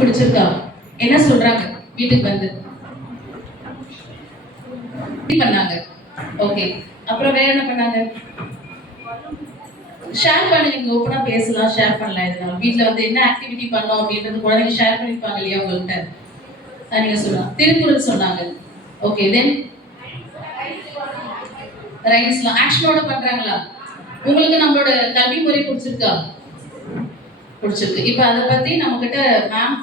பிடிச்சிருக்கா? என்ன சொல்றாங்க வீட்டுக்கு வந்து பண்ணாங்க? ஓகே. அப்புறம் வேற என்ன பண்ணாங்க? ஷேர் பண்ணுங்க. நீங்க ஓப்பனா பேசலாம், ஷேர் பண்ணலாம். எதுனாலும் வீட்ல வந்து என்ன ஆக்டிவிட்டி பண்ணோம் அப்படின்றது குழந்தைங்க ஷேர் பண்ணிப்பாங்க இல்லையா உங்கள்கிட்ட? நீங்க சொல்லலாம். திருக்குறள் சொன்னாங்க. ஓகே. தென் ரைம்ஸ்லாம் ஆக்ஷனோட பண்றாங்களா? உங்களுக்கு நம்மளோட கல்வி முறை பிடிச்சிருக்கா? பிடிச்சிருக்கு. இப்போ அதை பத்தி நம்ம கிட்ட மேம்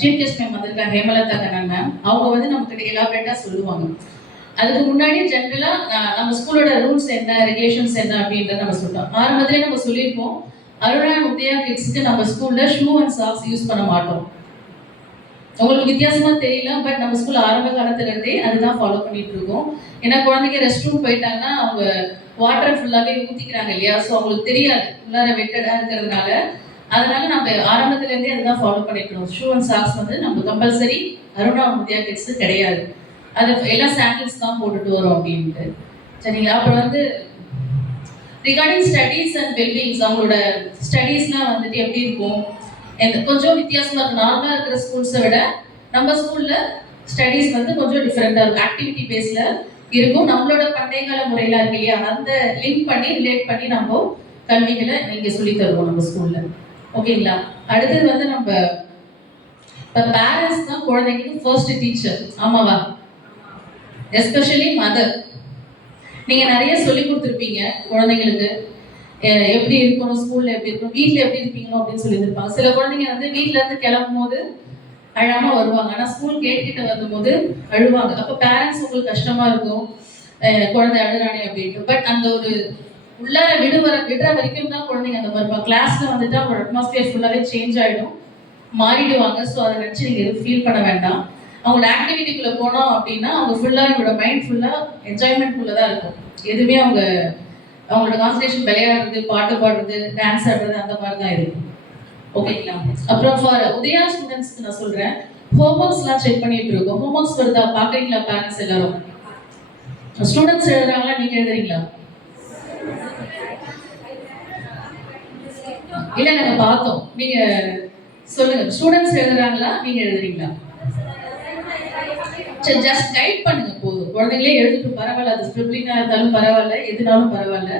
சீஃப் கெஸ்ட் மேம் வந்திருக்காங்க, ஹேமலதா கண்ணன் மேம். அவங்க வந்து நம்ம கிட்ட எலாபரேட்டா சொல்லுவாங்க. அதுக்கு முன்னாடி ஜென்ரலா நம்ம ஸ்கூலோட ரூல்ஸ் என்ன, ரெகுலேஷன்ஸ் என்ன அப்படின்றத நம்ம சொல்லிட்டோம். ஆரம்பத்திலே நம்ம சொல்லியிருப்போம், அருணா உதயா கிட்ஸ்க்கு நம்ம ஸ்கூல்ல ஷூ அண்ட் சாக்ஸ் யூஸ் பண்ண மாட்டோம். உங்களுக்கு வித்தியாசமா தெரியல, பட் நம்ம ஸ்கூல் ஆரம்ப காலத்துல இருந்தே அதுதான் ஃபாலோ பண்ணிட்டு இருக்கோம். ஏன்னா குழந்தைங்க ரெஸ்ட் ரூம் போயிட்டாங்கன்னா அவங்க வாட்டர் ஃபுல்லாவே ஊத்திக்கிறாங்க இல்லையா, ஸோ அவங்களுக்கு தெரியாது உள்ளார வெட்டடா இருக்கிறதுனால. அதனால நம்ம ஆரம்பத்துல இருந்தே அதுதான் ஃபாலோ பண்ணிக்கணும். ஷூ அண்ட் சாக்ஸ் வந்து நம்ம கம்பல்சரி அருணா உதயா கிட்ஸ் கிடையாது. அது எல்லாம் சாம்பிள்ஸ் தான் போட்டுட்டு வரோம் அப்படின்ட்டு. சரிங்களா? அப்புறம் வந்து ரிகார்டிங் ஸ்டடீஸ் அண்ட் வெல்பீங்ஸ், அவங்களோட ஸ்டடீஸ்லாம் வந்துட்டு எப்படி இருக்கும், கொஞ்சம் வித்தியாசமா இருக்கும். நார்மலா இருக்கிற ஸ்கூல்ஸை விட நம்ம ஸ்கூல்ல ஸ்டடீஸ் வந்து கொஞ்சம் டிஃப்ரெண்டா இருக்கும். ஆக்டிவிட்டி பேஸ்ல இருக்கும். நம்மளோட பண்டைய கால முறையில இருக்கு இல்லையா, அந்த லிங்க் பண்ணி ரிலேட் பண்ணி நம்ம கல்விகளை இங்க சொல்லி தருவோம் நம்ம ஸ்கூல்ல. ஓகேங்களா? அடுத்தது வந்து நம்ம பேரண்ட்ஸ் தான் குழந்தைங்களுக்கு ஃபர்ஸ்ட் டீச்சர். ஆமாவா? Especially mother. நீங்க நிறைய சொல்லி கொடுத்துருப்பீங்க குழந்தைங்களுக்கு, எப்படி இருக்கணும், ஸ்கூல்ல எப்படி இருக்கணும், வீட்டுல எப்படி இருப்பீங்களோ அப்படின்னு சொல்லி இருப்பாங்க. சில குழந்தைங்க வந்து வீட்டுல இருந்து கிளம்பும் போது அழாம வருவாங்க, ஆனா ஸ்கூல் கேட் கிட்ட வரும்போது அழுவாங்க. அப்ப பேரண்ட்ஸ் உங்களுக்கு கஷ்டமா இருக்கும், குழந்தை அழுறானே அப்படின்ட்டு. பட் அந்த ஒரு உள்ளார விடுற வரைக்கும் தான் குழந்தைங்க அந்த மாதிரி இருப்பாங்க. கிளாஸ்ல வந்துட்டு அவங்க அட்மாஸ்பியர் ஃபுல்லாவே சேஞ்ச் ஆயிடும், மாறிடுவாங்க. ஸோ அதை நினச்சி நீங்க எதுவும் ஃபீல் பண்ண வேண்டாம். அவங்களோட ஆக்டிவிட்டிக்குள்ள போனோம் அப்படின்னா அவங்க ஃபுல்லா அவங்களோட மைண்ட் ஃபுல்லா என்ஜாய்மெண்ட்குள்ள தான் இருக்கும். எதுவுமே அவங்களோட கான்சன்ட்ரேஷன் விளையாடுறது, பாட்டு பாடுறது, டான்ஸ் ஆடுறது அந்த மாதிரி தான் இருக்கும். ஓகேங்களா? அப்புறம் ஃபார் உதயா ஸ்டூடெண்ட்ஸ்க்கு நான் சொல்றேன், ஹோம்ஒர்க்ஸ்லாம் செக் பண்ணிட்டு இருக்கோம். ஹோம்ஒர்க்ஸ் வருதா பாக்குறீங்களா பேரண்ட்ஸ் எல்லாரும்? ஸ்டூடெண்ட்ஸ் எழுதுறாங்களா, நீங்க எழுதுறீங்களா? இல்ல நாங்க பார்த்தோம். நீங்க சொல்லுங்க, ஸ்டூடெண்ட்ஸ் எழுதுறாங்களா, நீங்க எழுதுறீங்களா? சரி, ஜஸ்ட் கைட் பண்ணுங்க போதும். குழந்தைங்களே எழுதிட்டு பரவாயில்ல, அது ஸ்கிரிப்டிங்கா இருந்தாலும் பரவாயில்ல, எதுனாலும் பரவாயில்ல.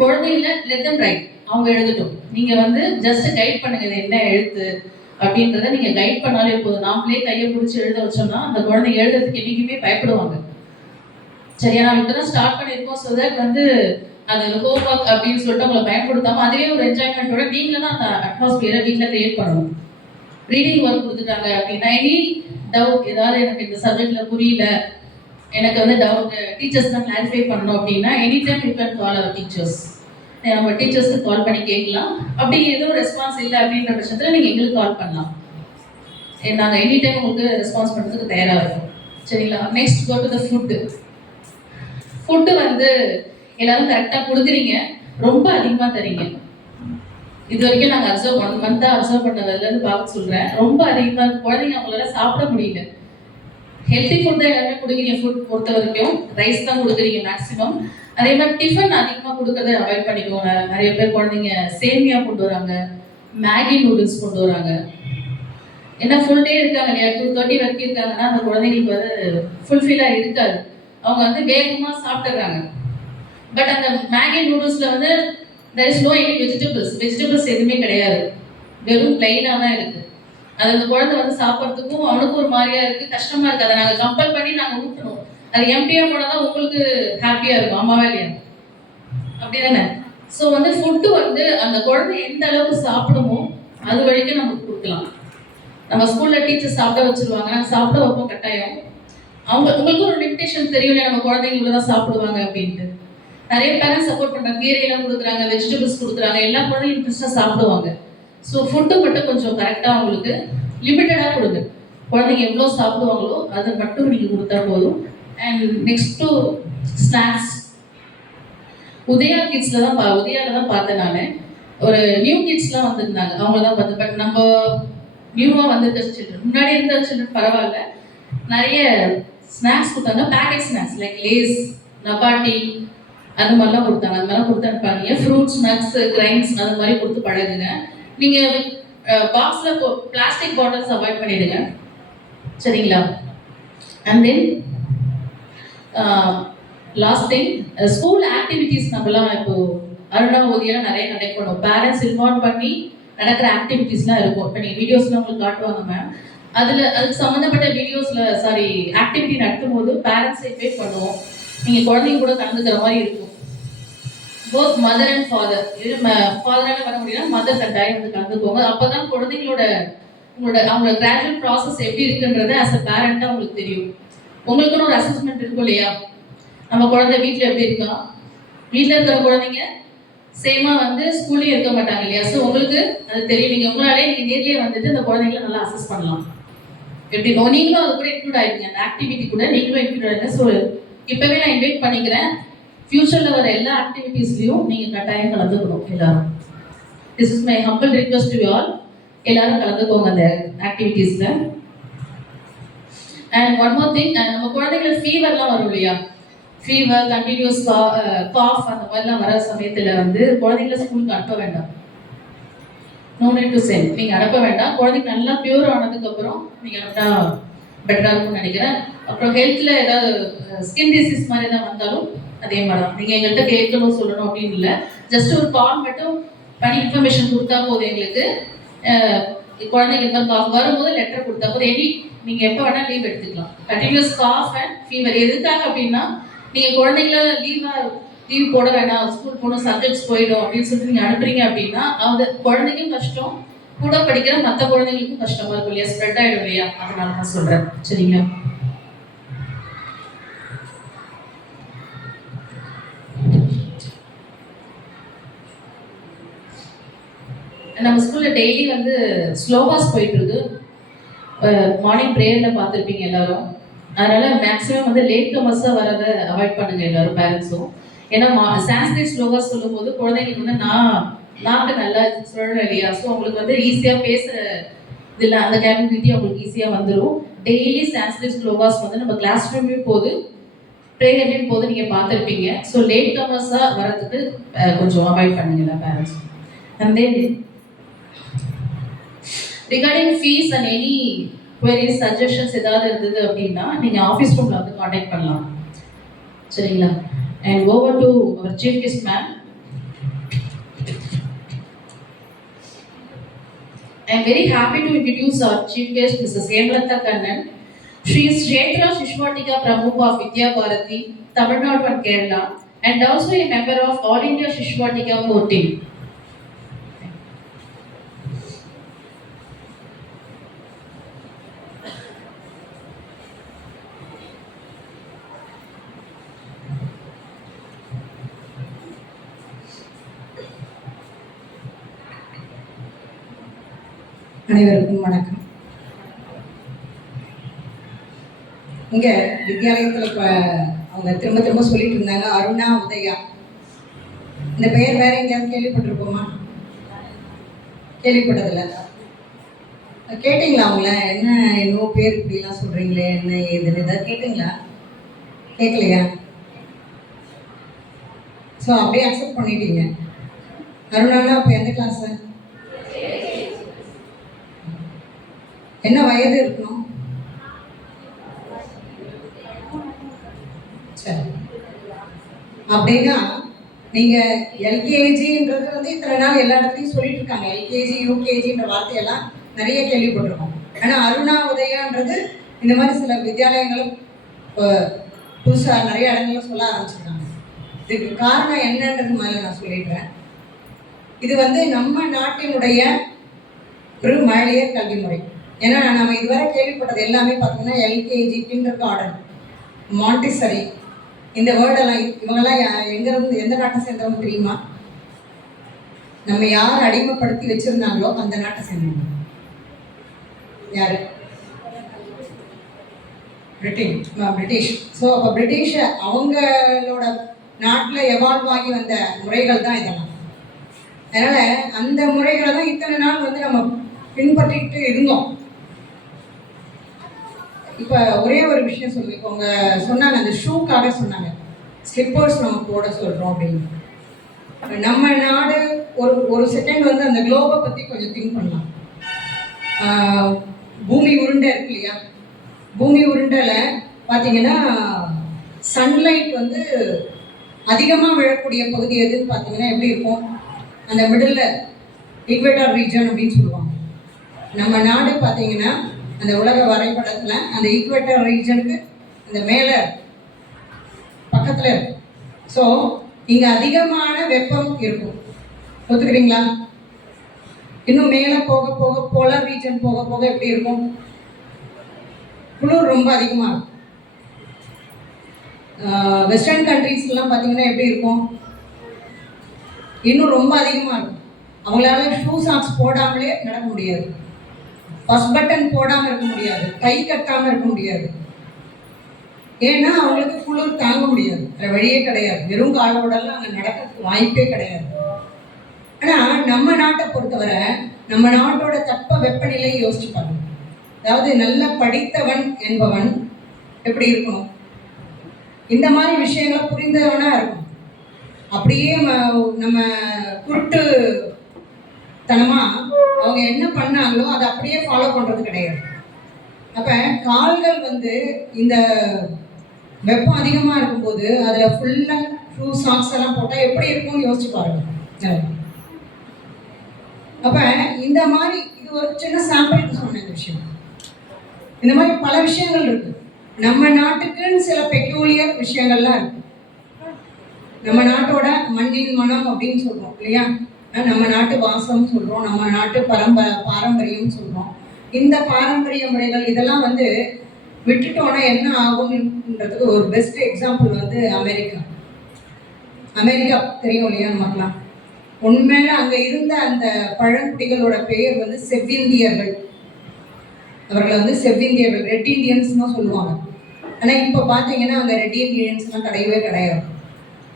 குழந்தைங்கள லெட் தெம் ரைட், அவங்க எழுதட்டும். நீங்க வந்து ஜஸ்ட் கைட் பண்ணுங்க, இது என்ன எழுத்து அப்படின்றத நீங்க கைட் பண்ணாலே போதும். நாமளே கையை பிடிச்சி எழுத வச்சோம்னா அந்த குழந்தைங்க எழுதுறதுக்கு என்னைக்குமே பயப்படுவாங்க. சரியா? நம்ம இப்பதான் ஸ்டார்ட் பண்ணியிருக்கோம். ஸோ தட் வந்து அது ஹோம் ஒர்க் அப்படின்னு சொல்லிட்டு அவங்களை பயன்படுத்தாம அதுவே ஒரு என்ஜாய்மெண்ட்டோட நீங்க தான் அந்த அட்மாஸ்பியரை வீட்டில் கிரியேட் பண்ணணும். ரீடிங் ஒர்க் கொடுத்துட்டாங்க அப்படின்னா, எனி டவுட், ஏதாவது எனக்கு இந்த சப்ஜெக்ட்ல புரியல, எனக்கு வந்து டவுட் டீச்சர்ஸ் தான் கிளாரிஃபை பண்ணணும் அப்படின்னா, any time you can call our teachers. நம்ம டீச்சர்ஸ்க்கு கால் பண்ணி கேட்கலாம். அப்படி எதுவும் ரெஸ்பான்ஸ் இல்லை அப்படின்ற பட்சத்தில் நீங்கள் எங்களுக்கு கால் பண்ணலாம். நாங்கள் எனி டைம் உங்களுக்கு ரெஸ்பான்ஸ் பண்ணுறதுக்கு தயாராக இருக்கும். சரிங்களா? Next go to the food. Food வந்து எல்லாரும் கரெக்டாக கொடுக்குறீங்க, ரொம்ப அதிகமாக தரீங்க. இது வரைக்கும் நாங்கள் அப்சர்வ் 1 மந்த்தாக அப்சர்வ் பண்ணதுலேருந்து பார்க்க சொல்கிறேன், ரொம்ப அதிகமாக குழந்தைங்க அவங்களால சாப்பிட முடியல. ஹெல்த்தி ஃபுட் தான் எல்லாருமே கொடுக்குறீங்க. ஃபுட் பொறுத்த வரைக்கும் ரைஸ் தான் கொடுக்குறீங்க மேக்ஸிமம். அதே மாதிரி டிஃபன் அதிகமாக கொடுக்கறத அவாய்ட் பண்ணிக்கோங்க. நிறைய பேர் குழந்தைங்க சேமியா கொண்டு வராங்க, மேகி நூடுல்ஸ் கொண்டு வராங்க. ஏன்னா ஃபுல் டே இருக்காங்க இல்லையா, 2:30 வரைக்கும் இருக்காங்கன்னா அந்த குழந்தைங்களுக்கு வந்து ஃபுல்ஃபில்லாக இருக்காது. அவங்க வந்து வேகமாக சாப்பிட்டுறாங்க. பட் அந்த மேகி நூடுல்ஸில் வந்து there is no any vegetables எதுவுமே கிடையாது, வெறும் பிளைனாக தான் இருக்குது. அது அந்த குழந்தை வந்து சாப்பிட்றதுக்கும் அவனுக்கும் ஒரு மாதிரியா இருக்கு, கஷ்டமா இருக்கு. அதை நாங்கள் கம்பல் பண்ணி நாங்கள் ஊற்றணும். அது எம்டியா போனால் உங்களுக்கு ஹாப்பியா இருக்கும். ஆமாவா இல்லையா? அப்படிதானே? ஸோ வந்து ஃபுட்டு வந்து அந்த குழந்தை எந்த அளவுக்கு சாப்பிடுமோ அது வரைக்கும் நமக்கு கொடுக்கலாம். நம்ம ஸ்கூல்ல டீச்சர் சாப்பிட வச்சிருவாங்க, நாங்கள் சாப்பிட வைப்போம் கட்டாயம். உங்களுக்கும் ஒரு லிமிடேஷன் தெரியும் இல்லையா, நம்ம குழந்தைங்க இவ்வளோதான் சாப்பிடுவாங்க அப்படின்ட்டு. நிறைய பேரண்ட்ஸ் சப்போர்ட் பண்றாங்க, கீரையெல்லாம் கொடுக்குறாங்க, வெஜிடபிள்ஸ் கொடுக்குறாங்க, எல்லா குழந்தையும் இன்ட்ரெஸ்டாக சாப்பிடுவாங்க. ஸோ ஃபுட்டு மட்டும் கொஞ்சம் கரெக்டாக அவங்களுக்கு லிமிட்டடாக கொடுங்க. குழந்தைங்க எவ்வளோ சாப்பிடுவாங்களோ அதை மட்டும் நீங்கள் கொடுத்தா போதும். And next to snacks, Udaya கிட்ஸில் தான் உதயாவில் தான் பார்த்தேன் நான். ஒரு நியூ கிட்ஸ்லாம் வந்திருந்தாங்க, அவங்கள தான் பார்த்து. பட் நம்ம நியூவாக வந்திருக்க சில்ட்ரன், முன்னாடி இருந்த சில்ட்ரன் பரவாயில்ல, நிறைய ஸ்நாக்ஸ் கொடுத்தாங்க. Packet snacks like Lay's, Nabati அந்த மாதிரிலாம் கொடுத்தாங்க. அந்த மாதிரிலாம் கொடுத்து அனுப்பாங்க. ஃப்ரூட்ஸ், நட்ஸ், கிரைன்ஸ் அந்த மாதிரி கொடுத்து பழகுங்க. நீங்கள் பாக்ஸ்ல பிளாஸ்டிக் பாட்டில்ஸ் அவாய்ட் பண்ணிடுங்க, சரிங்களா? And then last thing, school activities நம்மலாம் இப்போ அருணா உதயம் நிறைய நடக்கணும், பேரண்ட்ஸ் இன்வால்வ் பண்ணி நடக்கிற ஆக்டிவிட்டீஸ்லாம் இருக்கும். இப்போ நீங்கள் வீடியோஸ்லாம் உங்களுக்கு காட்டுவாங்க மேம், அதுக்கு சம்மந்தப்பட்ட வீடியோஸில் ஆக்டிவிட்டி நடத்தும் போது பேரண்ட்ஸை இன்வைட் பண்ணுவோம். நீங்கள் குழந்தைங்க கூட கலந்துக்கிற மாதிரி இருக்கும். போத் மதர் அண்ட் ஃபாதர், இது ஃபாதரால் வர முடியல, மதர் கட்டாயம் வந்து கலந்துக்கோங்க. அப்போ தான் குழந்தைங்களோட அவங்களோட கிராஜுவல் ப்ராசஸ் எப்படி இருக்குன்றது ஆஸ் அ பேரண்ட்டாக உங்களுக்கு தெரியும். உங்களுக்குன்னு ஒரு அசஸ்மெண்ட் இருக்கும் இல்லையா? நம்ம குழந்தை வீட்டில் எப்படி இருக்கா, வீட்டில் இருக்கிற குழந்தைங்க சேமா வந்து ஸ்கூல்லேயும் இருக்க மாட்டாங்க இல்லையா? ஸோ உங்களுக்கு அது தெரியும். நீங்கள் உங்களாலே நீங்கள் நேர்லேயே வந்துட்டு அந்த குழந்தைங்களை நல்லா அசஸ் பண்ணலாம். எப்படி நீங்களும் அது கூட இன்க்ளூட் ஆகிடுங்க, அந்த ஆக்டிவிட்டி கூட நீங்களும் இன்க்ளூட் ஆகிடுங்க. ஸோ இப்போவே நான் இன்வைட் பண்ணிக்கிறேன், ஃபியூச்சரில் வர எல்லா ஆக்டிவிட்டீஸ்லையும் நீங்கள் கட்டாயம் கலந்துக்கணும் எல்லாரும். This is my humble request to you all. எல்லாரும் கலந்துக்கோங்க அந்த ஆக்டிவிட்டீஸில். அண்ட் ஒன் மோர் திங், நம்ம குழந்தைங்களுக்கு ஃபீவர்லாம் வரும் இல்லையா? ஃபீவர், கண்டினியூஸ் காஃப் அந்த மாதிரிலாம் வர சமயத்தில் வந்து குழந்தைங்கள ஸ்கூலுக்கு அனுப்ப வேண்டாம். No need to send. நீங்கள் அனுப்ப வேண்டாம். குழந்தைங்க நல்லா பியூர் ஆனதுக்கப்புறம் நீங்கள் அனுப்பினா பெட்டராக இருக்கும்னு நினைக்கிறேன். அப்புறம் ஹெல்த்தில் ஏதாவது ஸ்கின் டிசீஸ் மாதிரி எதாவது வந்தாலும் அதே மாதிரி தான். நீங்கள் எங்கள்கிட்ட கேட்கணும் சொல்லணும் அப்படின்னு இல்லை, ஜஸ்ட் ஒரு கால் மட்டும் பண்ணி இன்ஃபர்மேஷன் கொடுத்தா போதும். எங்களுக்கு குழந்தைங்க இருந்தால் காஃப் வரும்போது லெட்டர் கொடுத்தா போதும். நீங்கள் எப்போ வேணால் லீவ் எடுத்துக்கலாம். கண்டினியூஸ் காஃப் அண்ட் ஃபீவர் எதுக்காக அப்படின்னா, நீங்கள் குழந்தைங்கள லீவ் போட வேணாம், ஸ்கூல் போகணும், சப்ஜெக்ட்ஸ் போயிடும் அப்படின்னு சொல்லிட்டு நீங்கள் அனுப்புறீங்க அப்படின்னா அது குழந்தைக்கும் கஷ்டம், கூட படிக்கிற மற்ற குழந்தைங்களுக்கும் கஷ்டமா இருக்கும் இல்லையா? ஸ்ப்ரெட் ஆகிடும் இல்லையா? அதனால நான் சொல்கிறேன், சரிங்களா? நம்ம ஸ்கூலில் டெய்லி வந்து ஸ்லோகாஸ் போயிட்டு இருக்கு. மார்னிங் ப்ரேயரில் பார்த்துருப்பீங்க எல்லாரும். அதனால மேக்ஸிமம் வந்து லேட் கமர்ஸாக வரதை அவாய்ட் பண்ணுங்க எல்லாரும் பேரண்ட்ஸும். ஏன்னா சான்ஸ்கிரிட் ஸ்லோகாஸ் சொல்லும் போது குழந்தைங்களுக்கு வந்து நாக்கு நல்லா சொல்லணும் இல்லையா? ஸோ அவங்களுக்கு வந்து ஈஸியாக பேசுகிற இதில் அந்த கேப்பபிலிட்டி அவங்களுக்கு ஈஸியாக வந்துடும். டெய்லி சான்ஸ்கிரிட் ஸ்லோகாஸ் வந்து நம்ம கிளாஸ் ரூம்லேயும் போது ப்ரேயர்லேயும் போது நீங்கள் பார்த்துருப்பீங்க. ஸோ லேட் கமர்ஸாக வரதுக்கு கொஞ்சம் அவாய்ட் பண்ணுங்க parents. And then regarding fees and any queries, suggestions ஏதாவது இருந்தது அப்படின்னா நீங்கள் ஆஃபீஸ் ரூமில் வந்து காண்டாக்ட் பண்ணலாம், சரிங்களா? And over to our chief guest ma'am. I am very happy to introduce our chief guest, Mrs. Hemlatha Kannan. She is Kshetra Shishwatika Pramukh of Vidya Bharati, Tamil Nadu and Kerala, and also a member of All India Shishwatika core team. அனைவருக்கும் வணக்கம். இங்கே வித்யாலயத்தில் இப்போ அவங்க திரும்ப திரும்ப சொல்லிட்டு இருந்தாங்க அருணா உதயா. இந்த பெயர் வேற எங்கேயாவது கேள்விப்பட்டிருப்போமா? கேள்விப்பட்டதில்லை. கேட்டிங்களா அவங்கள? என்ன என்னவோ பேர் இப்படிலாம் சொல்கிறீங்களே, என்ன ஏதுன்னு ஏதாவது கேட்டிங்களா? கேட்கலையா? ஸோ அப்படியே அக்செப்ட் பண்ணிட்டீங்க. அருணானா அப்போ எந்த கிளாஸு? என்ன வயது இருக்கணும்? சரி, அப்படின்னா நீங்கள் எல்கேஜின்றது வந்து இத்தனை நாள் எல்லா இடத்துலையும் சொல்லிட்டு இருக்காங்க. எல்கேஜி யூகேஜின்ற வார்த்தையெல்லாம் நிறைய கேள்விப்பட்டிருக்கோம். ஆனால் அருணா உதயான்றது இந்த மாதிரி சில வித்யாலயங்களும் புதுசாக நிறைய இடங்களும் சொல்ல ஆரம்பிச்சிருக்காங்க. இதுக்கு காரணம் என்னன்றது மாதிரி நான் சொல்லிடுறேன். இது வந்து நம்ம நாட்டினுடைய ஒரு மழலையர் கல்வி முறை. ஏன்னா நம்ம இதுவரை கேள்விப்பட்டது எல்லாமே பார்த்தீங்கன்னா எல்கேஜி, கிண்டர் கார்டன், மாண்டிசரி, இந்த வேர்டெல்லாம் இவங்கெல்லாம் எங்கேருந்து எந்த நாட்டை சேர்ந்தவங்க தெரியுமா? நம்ம யார் அடிமைப்படுத்தி வச்சிருந்தாங்களோ அந்த நாட்டை சேர்ந்தவங்க. யாரு? பிரிட்டிஷ். ஸோ அப்போ பிரிட்டிஷ் அவங்களோட நாட்டில் எவால்வ் ஆகி வந்த முறைகள் தான் இதெல்லாம். அதனால் அந்த முறைகளை தான் இத்தனை நாள் வந்து நம்ம பின்பற்றிட்டு இருந்தோம். இப்போ ஒரே ஒரு விஷயம் சொல்லி இப்போ அவங்க சொன்னாங்க, அந்த ஷூக்காக சொன்னாங்க, ஸ்லிப்பர்ஸ் நம்ம போட சொல்கிறோம் அப்படின்னு. நம்ம நாடு ஒரு செகண்ட் வந்து அந்த குளோபை பற்றி கொஞ்சம் திங்க் பண்ணலாம். பூமி உருண்டை இருக்கு இல்லையா, பூமி உருண்டையில் பார்த்தீங்கன்னா சன்லைட் வந்து அதிகமாக விழக்கூடிய பகுதி எதுன்னு பார்த்தீங்கன்னா எப்படி இருக்கும், அந்த மிடில் ஈக்வேட்டர் ரீஜன் அப்படின்னு சொல்லுவாங்க. நம்ம நாடு பார்த்தீங்கன்னா அந்த உலக வரைபடத்தில் அந்த ஈக்வேட்டர் ரீஜனுக்கு இந்த மேலே பக்கத்தில் இருக்கு. ஸோ இங்கே அதிகமான வெப்பம் இருக்கும், ஒத்துக்கிறீங்களா? இன்னும் மேலே போக போக போலார் ரீஜன் போக போக எப்படி இருக்கும், குளிர் ரொம்ப அதிகமாக இருக்கும். வெஸ்டர்ன் கண்ட்ரீஸ்லாம் பார்த்தீங்கன்னா எப்படி இருக்கும், இன்னும் ரொம்ப அதிகமாக இருக்கும். அவங்களால ஷூ சாக்ஸ் போடாமலே நடக்க முடியாது, ஃபர்ஸ்ட் பட்டன் போடாமல் இருக்க முடியாது, கை கட்டாமல் இருக்க முடியாது. ஏன்னா அவங்களுக்கு குளிர் தாங்க முடியாது, வேறு வழியே கிடையாது. வெறும் காலோடலாம் அங்கே நடக்கிறதுக்கு வாய்ப்பே கிடையாது. ஆனால் நம்ம நாட்டை பொறுத்தவரை நம்ம நாட்டோட தட்ப வெப்பநிலை யோசிச்சு பாருங்க. அதாவது நல்ல படித்தவன் என்பவன் எப்படி இருக்கணும், இந்த மாதிரி விஷயங்களை புரிந்தவனா இருக்கணும். அப்படியே நம்ம குருட்டு தனமா அவங்க என்ன பண்ணாங்களோ அதை அப்படியே ஃபாலோ பண்றது கிடையாது. அப்ப கால்கள் வந்து இந்த வெப்பம் அதிகமா இருக்கும்போது அதுல ஃபுல்லா ஷூ சாக்ஸ் எல்லாம் போட்டா எப்படி இருக்கும்னு யோசிச்சு பாருங்க. அப்ப இந்த மாதிரி இது ஒரு சின்ன சாம்பிளுக்கு சொன்ன இந்த விஷயம். இந்த மாதிரி பல விஷயங்கள் இருக்கு. நம்ம நாட்டுக்குன்னு சில பெக்யூலியர் விஷயங்கள்லாம் இருக்கு. நம்ம நாட்டோட மண்ணின் மனம் அப்படின்னு சொல்றோம் இல்லையா, நம்ம நாட்டு வாசம் சொல்றோம், நம்ம நாட்டு பாரம்பரியம் சொல்றோம். இந்த பாரம்பரிய முறைகள் இதெல்லாம் வந்து விட்டுட்டோன்னா என்ன ஆகும்ன்றதுக்கு ஒரு பெஸ்ட் எக்ஸாம்பிள் வந்து அமெரிக்கா. அமெரிக்கா தெரியும் இல்லையா நமக்குலாம். உண்மையில அங்க இருந்த அந்த பழங்குடிகளோட பெயர் வந்து செவ்விந்தியர்கள். அவர்களை வந்து செவ்விந்தியர்கள், ரெட் இண்டியன்ஸ் தான் சொல்லுவாங்க. ஆனா இப்ப பாத்தீங்கன்னா அங்க ரெட் இண்டியன்ஸ்லாம் கிடையவே கிடையாது,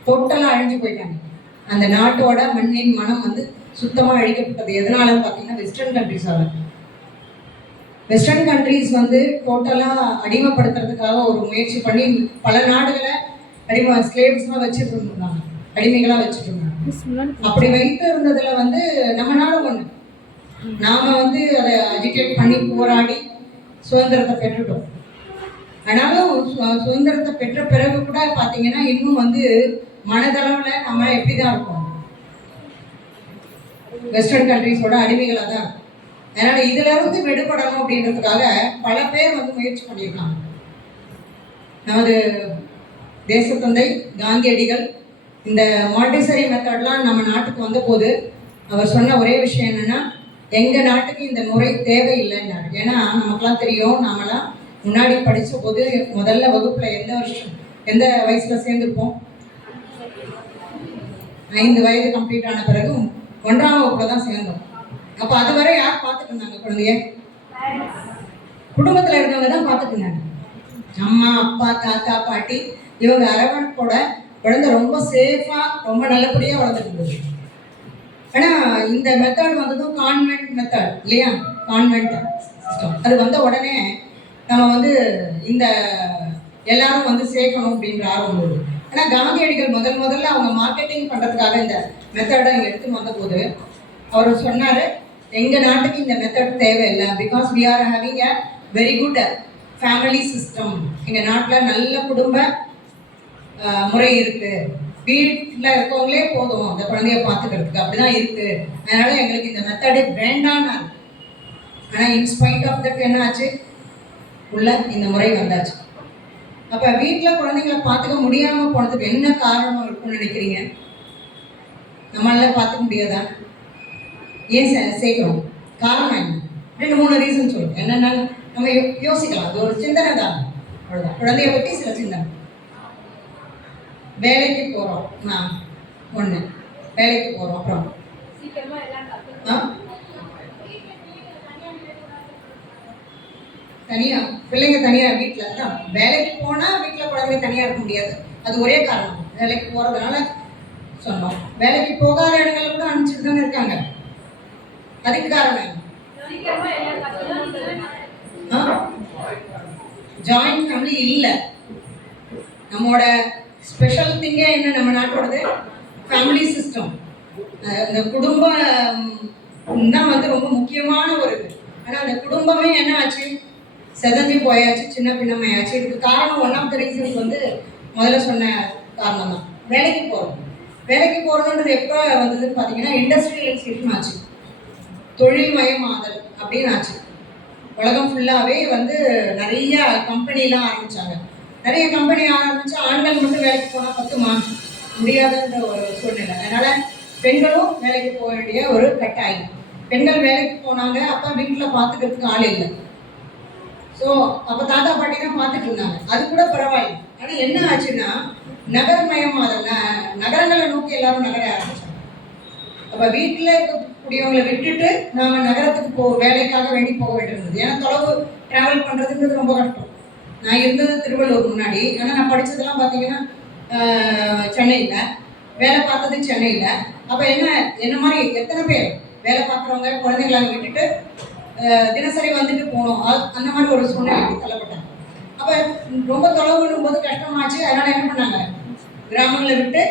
டோட்டலாக அழிஞ்சு போயிட்டாங்க. அந்த நாட்டோட மண்ணின் மனம் வந்து சுத்தமாக அழிக்கப்பட்டது. எதனால பார்த்தீங்கன்னா வெஸ்டர்ன் கண்ட்ரிஸால. வெஸ்டர்ன் கண்ட்ரிஸ் வந்து டோட்டலாக அடிமைப்படுத்துறதுக்காக ஒரு முயற்சி பண்ணி பல நாடுகளை ஸ்லேவ்ஸ்லாம் வச்சுட்டு இருந்தாங்க, அடிமைகளாக வச்சுட்டு இருந்தாங்க. அப்படி வைத்து இருந்ததுல வந்து நம்ம நாடு ஒன்று, நாம வந்து அதை அஜிடேட் பண்ணி போராடி சுதந்திரத்தை பெற்றுட்டோம். ஆனாலும் சுதந்திரத்தை பெற்ற பிறகு கூட பார்த்தீங்கன்னா இன்னும் வந்து மனதளவில் நம்ம எப்படி தான் இருக்கோம், வெஸ்டர்ன் கண்ட்ரிஸோட அடிமைகளாக தான் இருக்கும். அதனால இதுல இருந்து விடுபடணும் அப்படின்றதுக்காக பல பேர் வந்து முயற்சி பண்ணியிருக்காங்க. நமது தேசத்தந்தை காந்தியடிகள் இந்த மாண்டிசரி மெத்தட்லாம் நம்ம நாட்டுக்கு வந்த போது அவர் சொன்ன ஒரே விஷயம் என்னன்னா, எங்க நாட்டுக்கு இந்த முறை தேவையில்லைன்னாரு. ஏன்னா நமக்குலாம் தெரியும், நாமெல்லாம் முன்னாடி படித்த போது முதல்ல வகுப்புல எந்த வயசுல சேர்ந்துருப்போம், 5 வயது கம்ப்ளீட் ஆன பிறகு 1ஆம் வகுப்புல தான் சேர்ந்தோம். அப்போ அதுவரை யார் பார்த்துட்டு இருந்தாங்க குழந்தைய? குடும்பத்தில் இருக்கவங்க தான் பார்த்துட்டு இருந்தாங்க. அம்மா, அப்பா, தாத்தா, பாட்டி இவங்க அரவணைப்போட குழந்தை ரொம்ப சேஃபா ரொம்ப நல்லபடியாக வளர்ந்துட்டு இருந்தது. ஆனால் இந்த மெத்தட் வந்ததும் கான்வென்ட் மெத்தட் இல்லையா, கான்வென்ட் சிஸ்டம் அது வந்த உடனே நம்ம வந்து இந்த எல்லாரும் வந்து சேர்க்கணும் அப்படின்ற ஆர்வம் வருது. ஆனால் காந்தியடிகள் முதல்ல அவங்க மார்க்கெட்டிங் பண்ணுறதுக்காக இந்த மெத்தடை இங்கே எடுத்துன்னு வந்த போது அவர் சொன்னார், எங்கள் நாட்டுக்கு இந்த மெத்தட் தேவையில்லை, because we are having a very good family system. எங்கள் நாட்டில் நல்ல குடும்ப முறை இருக்குது, வீட்டில் இருக்கவங்களே போதும் அந்த குழந்தைய பார்த்துக்கிறதுக்கு, அப்படிதான் இருக்குது. அதனால எங்களுக்கு இந்த மெத்தடே வேண்டான்னு. ஆனால் இன்ஸ்பைட் ஆஃப் தட் என்ன ஆச்சு, உள்ள இந்த முறை வந்தாச்சு. அப்போ வீட்டில் குழந்தைங்களை பார்த்துக்க முடியாமல் போனதுக்கு என்ன காரணம் இருக்கும்னு நினைக்கிறீங்க? நம்மளால பார்த்துக்க முடியாதா? ஏன் சேர்க்கிறோம்? காரணம் என்ன? 2-3 ரீசன் சொல்லுங்க. என்னென்ன நம்ம யோசிக்கலாம், அது ஒரு சிந்தனை தான், அவ்வளோதான். குழந்தைய பற்றி சில சிந்தனை. வேலைக்கு போகிறோம், ஒன்று வேலைக்கு போகிறோம், அப்புறம் தனியா பிள்ளைங்க தனியா வீட்டில் தான். வேலைக்கு போனால் வீட்டில் குழந்தைங்க தனியாக இருக்க முடியாது, அது ஒரே காரணம். வேலைக்கு போகிறதுனால சொன்னோம். வேலைக்கு போகாத இடங்கள்ல கூட அனுப்பிச்சிட்டு தானே இருக்காங்க, அதுக்கு காரணம் ஜாயிண்ட் ஃபேமிலி இல்லை. நம்மளோட ஸ்பெஷல் திங்கே என்ன, நம்ம நாட்டோடது ஃபேமிலி சிஸ்டம். இந்த குடும்பம் தான் வந்து ரொம்ப முக்கியமான ஒரு இது. ஆனால் அந்த குடும்பமே என்ன ஆச்சு, செதஞ்சு போயாச்சு, சின்ன பின்னமையாச்சு. இதுக்கு காரணம் ஒன் ஆஃப் த ரீசன்ஸ் வந்து முதல்ல சொன்ன காரணம் தான், வேலைக்கு போகிறது. வேலைக்கு போகிறதுன்றது எப்போ வந்ததுன்னு பார்த்தீங்கன்னா இண்டஸ்ட்ரியலைசேஷன் ஆச்சு, தொழில் மயமாதல் அப்படின்னு ஆச்சு. உலகம் ஃபுல்லாகவே வந்து நிறைய கம்பெனிலாம் ஆரம்பித்தாங்க. நிறைய கம்பெனி ஆரம்பித்து ஆண்கள் மட்டும் வேலைக்கு போனால் பத்துமா, முடியாதுன்ற ஒரு சூழ்நிலை. அதனால் பெண்களும் வேலைக்கு போக வேண்டிய ஒரு கட்டாயம். பெண்கள் வேலைக்கு போனாங்க, அப்போ வீட்டில் பார்த்துக்கிறதுக்கு ஆள் இல்லை. ஸோ அப்போ தாத்தா பாட்டி தான் பார்த்துட்டு இருந்தாங்க, அது கூட பரவாயில்லை. ஆனால் என்ன ஆச்சுன்னா நகர்மயமாதல், நகரங்களை நோக்கி எல்லாரும் நகர ஆரம்பிச்சாங்க. அப்போ வீட்டில் இருக்கக்கூடியவங்களை விட்டுட்டு நாம் நகரத்துக்கு வேலைக்காக வேண்டி போக வேண்டியிருந்தது. ஏன்னா தொலைவு ட்ராவல் பண்ணுறதுன்றது ரொம்ப கஷ்டம். நான் இருந்தது திருவள்ளூர் முன்னாடி, ஆனால் நான் படித்ததெல்லாம் பார்த்தீங்கன்னா சென்னையில், வேலை பார்த்தது சென்னையில். அப்போ என்ன மாதிரி எத்தனை பேர் வேலை பார்க்குறவங்க குழந்தைங்களை விட்டுட்டு தினசரி வந்துட்டு போகணும், அந்த மாதிரி ஒரு சூழ்நிலைக்கு தள்ளப்பட்டாங்க. அப்போ ரொம்ப தொலைவுன்னும் போது கஷ்டமாச்சு. அதனால் என்ன பண்ணாங்க, கிராமங்களை விட்டு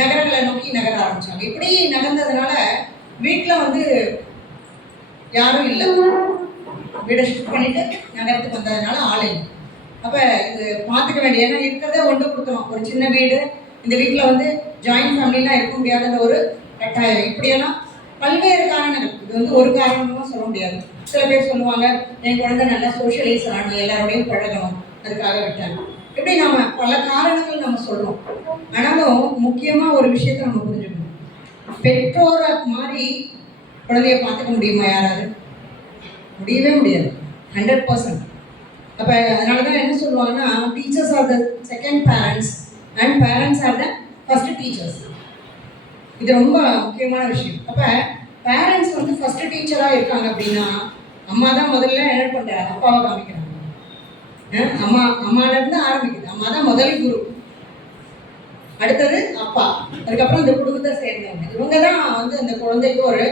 நகரங்களை நோக்கி நகர ஆரம்பித்தாங்க. இப்படி நகர்ந்ததுனால வீட்டில் வந்து யாரும் இல்லை, வீடை ஷிஃப்ட் பண்ணிட்டு நகரத்துக்கு வந்ததுனால ஆள் இல்லை. அப்போ இது பார்த்துக்க வேண்டிய, ஏன்னா இருக்கிறதே ஒன்று கொடுத்துரும், ஒரு சின்ன வீடு, இந்த வீட்டில் வந்து ஜாயின்ட் ஃபேமிலிலாம் இருக்க முடியாதுன்ற ஒரு கட்டாயம். இப்படியெல்லாம் பல்வேறு காரணங்கள், இது வந்து ஒரு காரணமும் சொல்ல முடியாது. சில பேர் சொல்லுவாங்க என் குழந்தை நல்லா சோஷியலைஸ் ஆகணும், எல்லாரோடையும் பழகணும், அதுக்காக விட்டாங்க. இப்படி நம்ம பல காரணங்கள் நம்ம சொல்கிறோம். ஆனாலும் முக்கியமாக ஒரு விஷயத்தை நம்ம புரிஞ்சுக்கணும், பெற்றோரை மாதிரி குழந்தைய பார்த்துக்க முடியுமா யாராவது? முடியவே முடியாது, 100%. அப்போ அதனால தான் என்ன சொல்லுவாங்கன்னா, teachers are the second parents and parents R the first teachers. இது ரொம்ப முக்கியமான விஷயம். அப்போ பேரண்ட்ஸ் வந்து ஃபர்ஸ்ட் டீச்சராக இருக்காங்க அப்படின்னா, அம்மா தான் முதல்ல என்ன பண்ணுறாங்க, அப்பாவை காமிக்கிறாங்க. அம்மாலேருந்து ஆரம்பிக்குது, அம்மா தான் முதல் குரு, அடுத்தது அப்பா, அதுக்கப்புறம் இந்த குடும்பத்தை சேர்ந்தவங்க. இவங்க தான் வந்து அந்த குழந்தைக்கு ஒரு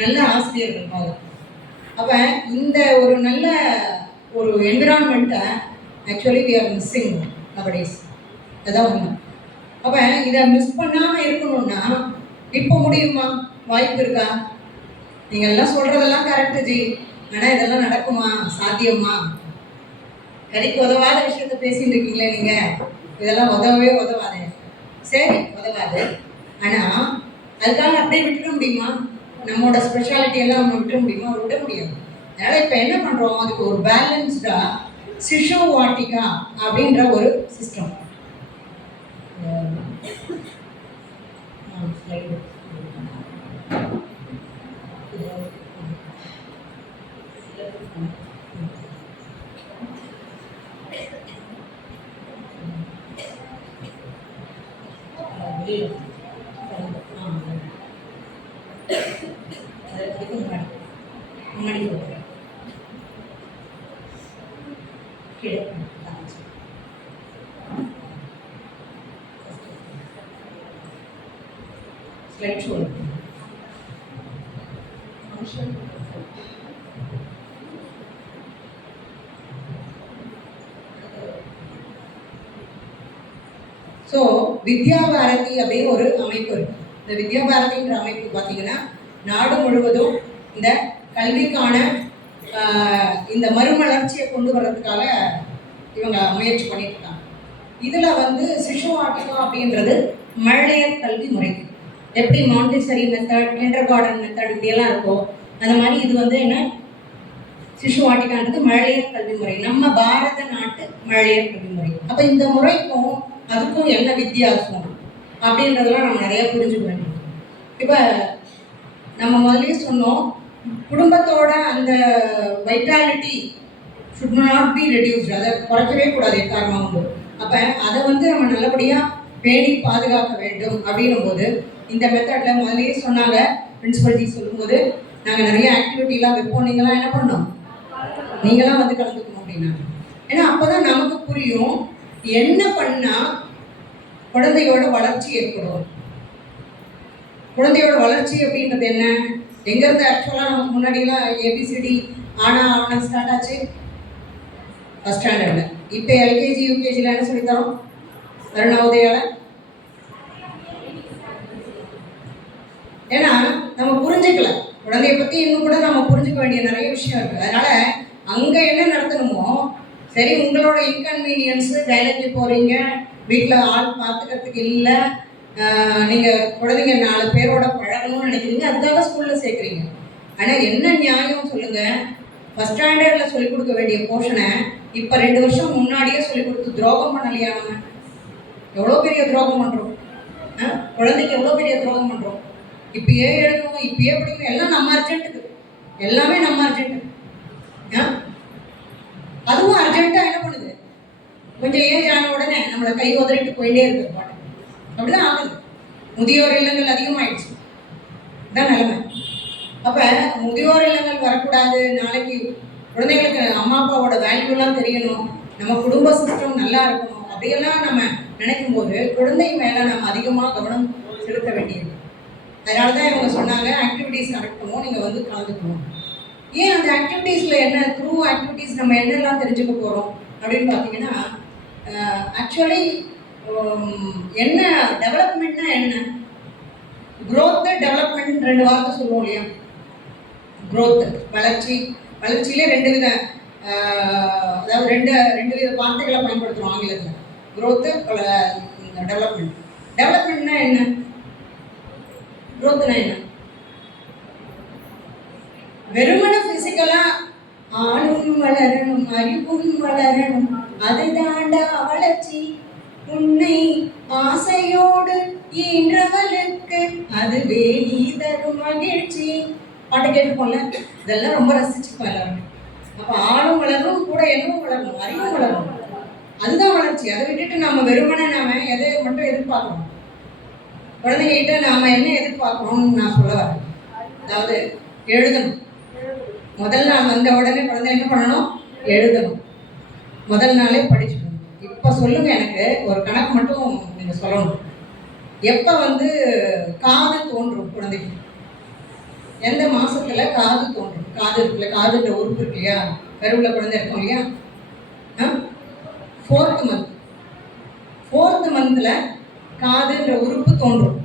நல்ல ஆசிரியர்கள் போது. அப்போ இந்த ஒரு நல்ல ஒரு என்விரான்மெண்ட்டை actually we are missing nowadays. அதான் ஒன்று. அப்போ இதை மிஸ் பண்ணாமல் இருக்கணும்னா இப்போ முடியுமா, வாய்ப்பு இருக்கா? நீங்கள் எல்லாம் சொல்கிறதெல்லாம் கரெக்டு ஜி, ஆனால் இதெல்லாம் நடக்குமா, சாத்தியமா? கடைக்கு உதவாத விஷயத்த பேசிட்டு இருக்கீங்களே நீங்கள், இதெல்லாம் உதவவே உதவாது. சரி உதவாது, ஆனால் அதுக்காக அப்படியே விட்டுட முடியுமா? நம்மளோட ஸ்பெஷாலிட்டி எல்லாம் நம்ம விட்டுற முடியுமா? விட முடியாது. அதனால் இப்போ என்ன பண்ணுறோம், அதுக்கு ஒரு பேலன்ஸ்டாக சிஷு வாட்டிகா அப்படின்ற ஒரு சிஸ்டம். Slide show. ஸோ வித்யா பாரதி அப்படின்னு ஒரு அமைப்பு இருக்கு. இந்த வித்யா பாரதின்ற அமைப்பு பார்த்தீங்கன்னா நாடு முழுவதும் இந்த கல்விக்கான இந்த மறுமலர்ச்சியை கொண்டு வர்றதுக்காக இவங்க முயற்சி பண்ணிட்டு இருக்காங்க. இதில் வந்து சிசு வாட்டிகா அப்படின்றது மழலையர் கல்வி முறை. எப்படி மாண்டெசரி மெத்தட், கிண்டர் கார்டன் மெத்தட் இப்படியெல்லாம் இருக்கோ அந்த மாதிரி இது வந்து என்ன, சிசு வாட்டிகான்றது மழலையர் கல்வி முறை, நம்ம பாரத நாட்டு மழலையர் கல்வி முறை. அப்போ இந்த முறைக்கும் அதுக்கும் என்ன வித்தியாசம் அப்படின்றதெல்லாம் நம்ம நிறைய புரிஞ்சுக்க வேண்டியது. இப்போ நம்ம முதலே சொன்னோம், குடும்பத்தோட அந்த vitality should not be reduced, அதை குறைக்கவே கூடாது எக்காரணம் உண்டு. அப்போ அதை வந்து நம்ம நல்லபடியாக பேணி பாதுகாக்க வேண்டும் அப்படின்னும் போது இந்த மெத்தடில் முதலே சொன்னாங்க, பிரின்சிபல் ஜி சொல்லும்போது நாங்கள் நிறைய ஆக்டிவிட்டிலாம் வைப்போம், நீங்களாம் என்ன பண்ணோம், நீங்களாம் வந்து கலந்துக்கணும் அப்படின்னா. ஏன்னா அப்போ தான் நமக்கு புரியும் என்ன பண்ணால் குழந்தையோட வளர்ச்சி ஏற்படும். குழந்தையோட வளர்ச்சி அப்படின்றது என்ன, எங்கேருந்து ஆக்சுவலாக நமக்கு முன்னாடியெல்லாம் ஏபிசிடி ஆனா ஸ்டார்ட் ஆச்சு ஃபஸ்ட் ஸ்டாண்டர்டில். இப்போ எல்கேஜி யூகேஜியில் என்ன சொல்லித்தரோம், தருணோதயாவில். ஏன்னா நம்ம புரிஞ்சுக்கல குழந்தைய பத்தி இன்னும் கூட நம்ம புரிஞ்சுக்க வேண்டிய நிறைய விஷயம் இருக்கு. அதனால அங்க என்ன நடத்தணுமோ சரி, உங்களோட இன்கன்வீனியன்ஸ், வேலைக்கு போறீங்க, வீட்டில் ஆள் பார்த்துக்கிறதுக்கு இல்லை, நீங்க குழந்தைங்க 4 பேரோட பழகணும்னு நினைக்கிறீங்க, அதுக்காக ஸ்கூல்ல சேர்க்குறீங்க. ஆனா என்ன நியாயம் சொல்லுங்க? ஃபர்ஸ்ட் ஸ்டாண்டர்ட்ல சொல்லிக் கொடுக்க வேண்டிய போர்ஷனை இப்ப 2 வருஷம் முன்னாடியே சொல்லிக் கொடுத்து துரோகம் பண்ணலையா? நம்ம எவ்வளோ பெரிய துரோகம் பண்றோம். குழந்தைக்கு எவ்வளோ பெரிய துரோகம் பண்றோம். இப்பயே எழுதணும், இப்பயே படிக்கணும், எல்லாம் நம்ம அர்ஜென்ட்டுக்கு, எல்லாமே நம்ம அர்ஜென்ட். அதுவும் அர்ஜென்ட்டா என்ன பண்ணுது, கொஞ்சம் ஏஜ் ஆன உடனே நம்மளை கை உதறிட்டு போயிட்டே இருக்குது பாட்டு. அப்படிதான் ஆகுது. முதியோர் இல்லங்கள் அதிகமாயிடுச்சு, இதான் நிலைமை. அப்ப முதியோர் இல்லங்கள் வரக்கூடாது, நாளைக்கு குழந்தைங்களுக்கு அம்மா அப்பாவோட வேல்யூலாம் தெரியணும், நம்ம குடும்ப சிஸ்டம் நல்லா இருக்கணும், அப்படியெல்லாம் நம்ம நினைக்கும் போது குழந்தை மேல நம்ம அதிகமாக கவனம் செலுத்த வேண்டியது. அதனால தான் இவங்க சொன்னாங்க ஆக்டிவிட்டீஸ் நடக்கணும், நீங்கள் வந்து கலந்துக்கணும். ஏன் அந்த ஆக்டிவிட்டீஸில் என்ன, த்ரூ ஆக்டிவிட்டீஸ் நம்ம என்னெல்லாம் தெரிஞ்சுக்க போகிறோம் அப்படின்னு பார்த்தீங்கன்னா, ஆக்சுவலி என்ன டெவலப்மெண்ட்னா என்ன, க்ரோத்து டெவலப்மெண்ட் 2 வார்த்தை சொல்லுவோம் இல்லையா. க்ரோத்து வளர்ச்சி, வளர்ச்சியிலே 2 வித, அதாவது ரெண்டு வித வார்த்தைகளை பயன்படுத்துகிறோம் ஆங்கிலத்தில். Growth, development. டெவலப்மெண்ட்னா என்ன, க்ரோத்னா என்ன? வெறுமன பிசிக்கலா ஆளும் வளரணும், அறிவும் வளரணும், அதை தாண்டா வளர்ச்சி, உன்னை ஆசையோடு ஈன்றவளுக்கு அதுவே நீ தரும் மகிழ்ச்சி. பாட்டு கேட்டுப்போம்ல, இதெல்லாம் ரொம்ப ரசிச்சுப்போம் எல்லாரும். அப்ப ஆளும் வளரும், கூட என்னவும் வளரணும், அறிவும் வளரணும், அதுதான் வளர்ச்சி. அதை விட்டுட்டு நாம வெறுமனை நாம எதை மட்டும் எதிர்பார்க்கணும். குழந்தைகிட்ட நாம என்ன எதிர்பார்க்கணும்னு நான் சொல்ல வரேன். அதாவது எழுதணும். முதல் நாள் வந்த உடனே குழந்தை என்ன பண்ணணும், எழுதணும். முதல் நாளே படிச்சுக்கணும். இப்ப சொல்லுங்க, எனக்கு ஒரு கணக்கு மட்டும் நீங்க சொல்லணும். எப்ப வந்து காது தோன்றும் குழந்தைக்கு, எந்த மாசத்துல காது தோன்றும்? காது இருக்குல்ல, காதுன்ற உறுப்பு இருக்கு இல்லையா, கருவுல குழந்தை இருக்கும் இல்லையா, 4th மந்த். 4th மந்த்ல காதுன்ற உறுப்பு தோன்றும்.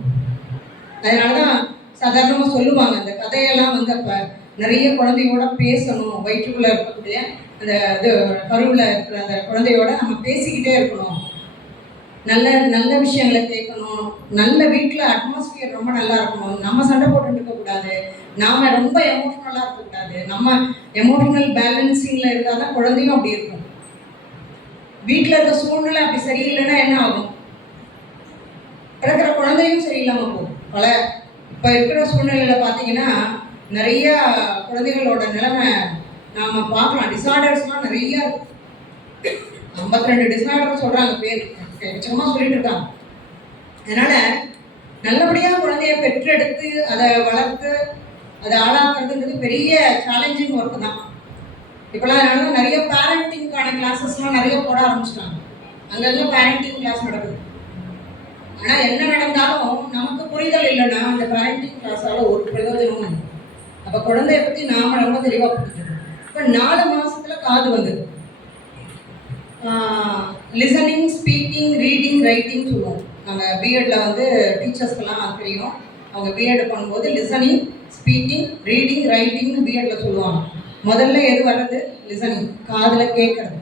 அதனாலதான் சாதாரணமா சொல்லுவாங்க, அந்த கதையெல்லாம் வந்து அப்ப நிறைய குழந்தையோட பேசணும், வயிற்றுக்குள்ள இருக்கக்கூடிய அந்த இது கருவில் இருக்கிற அந்த குழந்தையோட நம்ம பேசிக்கிட்டே இருக்கணும், நல்ல நல்ல விஷயங்களை கேட்கணும், நல்ல வீட்டில் அட்மாஸ்பியர் ரொம்ப நல்லா இருக்கணும், நம்ம சண்டை போட்டு இருக்கக்கூடாது, நாம ரொம்ப எமோஷ்னலாக இருக்கக்கூடாது, நம்ம எமோஷ்னல் பேலன்சிங்கில் இருந்தால் தான் குழந்தையும் அப்படி இருக்கும். வீட்டில் இருக்க சூழ்நிலை அப்படி சரியில்லைன்னா என்ன ஆகும், பிறக்கிற குழந்தையும் சரியில்லாமல் போகும். பல இப்போ இருக்கிற சூழ்நிலையில் பார்த்தீங்கன்னா நிறைய குழந்தைகளோட நிலைமை நாம் பார்க்கலாம். டிஸார்டர்ஸ்லாம் நிறைய, 52 டிஸார்டர் சொல்கிறாங்க, பேர் நிச்சயமாக சொல்லிட்டு இருக்காங்க. அதனால் நல்லபடியாக குழந்தைய பெற்றெடுத்து அதை வளர்த்து அதை ஆளாக்குறதுன்றது பெரிய சேலஞ்சிங் ஒர்க்கு தான். இப்போலாம் அதனால தான் நிறைய பேரண்டிங்கான கிளாஸஸ்லாம் நிறைய போட ஆரம்பிச்சிட்டாங்க. அங்கங்கே பேரண்டிங் கிளாஸ் நடக்குது. ஆனால் என்ன நடந்தாலும் நமக்கு புரிதல் இல்லைன்னா அந்த பேரண்டிங் கிளாஸால் ஒரு பிரயோஜனமும் இல்லை. அப்போ குழந்தைய பற்றி நாம் ரொம்ப தெளிவாக கொடுத்துருக்கோம். இப்போ 4 மாதத்துல காது வந்தது. லிசனிங், ஸ்பீக்கிங், ரீடிங், ரைட்டிங் சொல்லுவோம். நாங்கள் பிஎட்ல வந்து டீச்சர்ஸ்க்கெல்லாம் தெரியும். அவங்க பிஎட் பண்ணும்போது லிசனிங், ஸ்பீக்கிங், ரீடிங், ரைட்டிங்னு பிஎட்ல சொல்லுவாங்க. முதல்ல எது வர்றது, லிசனிங், காதில் கேட்கறது.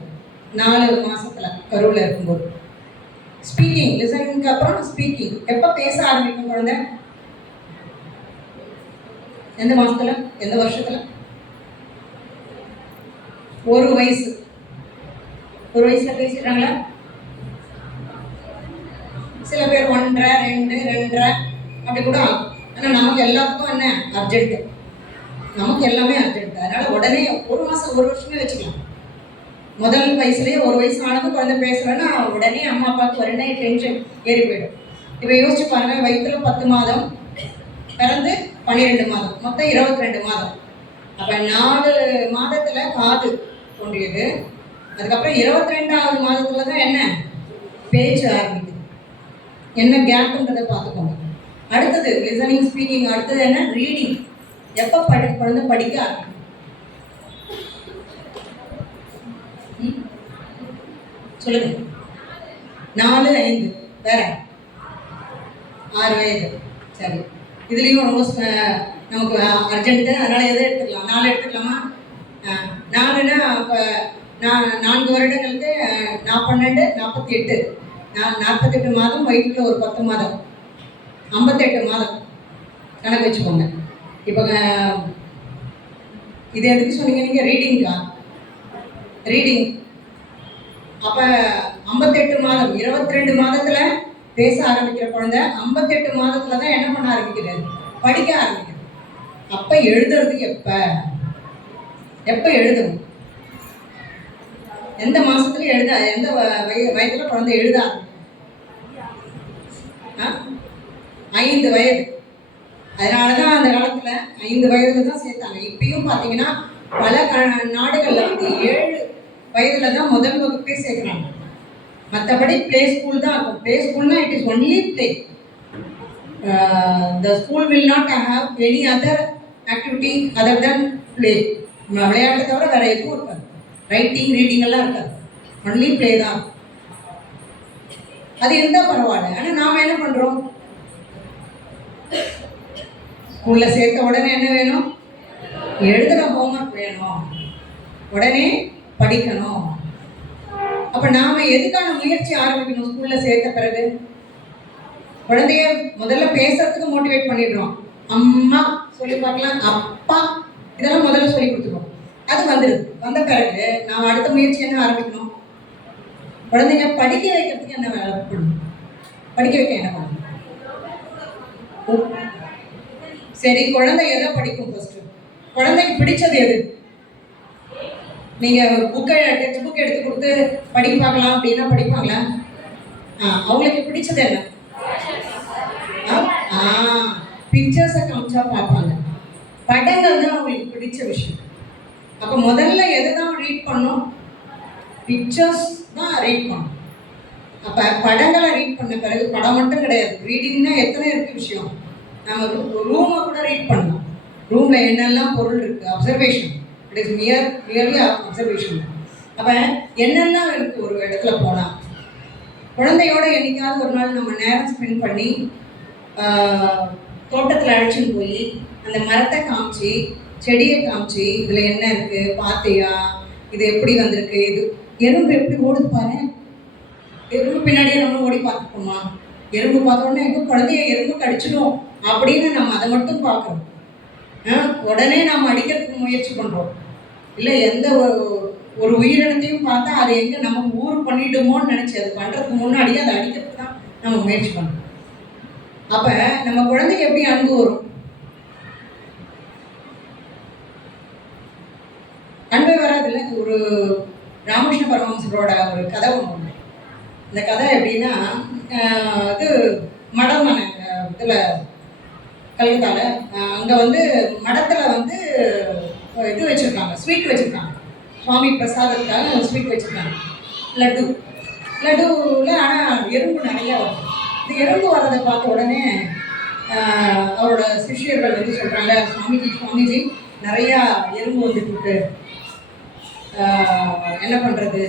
4 மாசத்துல கருவில் இருக்கும்போது ஸ்பீக்கிங், லிசனிங்க்கு அப்புறம் ஸ்பீக்கிங். எப்போ பேச ஆரம்பிக்கும் குழந்தை, எந்த மாசத்துல, எந்த வருஷத்துல? 1 வயசு. 1 வயசுல பேசிடுறாங்களா? சில பேர் 1.5, 2, 2.5 அப்படி கூட ஆகும். ஆனால் நமக்கு எல்லாத்துக்கும் என்ன அர்ஜென்ட், நமக்கு எல்லாமே அர்ஜென்ட். அதனால உடனே 1 மாசம் 1 வருஷமே வச்சுக்கலாம். முதல் வயசுலேயே 1 வயசு ஆனது குழந்தை பேசலன்னா உடனே அம்மா அப்பாவுக்கு உடனே டென்ஷன் ஏறி போயிடும். இப்போ யோசிச்சு பாருங்க, வயிற்றுல 10 மாதம், பிறந்து 12 மாதம், மொத்தம் 22 மாதம். அப்போ 4 மாதத்துல காது தோன்றியது. அதுக்கப்புறம் 22வது மாதத்துல தான் என்ன பேச்சு ஆரம்பிக்குது. என்ன கேப்ன்றதை பார்த்துக்கோங்க. அடுத்தது லிசனிங், ஸ்பீக்கிங். அடுத்தது என்ன, ரீடிங். எப்போ குழந்தை படிக்க ஆரம்பிக்கும்? சொல்லுங்க. 4, 5, வேற 6 வயது. சரி, இதுலேயும் ரொம்ப நமக்கு அர்ஜென்ட்டு, அதனால் எதை எடுத்துக்கலாம்? 4 எடுத்துக்கலாமா? 4னா இப்போ நான் 4 வருடங்களுக்கு 12 48, 48 மாதம், வயிற்றுல ஒரு 10 மாதம், 58 மாதம் கணக்கு வச்சுக்கோங்க. இப்போ இது எதுக்கு சொன்னீங்க நீங்கள்? ரீடிங்கா? ரீடிங். அப்போ 58 மாதம், 22 மாதத்தில் பேச ஆரம்பிக்கிற குழந்தை 58 மாதத்தில் தான் என்ன பண்ண ஆரம்பிக்குது? படிக்க ஆரம்பிக்குது. அப்போ எழுதுறது எப்போ எழுதணும்? எந்த மாசத்துல எழுத, எந்த வயதுல குழந்தை எழுத ஆரம்பிக்கும்? 5 வயது. அதனாலதான் அந்த காலத்துல 5 வயதுல தான் சேர்த்தாங்க. இப்பயும் பாத்தீங்கன்னா பல நாடுகள்ல வந்து 7 வயதுல தான் முதல் வகுப்பே சேர்க்கிறாங்க. மற்றபடி பிளே ஸ்கூல் தான் இருக்கும். பிளே ஸ்கூல்னா it is only play. The school will not have any other activity other than play. விளையாட்டு தவிர வேற எதுவும் இருக்காது. ரைட்டிங், ரீடிங் எல்லாம் இருக்காது. ஒன்லி பிளே தான். அது இருந்தால் பரவாயில்ல. ஆனால் நாம் என்ன பண்ணுறோம்? ஸ்கூலில் சேர்த்த உடனே என்ன வேணும்? எழுதுகிற ஹோம்ஒர்க் வேணும், உடனே படிக்கணும். அப்போ நாம் எதுக்கான முயற்சி ஆரம்பிக்கணும்? ஸ்கூலில் சேர்த்த பிறகு குழந்தைய முதல்ல பேசுறதுக்கு மோட்டிவேட் பண்ணிடுறோம். அம்மா சொல்லி பார்க்கலாம், அப்பா இதெல்லாம் முதல்ல சொல்லி கொடுத்துருவோம். அது வந்துடுது. வந்த பிறகு நாம் அடுத்த முயற்சி என்ன ஆரம்பிக்கணும்? குழந்தைங்க படிக்க வைக்கிறதுக்கு என்ன வேலை பண்ணணும்? படிக்க வைக்க என்ன பண்ணணும்? சரி, குழந்தை எதை படிக்கும்? ஃபர்ஸ்ட் குழந்தைக்கு பிடிச்சது எது? நீங்கள் புக்கை, டெக்ஸ்ட் புக் எடுத்து கொடுத்து படிக்க பார்க்கலாம் அப்படின்னா படிப்பாங்களா? அவங்களுக்கு பிடிச்சது என்ன? பிக்சர்ஸை காமிச்சா பார்ப்பாங்க. படங்கள் தான் அவங்களுக்கு பிடிச்ச விஷயம். அப்போ முதல்ல எதை தான் ரீட் பண்ணோம்? பிக்சர்ஸ் தான் ரீட் பண்ணோம். அப்போ படங்களை ரீட் பண்ண பிறகு, படம் மட்டும் கிடையாது, ரீடிங்னா எத்தனை இருக்கு விஷயம். நம்ம ரூமை கூட ரீட் பண்ணலாம். ரூமில் என்னெல்லாம் பொருள் இருக்குது, observation. It is merely observation. அப்போ என்னெல்லாம் இருக்குது ஒரு இடத்துல போனால். குழந்தையோட என்னைக்காவது ஒரு நாள் நம்ம நேரம் ஸ்பெண்ட் பண்ணி தோட்டத்தில் அழைச்சின்னு போய் அந்த மரத்தை காமிச்சு, செடியை காமிச்சு, இதில் என்ன இருக்குது பார்த்தியா, இது எப்படி வந்திருக்கு, இது எறும்பு எப்படி ஓடுது பாரு, எறும்பு பின்னாடியே நம்ம ஓடி பார்த்துப்போமா? எறும்பு பார்த்தோன்னா எங்கள் குழந்தைய எறும்பு கடிச்சிடும் அப்படின்னு நம்ம அதை மட்டும் பார்க்குறோம். உடனே நாம் அடிக்கிறதுக்கு முயற்சி பண்ணுறோம். இல்லை, எந்த ஒரு உயிரினத்தையும் பார்த்தா அது எங்கே நம்ம ஊர் பண்ணிடுமோன்னு நினச்சி அது பண்ணுறதுக்கு முன்னாடி அதை அடிக்கிறதுக்கு தான் நம்ம முயற்சி பண்ணுறோம். அப்போ நம்ம குழந்தைக்கு எப்படி அன்பு வரும்? அன்பே வராதுல்ல. ஒரு ராமகிருஷ்ண பரமஹம்சரோட ஒரு கதை ஒன்று. இந்த கதை எப்படின்னா, இது மடம் தானே இதில் கல்கத்தாவில். அங்கே வந்து மடத்தில் வந்து இது வச்சுருக்காங்க, ஸ்வீட் வச்சுருக்காங்க. சுவாமி பிரசாதத்துக்காக ஸ்வீட் வச்சுருக்காங்க, லட்டுவில். ஆனால் எறும்பு நிறையா வரும். இந்த எறும்பு வர்றதை பார்த்த உடனே அவரோட சிஷ்யர்கள் வந்து சொல்கிறாங்க, சுவாமிஜி நிறையா எறும்பு வந்துட்டு என்ன பண்ணுறது,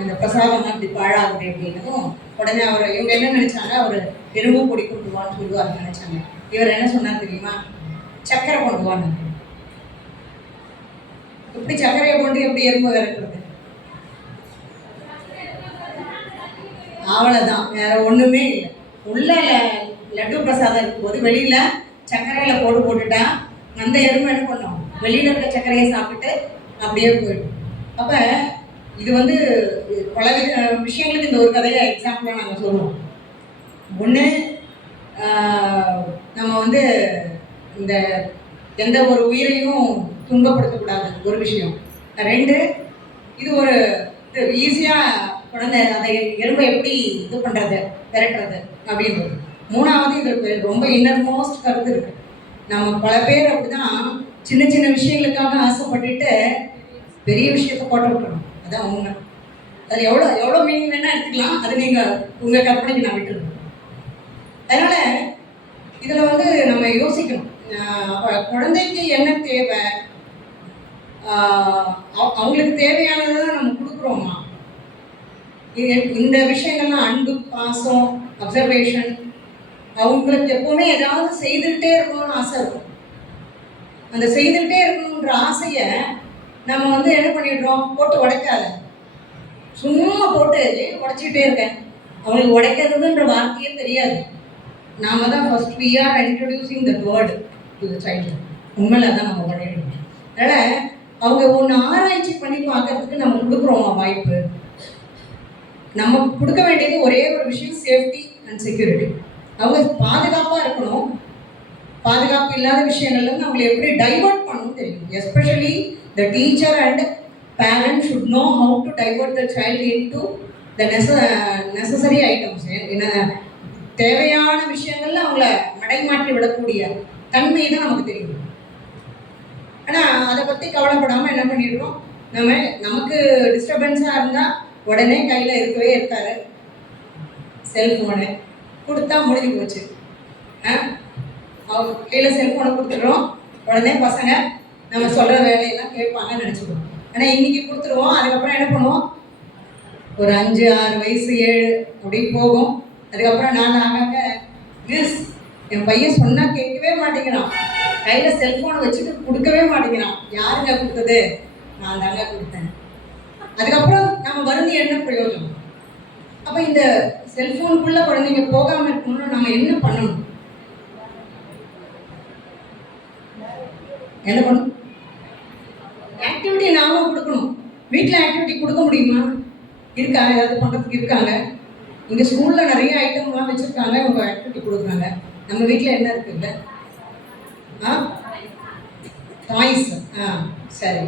இந்த பிரசாதம் அப்படி பாழாகுது அப்படின்னதும் உடனே இவங்க என்ன நினச்சாங்க? அவர் எறும்பு பொடி கொண்டு வான்னு சொல்லுவார்னு நினச்சாங்க. இவர் என்ன சொன்னார் தெரியுமா? சக்கரை கொண்டு வான்னு. இப்படி சர்க்கரையை கொண்டு எப்படி எறும்பு விரட்டுறது? அவ்வளோதான், வேற ஒன்றுமே இல்லை. உள்ள லட்டு பிரசாதம் இருக்கும்போது வெளியில் சர்க்கரையில் போட்டுட்டா அந்த எறும்பு என்ன பண்ணோம்? வெளியில் இருக்க சர்க்கரையை சாப்பிட்டு அப்படியே போயிடும். அப்போ இது வந்து பல விஷயங்களுக்கு இந்த ஒரு கதையை எக்ஸாம்பிளாக நாங்கள் சொல்லுவோம். ஒன்று, நம்ம வந்து இந்த எந்த ஒரு உயிரையும் துன்பப்படுத்தக்கூடாது, ஒரு விஷயம். 2, இது ஒரு ஈஸியாக குழந்தை அதை எறும்பை எப்படி இது பண்ணுறது, விரட்டுறது அப்படின்றது. 3வது, இது ரொம்ப இன்னர்மோஸ்ட் கருத்து இருக்குது. நம்ம பல பேர் அப்படிதான் சின்ன சின்ன விஷயங்களுக்காக ஆசைப்பட்டுட்டு பெரிய விஷயத்தை போட்டு விட்டுறோம். அதான் உண்மை. அது எவ்வளோ மீனிங் வேணால் எடுத்துக்கலாம். அது நீங்கள் உங்கள் கற்பனைக்கு நான் விட்டுருக்கேன். அதனால் இதில் வந்து நம்ம யோசிக்கணும். குழந்தைக்கு என்ன தேவை, அவங்களுக்கு தேவையானதை தான் நம்ம கொடுக்குறோமா? இந்த விஷயங்கள்லாம் அன்பு, பாசம், அப்சர்வேஷன், அவங்களுக்கு எப்போவுமே ஏதாவது செய்துக்கிட்டே இருக்கணும்னு ஆசை இருக்கும். அந்த செய்துகிட்டே இருக்கணுன்ற ஆசையை நம்ம வந்து என்ன பண்ணிடுறோம், போட்டு உடைக்காத, சும்மா போட்டு உடைச்சிக்கிட்டே இருக்கேன். அவங்களுக்கு உடைக்கிறதுன்ற வார்த்தையே தெரியாது. நாம தான் first we are introducing that word to the child. உண்மையில தான் நம்ம பண்ணிடணும். அதனால் அவங்க ஒன்று ஆராய்ச்சி பண்ணி பார்க்கறதுக்கு நம்ம கொடுக்குறோம் வாய்ப்பு. நம்ம கொடுக்க வேண்டியது ஒரே ஒரு விஷயம், சேஃப்டி அண்ட் செக்யூரிட்டி. அவங்க பாதுகாப்பாக இருக்கணும். பாதுகாப்பு இல்லாத விஷயங்கள்ல அவங்களை எப்படி டைவர்ட் பண்ணணும் தெரியும். Especially the teacher and parent should know how to divert the child into the necessary items. என்ன தேவையான விஷயங்கள்ல அவங்கள மடைமாற்றி விடக்கூடிய தன்மை தான் நமக்கு தெரியும். ஆனால் அதை பற்றி கவலைப்படாமல் என்ன பண்ணிடுறோம், நமக்கு டிஸ்டர்பன்ஸாக இருந்தால் உடனே கையில் இருக்கவே இருக்காது செல்ஃபோனு, கொடுத்தா முடிஞ்சு போச்சு. அவங்க கையில் செல்ஃபோனை கொடுத்துட்றோம், உடனே பசங்க நம்ம சொல்கிற வேலையெல்லாம் கேட்பாங்கன்னு நினச்சிக்குவோம். ஆனால் இன்றைக்கி கொடுத்துருவோம். அதுக்கப்புறம் என்ன பண்ணுவோம், ஒரு 5, 6 வயசு 7 அப்படி போகும். அதுக்கப்புறம் நான் ஆகாங்க, மிஸ் என் பையன் சொன்னால் கேட்கவே மாட்டேங்கிறான், கையில் செல்ஃபோனை வச்சுட்டு கொடுக்கவே மாட்டேங்கிறான். யாருங்க கொடுத்தது? நான் தாங்க கொடுத்தேன். அதுக்கப்புறம் நம்ம வருந்தி என்ன பிரயோஜனம்? அப்போ இந்த செல்ஃபோனுக்குள்ளே குழந்தைங்க போகாமல் இருக்கணும்னு நம்ம என்ன பண்ணணும்? என்ன பண்ணணும்? ஆக்டிவிட்டி நாம கொடுக்கணும். வீட்டில் ஆக்டிவிட்டி கொடுக்க முடியுமா? இருக்கா? ஏதாவது பண்ணுறதுக்கு இருக்காங்க? இங்கே ஸ்கூலில் நிறைய ஐட்டம்லாம் வச்சுருக்காங்க, அவங்க ஆக்டிவிட்டி கொடுக்குறாங்க. நம்ம வீட்டில் என்ன இருக்குல்ல? டாய்ஸ். சரி,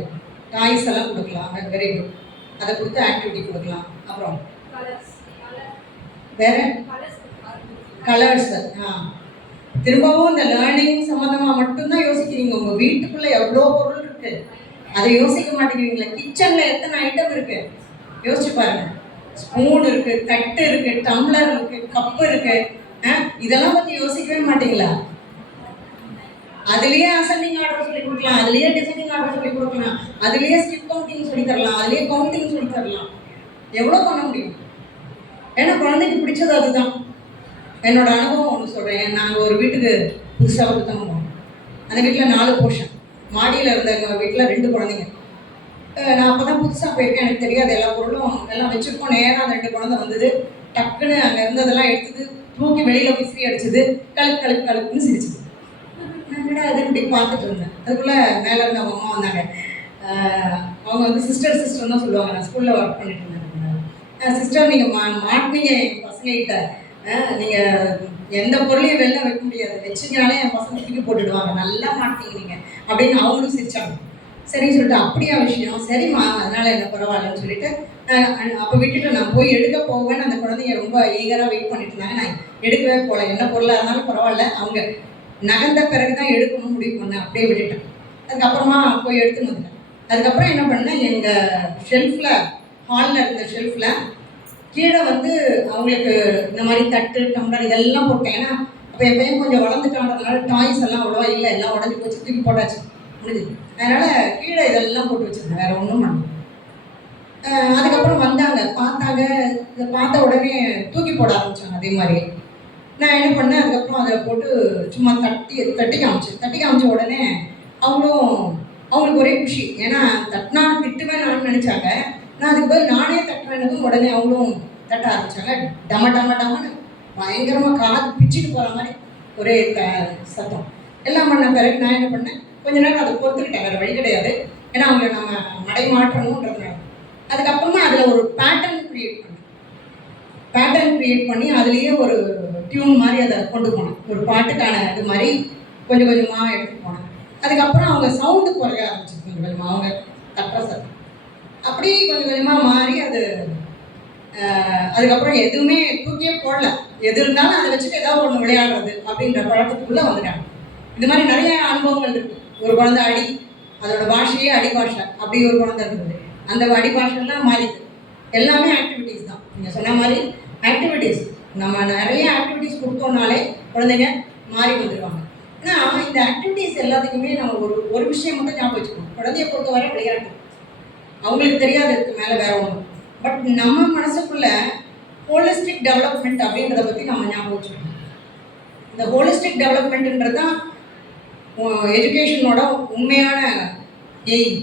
டாய்ஸ் எல்லாம் கொடுக்கலாம், வெரி குட். அதை கொடுத்து ஆக்டிவிட்டி கொடுக்கலாம். அப்புறம் வேற கலர்ஸ். திரும்பவும் இந்த லேர்னிங் சம்மந்தமாக மட்டும்தான் யோசிக்கிறீங்க. உங்கள் வீட்டுக்குள்ளே எவ்வளோ பொருள் இருக்குது, அதை யோசிக்க மாட்டேங்கிறீங்களா? கிச்சனில் எத்தனை ஐட்டம் இருக்குது யோசிச்சு பாருங்க. ஸ்பூன் இருக்குது, தட்டு இருக்குது, டம்ளர் இருக்குது, கப்பு இருக்குது. இதெல்லாம் பற்றி யோசிக்கவே மாட்டீங்களா? அதுலேயே அசெண்டிங் ஆர்டர் சொல்லி கொடுக்கலாம், அதுலேயே டிசைனிங் ஆர்டர் சொல்லி கொடுக்கலாம், அதுலேயே ஸ்கிப் கவுண்டிங் சொல்லி தரலாம், அதுலேயே கவுண்டிங் சொல்லி தரலாம். எவ்வளோ பண்ண முடியும்? ஏன்னா குழந்தைக்கு பிடிச்சது அதுதான். என்னோட அனுபவம் ஒன்று சொல்கிறேன். நாங்கள் ஒரு வீட்டுக்கு புதுசாக கொடுத்தோம். அந்த வீட்டில் 4 போர்ஷன். மாடியில் இருந்த வீட்டில் 2 குழந்தைங்க. நான் அப்போ தான் புதுசாக போயிருக்கேன், எனக்கு தெரியாது. எல்லா பொருளும் எல்லாம் வச்சுருக்கோம். நேராக அந்த 2 குழந்தை வந்தது, டக்குன்னு அங்கே இருந்ததெல்லாம் எடுத்தது, தூக்கி வெளியில் விசிறி அடிச்சது, கழுப்புன்னு சிரிச்சுது. நான் அது இப்படி பார்த்துட்டு இருந்தேன். அதுக்குள்ளே மேலே இருந்த அவங்க அம்மா வந்தாங்க. அவங்க வந்து சிஸ்டர் தான் சொல்லுவாங்க. நான் ஸ்கூலில் ஒர்க் பண்ணிட்டு இருந்தேன். சிஸ்டர், நீங்கள் மாட்டினீங்க என் பசங்ககிட்ட, நீங்கள் எந்த பொருளையும் வெளில வைக்க முடியாது, வச்சுக்கினாலே என் பசங்க தூக்கி போட்டுடுவாங்க, நல்லா மாட்டினீங்க நீங்கள் அப்படின்னு அவங்களும் சிரிச்சாங்க. சரின்னு சொல்லிட்டு, அப்படியா விஷயம், சரிம்மா, அதனால் என்ன பரவாயில்லன்னு சொல்லிட்டு அப்போ விட்டுட்டு நான் போய் எடுக்க போவேன்னு அந்த குழந்தைங்க ரொம்ப ஈகராக வெயிட் பண்ணிட்டு இருந்தாங்க. நான் எடுக்கவே போகல. என்ன பொருளாக இருந்தாலும் பரவாயில்ல, அவங்க நகர்ந்த பிறகு தான் எடுக்கணும்னு முடிவு பண்ணேன். அப்படியே விட்டுட்டேன். அதுக்கப்புறமா போய் எடுத்துன்னு வந்துட்டேன். அதுக்கப்புறம் என்ன பண்ணேன், எங்கள் ஷெல்ஃபில், ஹாலில் இருந்த ஷெல்ஃபில் கீழே வந்து அவங்களுக்கு இந்த மாதிரி தட்டு, டம்ளர் இதெல்லாம் போட்டேன். ஏன்னா அப்போ என் பையன் கொஞ்சம் வளர்ந்துட்டான்றதுனால டாய்ஸ் எல்லாம் அவ்வளோவா இல்லை, எல்லாம் உடஞ்சி போச்சு, தூக்கி போட்டாச்சு, முடிஞ்சுது. அதனால் கீழே இதெல்லாம் போட்டு வச்சுருந்தேன், வேறு ஒன்றும் பண்ணல. அதுக்கப்புறம் வந்தாங்க, பார்த்தாங்க. இதை பார்த்த உடனே தூக்கி போட ஆரம்பித்தாங்க. அதே மாதிரி நான் என்ன பண்ணேன், அதுக்கப்புறம் அதை போட்டு சும்மா தட்டி காமிச்ச உடனே அவங்களுக்கு ஒரே குஷி. ஏன்னா தட்டினா திட்டுவேன் நான் நினச்சாங்க. நான் அதுக்கு பதில் நானே தட்டுறேன்னதும் உடனே அவங்களும் தட்ட ஆரம்பித்தாங்க. டமன்னு பயங்கரமாக காது பிச்சுட்டு போகிற மாதிரி ஒரே சத்தம் எல்லாம் பண்ண பிறகு நான் என்ன பண்ணேன், கொஞ்ச நேரம் அதை பொறுத்துக்கிட்டேன், வேறு வழி கிடையாது. ஏன்னா அவங்கள நம்ம மடை மாற்றணுன்றதுனால. அதுக்கப்புறமா அதில் ஒரு பேட்டர்ன் க்ரியேட் பண்ணி அதுலேயே ஒரு டியூன் மாதிரி அதை கொண்டு போனேன். ஒரு பாட்டுக்கான இது மாதிரி கொஞ்சம் கொஞ்சமாக எடுத்துகிட்டு போனேன். அதுக்கப்புறம் அவங்க சவுண்டு குறைய ஆரம்பிச்சு, கொஞ்சம் கொஞ்சமாக அவங்க தட்டுற சத்தம் அப்படி கொஞ்சம் கொஞ்சமாக மாறி அது அதுக்கப்புறம் எதுவுமே தூக்கியே போடல. எது இருந்தாலும் அதை வச்சுட்டு ஏதாவது ஒன்று விளையாடுறது அப்படின்ற பழக்கத்துக்குள்ளே வந்துட்டாங்க. இது மாதிரி நிறைய அனுபவங்கள் இருக்குது. ஒரு குழந்தை அடி, அதோட பாஷையே அடி பாஷை, அப்படி ஒரு குழந்தை இருந்தது. அந்த அடி பாஷெல்லாம் மாறிது. எல்லாமே ஆக்டிவிட்டீஸ் தான். நீங்கள் சொன்ன மாதிரி ஆக்டிவிட்டீஸ், நம்ம நிறைய ஆக்டிவிட்டீஸ் கொடுத்தோம்னாலே குழந்தைங்க மாறி வந்துடுவாங்க. ஆனால் இந்த ஆக்டிவிட்டீஸ் எல்லாத்துக்குமே நம்ம ஒரு விஷயம் மட்டும் ஞாபகம் வச்சுக்கணும். குழந்தைய பொறுத்தவரை விளையாட்டு, அவங்களுக்கு தெரியாது, இதுக்கு மேலே வேற ஒன்று. பட் நம்ம மனசுக்குள்ள ஹோலிஸ்டிக் டெவலப்மெண்ட் அப்படின்றத பற்றி நம்ம ஞாபகம் வச்சுக்கணும். இந்த ஹோலிஸ்டிக் டெவலப்மெண்ட்ன்றது தான் எஜுகேஷனோட உண்மையான எய்ம்,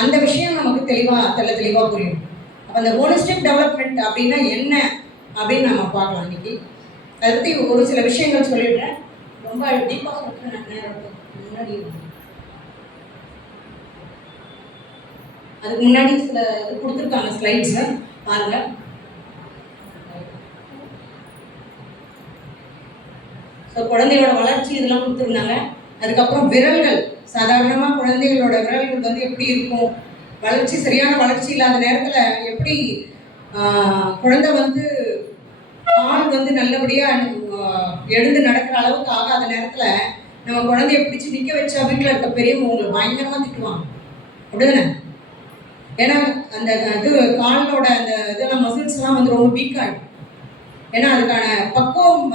அந்த விஷயம் நமக்கு தெளிவாக புரியும். அப்போ அந்த ஹோலிஸ்டிக் டெவலப்மெண்ட் அப்படின்னா என்ன அப்படின்னு நம்ம பார்க்கலாம் இன்னைக்கு. அதை பற்றி ஒரு சில விஷயங்கள் சொல்லிடுறேன். ரொம்ப டீப்பாக சொல்லிட்டு முன்னாடி அதுக்கு முன்னாடி சில இது கொடுத்துருக்காங்க ஸ்லைட்ஸை பாருங்க. ஸோ குழந்தையோட வளர்ச்சி இதெல்லாம் கொடுத்துருந்தாங்க. அதுக்கப்புறம் விரல்கள், சாதாரணமாக குழந்தைகளோட விரல்கள் வந்து எப்படி இருக்கும், வளர்ச்சி சரியான வளர்ச்சி இல்லாத நேரத்தில் எப்படி குழந்தை வந்து கால் வந்து நல்லபடியாக எழுந்து நடக்கிற அளவுக்கு ஆகாத நேரத்தில் நம்ம குழந்தைய பிடிச்சி நிற்க வச்சா வீட்டில் இருக்க பெரியவங்க உங்களுக்கு பயங்கரமாக திட்டுவாங்க, அப்படிதானே? ஏன்னா அந்த இது காலோட அந்த இதெல்லாம் மசில்ஸ்லாம் வந்து ரொம்ப வீக் ஆகிடும். ஏன்னா அதுக்கான பக்குவம்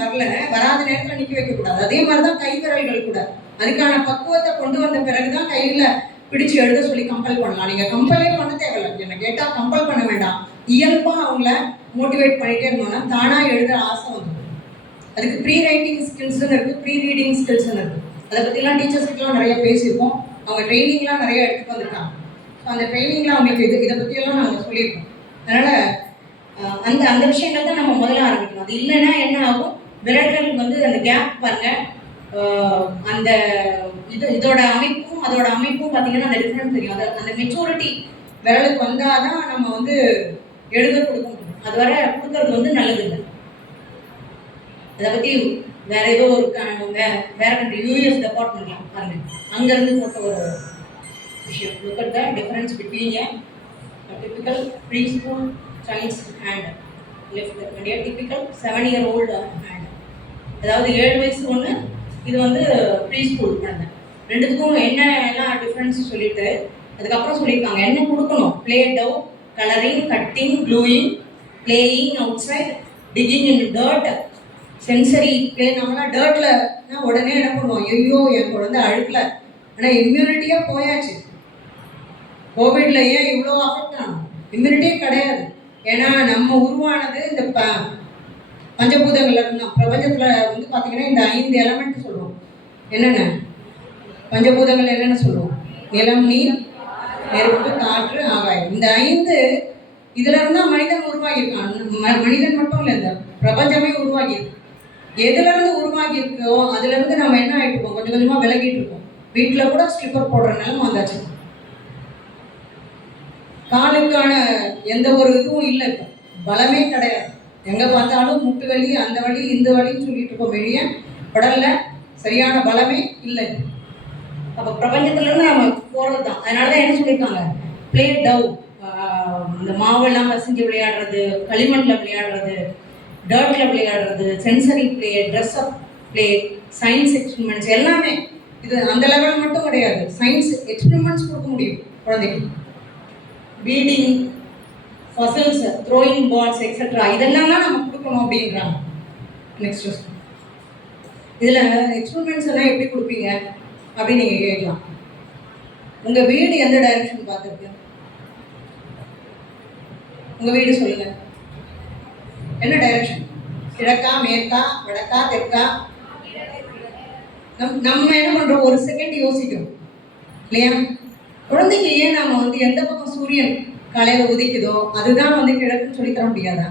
வராத நேரத்தில் நிற்க வைக்கக்கூடாது. அதே மாதிரி தான் கை விரல்கள் கூட அதுக்கான பக்குவத்தை கொண்டு வந்த பிறகு தான் கையில் பிடிச்சு எழுத சொல்லி கம்பல் பண்ணலாம். நீங்கள் கம்பலே பண்ண தேவையில்லை. என்ன கேட்டால் கம்பல் பண்ண வேண்டாம். இயல்பாக அவங்கள மோட்டிவேட் பண்ணிகிட்டே இருந்தோம்னா தானாக எழுத ஆசை வந்துடும். அதுக்கு ப்ரீ ரைட்டிங் ஸ்கில்ஸ்ன்னு இருக்குது, ப்ரீ ரீடிங் ஸ்கில்ஸ்ன்னு இருக்குது. அதை பற்றிலாம் டீச்சர்ஸ்கிட்டலாம் நிறைய பேசியிருக்கோம். அவங்க ட்ரைனிங்லாம் நிறைய எடுத்துகிட்டு வந்திருக்காங்க. ஸோ அந்த ட்ரைனிங்லாம் அவங்களுக்கு இதை பற்றியெல்லாம் நாங்கள் சொல்லியிருக்கோம். அதனால் அந்த அந்த விஷயங்கள் தான் நம்ம முதல்ல ஆரம்பிக்கணும். அது இல்லைன்னா என்ன ஆகும், விரல்கள் வந்து அந்த கேப் பாருங்க, அந்த இதோட அமைப்பும் அதோட அமைப்பும் பார்த்தீங்கன்னா அந்த டிஃப்ரெண்ட் தெரியும். அந்த மெச்சூரிட்டி விரலுக்கு வந்தால் தான் நம்ம வந்து எழுத கொடுக்க முடியும். அது வரை கொடுக்கறது வந்து நல்லது இல்லை. அதை பற்றி வேற ஏதோ ஒரு வேற கண்ட்ரி யூஎஸ் டிபார்ட்மெண்ட்லாம் பாருங்க, அங்கேருந்து போட்ட ஒரு விஷயம். Look at the difference between a typical preschool child's hand left and a typical 7-year-old hand. அதாவது 7 வயசு ஒன்று, இது வந்து ப்ரீ ஸ்கூல் குழந்தை. ரெண்டுத்துக்கும் என்ன எல்லாம் டிஃப்ரென்ஸ் சொல்லிட்டு அதுக்கப்புறம் சொல்லியிருக்காங்க என்ன கொடுக்கணும். Play dough, colouring, cutting, gluing, playing outside, digging in dirt, sensory play. நம்மளாம் டர்ட்டில் உடனே என்ன பண்ணுவோம், ஐயோ என் குழந்தை அழுக்கல. ஆனால் இம்யூனிட்டியாக போயாச்சு. கோவிட்ல ஏன் இவ்வளோ அஃபெக்ட் ஆகும், இம்யூனிட்டியே கிடையாது. ஏன்னா நம்ம உருவானது இந்த பஞ்சபூதங்கள்ல இருந்தால். பிரபஞ்சத்தில் வந்து பார்த்தீங்கன்னா இந்த 5 எலமெண்ட் சொல்லுவோம். என்னென்ன பஞ்சபூதங்கள் என்னென்ன சொல்லுவோம், நிலம், நீர், நெருப்பு, காற்று, ஆகாயம். இந்த 5 இதுல இருந்தா மனிதன் உருவாகியிருக்கான். மனிதன் மட்டும் இல்லை, இந்த பிரபஞ்சமே உருவாகியிருக்கு. எதுல இருந்து உருவாகி இருக்கோ அதுல இருந்து நம்ம என்ன ஆகிட்டு இருக்கோம், கொஞ்சம் கொஞ்சமா விலகிட்டு இருக்கோம். வீட்டில் கூட ஸ்லிப்பர் போடுற நிலைமை வந்தாச்சு. காலுக்கான எந்த ஒரு இதுவும் இல்லை, இப்போ பலமே கிடையாது. எங்கே பார்த்தாலும் முட்டு வலி, அந்த வலி, இந்த வலின்னு சொல்லிட்டு இருக்கோம். வெளியே உடல்ல சரியான பலமே இல்லை. அப்போ பிரபஞ்சத்துலேருந்து நம்ம போகிறது தான். அதனால தான் என்ன சொல்லியிருக்காங்க, பிளே டவ், இந்த மாவெல்லாம் பசஞ்சு விளையாடுறது, களிமண்ணில் விளையாடுறது, டர்ட்டில் விளையாடுறது, சென்சரி பிளே, ட்ரெஸ் அப் பிளே, சயின்ஸ் எக்ஸ்பெரிமெண்ட்ஸ் எல்லாமே. இது அந்த லெவல் மட்டும் கிடையாது, சயின்ஸ் எக்ஸ்பெரிமெண்ட்ஸ் கொடுக்க முடியும் குழந்தைக்கு. பீடிங், ஃபசல்ஸ், த்ரோயிங் பால்ஸ் எக்ஸெட்ரா, இதெல்லாம் தான் நம்ம கொடுக்கணும் அப்படின்றாங்க. நெக்ஸ்ட் இதில் எக்ஸ்பெரிமெண்ட்ஸ் எல்லாம் எப்படி கொடுப்பீங்க அப்படின்னு நீங்கள் கேட்கலாம். உங்கள் வீடு எந்த டைரக்ஷன் பார்த்துருக்கு, உங்கள் வீடு சொல்லுங்கள், என்ன டைரக்ஷன்? கிழக்கா, மேற்கா, வடக்கா, தெற்கா? நம்ம என்ன பண்ணுறோம், ஒரு செகண்ட் யோசிக்கிறோம் இல்லையா? குழந்தைக்கு ஏன் நம்ம வந்து எந்த பக்கம் சூரியன் காலையில் உதிக்குதோ அதுதான் வந்து கிழக்குன்னு சொல்லித்தர முடியாதா?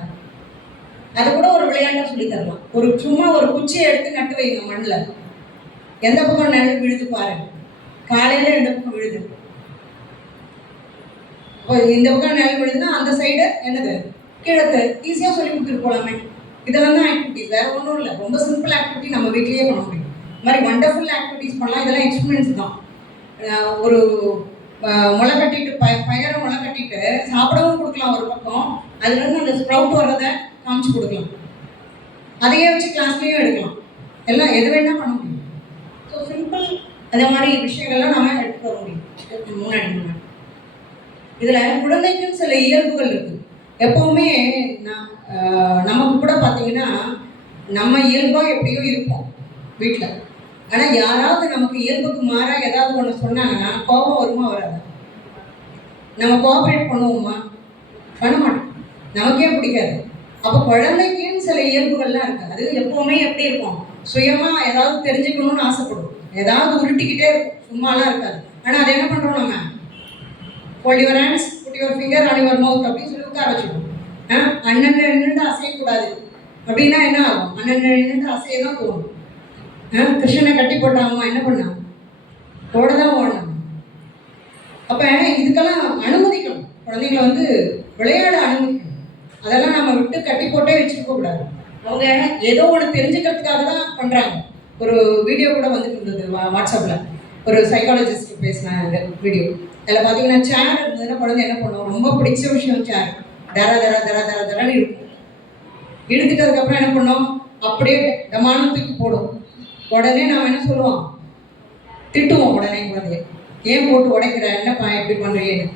அது கூட ஒரு விளையாட்டாக சொல்லித்தரலாம். சும்மா ஒரு குச்சியை எடுத்து நட்டு வைங்க மண்ணில், எந்த பக்கம் நிழல் விழுது பாருங்க. காலையில் எந்த பக்கம் விழுது, இந்த பக்கம் நிழல் விழுதுன்னா அந்த சைடு என்னது, கிழக்கு. ஈஸியாக சொல்லி கொடுத்துட்டு போகலாமே. இதெல்லாம் தான் ஆக்டிவிட்டிஸ், வேற ஒன்றும் இல்லை. ரொம்ப சிம்பிள் ஆக்டிவிட்டி நம்ம வீட்லேயே பண்ண முடியும். இந்த மாதிரி வண்டர்ஃபுல் ஆக்டிவிட்டிஸ் பண்ணலாம். இதெல்லாம் எக்ஸ்பீரியன்ஸ் தான். ஒரு முளை கட்டிட்டு பயரை முளை கட்டிட்டு சாப்பிடவும் கொடுக்கலாம் ஒரு பக்கம். அதுலேருந்து அந்த ஸ்ப்ரவுட் வர்றதை காமிச்சு கொடுக்கலாம். அதையே வச்சு கிளாஸ்லேயும் எடுக்கலாம். எல்லாம் எது வேணால் பண்ண முடியும். ஸோ சிம்பிள் அதே மாதிரி விஷயங்கள்லாம் நம்ம எடுத்துக்க வர முடியும். முன்னாடி இதில் குழந்தைக்குன்னு சில இயல்புகள் இருக்குது. எப்போவுமே நமக்கு கூட பார்த்தீங்கன்னா நம்ம இயல்பாக எப்படியோ இருப்போம் வீட்டில். ஆனால் யாராவது நமக்கு இயல்புக்கு மாறாக ஏதாவது ஒன்று சொன்னாங்கன்னா கோபம் வருமா வராது? நம்ம கோஆப்ரேட் பண்ணுவோமா? பண்ண மாட்டோம், நமக்கே பிடிக்காது. அப்போ குழந்தைக்குன்னு சில இயல்புகள்லாம் இருக்குது. அது எப்போவுமே எப்படி இருக்கும், சுயமாக ஏதாவது தெரிஞ்சுக்கணும்னு ஆசைப்படும். ஏதாவது உருட்டிக்கிட்டே இருக்கும், சும்மாலாம் இருக்காது. ஆனால் அதை என்ன பண்ணுறோம் நம்ம, hold your hands, put your finger on your mouth அப்படின்னு சொல்லி உட்கார வச்சுக்கணும். அண்ணன் நின்று அசையக்கூடாது அப்படின்னா என்ன ஆகும், அண்ணன் நின்று அசைய தான் தோணும். கிருஷ்ணனை கட்டி போட்ட அம்மா என்ன பண்ணாங்க, ஓட தான் ஓடணும். அப்போ இதுக்கெல்லாம் அனுமதிக்கணும், குழந்தைங்களை வந்து விளையாட அனுமதிக்கணும். அதெல்லாம் நம்ம விட்டு கட்டி போட்டே வச்சுருக்க கூடாது. அவங்க ஏதோ ஒன்று தெரிஞ்சுக்கிறதுக்காக தான் பண்ணுறாங்க. ஒரு வீடியோ கூட வந்துட்டு இருந்தது வாட்ஸ்அப்பில், ஒரு சைக்காலஜிஸ்ட் பேசின வீடியோ. அதில் பார்த்தீங்கன்னா சேர் இருந்ததுன்னா குழந்தை என்ன பண்ணுவோம், ரொம்ப பிடிச்ச விஷயம் சேர், தர தர தர தர தரன்னு இருக்கும். இழுத்துட்டு அதுக்கப்புறம் என்ன பண்ணோம், அப்படியே டமானம் தூக்கி போடும். உடனே நாம் என்ன சொல்லுவோம், திட்டுவோம் உடனே குழந்தைய, ஏன் போட்டு உடைக்கிற, என்னப்பா எப்படி பண்ணுறீன்னு.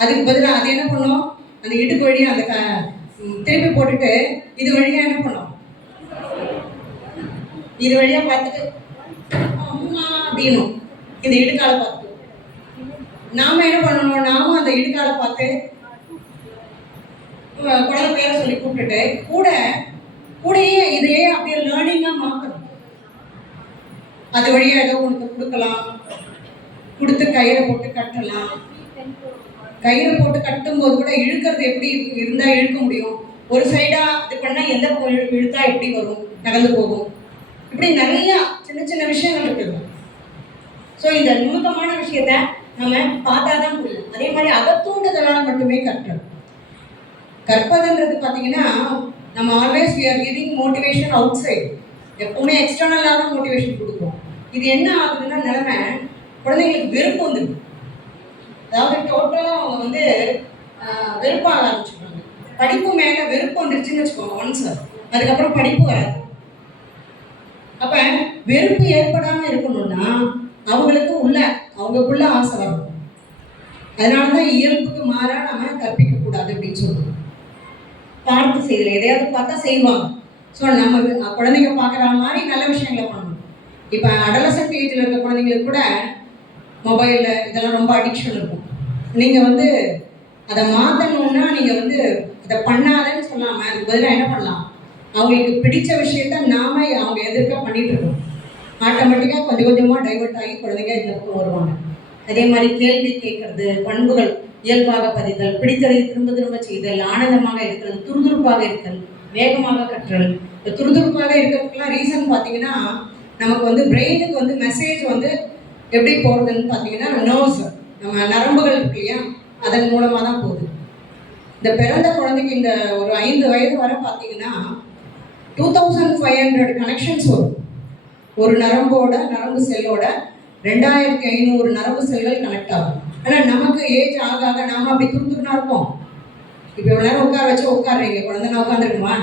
அதுக்கு பதிலாக அது என்ன பண்ணோம், அந்த இடுப்பு வழியாக அந்த திருப்பி போட்டுட்டு இது வழியாக என்ன பண்ணோம், இது வழியாக பார்த்துட்டு அம்மா அப்படின்னும் இந்த இடுக்கால பார்த்து. நாம என்ன பண்ணணும், நாமும் அந்த இடுக்கால பார்த்து குழந்தை பேரை சொல்லி கூப்பிட்டுட்டு கூடையே இதையே அப்படியே லேர்னிங்காக மாற்றணும். அது வழியாக ஏதோ உனக்கு கொடுக்கலாம், கொடுத்து கயிறை போட்டு கட்டலாம். கயிறை போட்டு கட்டும்போது கூட இழுக்கிறது எப்படி இருந்தால் இழுக்க முடியும், ஒரு சைடாக இது பண்ணால் எந்த பக்கம் இழுத்தா எப்படி வரும், நகர்ந்து போகும். இப்படி நிறையா சின்ன சின்ன விஷயங்கள் இருக்குது. ஸோ இந்த நுணுக்கமான விஷயத்த நம்ம பார்த்தா தான் புரியும். அதே மாதிரி அகத்தூண்டுதலால் மட்டுமே கற்பதுன்றது பார்த்தீங்கன்னா, நம்ம always we are giving motivation outside, எப்பவுமே எக்ஸ்டர்னலாக தான் மோட்டிவேஷன் கொடுக்கும். இது என்ன ஆகுதுன்னா, நிலைமை குழந்தைங்களுக்கு வெறுப்பு வந்துடுது. அதாவது டோட்டலாக அவங்க வந்து வெறுப்பாக ஆரம்பிச்சுக்கிறாங்க. படிப்பு மேலே வெறுப்பு வந்துருச்சுன்னு வச்சுக்கோங்க ஒன்ஸ், அதுக்கப்புறம் படிப்பு வராது. அப்போ வெறுப்பு ஏற்படாமல் இருக்கணும்னா அவங்களுக்குள்ள ஆசை வரும். அதனால தான் இயல்புக்கு மாறா நம்ம கற்பிக்கக்கூடாது அப்படின்னு சொல்லுவோம். பார்த்து செய்யல, எதையாவது பார்த்தா செய்வாங்க. ஸோ நம்ம குழந்தைங்க பார்க்குற மாதிரி நல்ல விஷயங்களை பண்ணணும். இப்போ அடலசன்ட் ஏஜில் இருக்க குழந்தைங்களுக்கு கூட மொபைலில் இதெல்லாம் ரொம்ப அடிக்ஷன் இருக்கும். நீங்கள் வந்து அதை மாற்றணுன்னா நீங்கள் வந்து இதை பண்ணாதன்னு சொல்லாமல் அதுக்கு பதிலாக என்ன பண்ணலாம், அவங்களுக்கு பிடிச்ச விஷயத்த நாம அவங்க எதிர்க்க பண்ணிட்டு இருக்கோம். ஆட்டோமேட்டிக்காக கொஞ்சம் கொஞ்சமாக டைவெர்ட் ஆகி குழந்தைங்க இந்த பக்கம் வருவாங்க. அதே மாதிரி கேள்வி கேட்கறது, பண்புகள் இயல்பாக பதிதல், பிடித்ததை திரும்ப திரும்ப செய்தல், ஆனந்தமாக இருக்கிறது, துருதுருப்பாக இருக்கிறது, வேகமாக கற்றல். இந்த துருதுருப்பாக இருக்கிறதுக்கெல்லாம் ரீசன் பார்த்தீங்கன்னா, நமக்கு வந்து பிரெயினுக்கு வந்து மெசேஜ் வந்து எப்படி போகிறதுன்னு பார்த்தீங்கன்னா, நர்வ்ஸ், நம்ம நரம்புகள் இருக்கு இல்லையா, அதன் மூலமாக தான் போகுது. இந்த பிறந்த குழந்தைக்கு இந்த ஒரு 5 வயது வரை பார்த்தீங்கன்னா 2500 கனெக்ஷன்ஸ் வரும். ஒரு நரம்பு செல்லோட 2500 நரம்பு செல்கள் கனெக்ட் ஆகும். ஆனால் நமக்கு ஏஜ் ஆக ஆக நாம அப்படி துருத்துருனா இருப்போம். இப்போ இவ்வளோ நேரம் உட்கார வச்சு உட்காடுறீங்க, குழந்தை நான் உட்காந்துருக்குமா,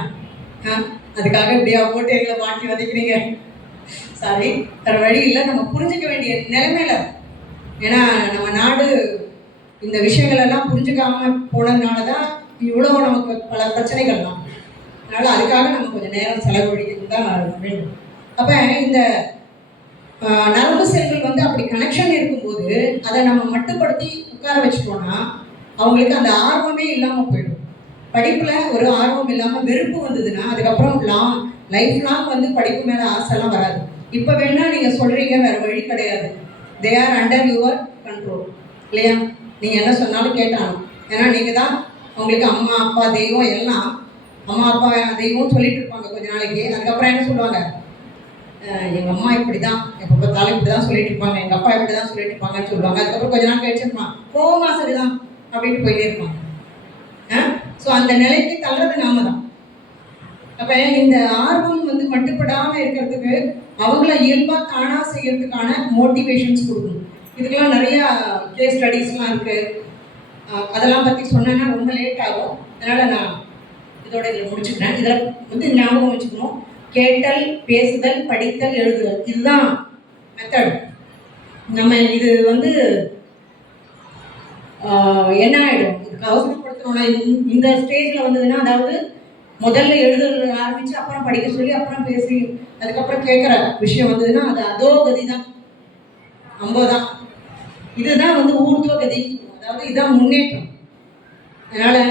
அதுக்காக இப்படியா போட்டு எங்களை மாட்டி வதைக்கிறீங்க, சாரி, தர வழி இல்லை. நம்ம புரிஞ்சிக்க வேண்டிய நிலைமையில, ஏன்னா நம்ம நாடு இந்த விஷயங்கள் எல்லாம் புரிஞ்சுக்காம போனதுனால தான் இவ்வளோ நமக்கு பல பிரச்சனைகள் தான். அதனால் அதுக்காக நம்ம கொஞ்சம் நேரம் செலவழிக்கிறது தான் வேண்டும். அப்போ இந்த நரம்பு செல்கள் வந்து அப்படி கனெக்ஷன் இருக்கும்போது அதை நம்ம மட்டுப்படுத்தி உட்கார வச்சுட்டோம்னா அவங்களுக்கு அந்த ஆர்வமே இல்லாமல் போயிடும். படிப்பில் ஒரு ஆர்வம் இல்லாமல் வெறுப்பு வந்ததுன்னா அதுக்கப்புறம் லைஃப் லாங் வந்து படிப்பு மேலே ஆசைலாம் வராது. இப்போ வேணா நீங்கள் சொல்கிறீங்க, வேறு வழி கிடையாது, they are under your control இல்லையா, நீங்கள் என்ன சொன்னாலும் கேட்டாலும். ஏன்னா நீங்கள் தான் அவங்களுக்கு அம்மா அப்பா தெய்வம் எல்லாம். அம்மா அப்பா தெய்வம் சொல்லிட்டு இருப்பாங்க கொஞ்ச நாளைக்கு, அதுக்கப்புறம் என்ன சொல்லுவாங்க, எங்கள் அம்மா இப்படி தான் எப்போ பார்த்தாலும் இப்படி தான் சொல்லிட்டு இருப்பாங்க, எங்கள் அப்பா இப்படி தான் சொல்லிட்டு இருப்பாங்கன்னு சொல்லுவாங்க. அதுக்கப்புறம் கொஞ்ச நாள் கழிச்சிருப்பான், கோவமா சரிதான் அப்படின்னு போயிட்டே இருப்பாங்க. ஸோ அந்த நிலைக்கு தள்ளுறது நாம தான். அப்போ இந்த ஆர்வம் வந்து மட்டுப்படாமல் இருக்கிறதுக்கு அவங்கள இயல்பாக தானாக செய்யறதுக்கான மோட்டிவேஷன்ஸ் கொடுக்கணும். இதுக்கெல்லாம் நிறையா கேஸ் ஸ்டடீஸ்லாம் இருக்குது. அதெல்லாம் பற்றி சொன்னேன்னா ரொம்ப லேட் ஆகும். அதனால் நான் இதோட இதில் முடிச்சுக்கிறேன். இதில் வந்து ஞாபகம் வச்சுக்கணும், கேட்டல், பேசுதல், படித்தல், எழுதுதல், இதுதான் மெத்தட். நம்ம இது வந்து என்ன ஆகிடும், இதுக்கு அவசரப்படுத்தணும்னா இந்த ஸ்டேஜில் வந்ததுன்னா, அதாவது முதல்ல எழுதுறது ஆரம்பித்து அப்புறம் படிக்க சொல்லி அப்புறம் பேசி அதுக்கப்புறம் கேட்குற விஷயம் வந்ததுன்னா அது அதோ கதி தான், தான். இதுதான் வந்து ஊர்துவ கதி, அதாவது இதுதான் முன்னேற்றம். அதனால்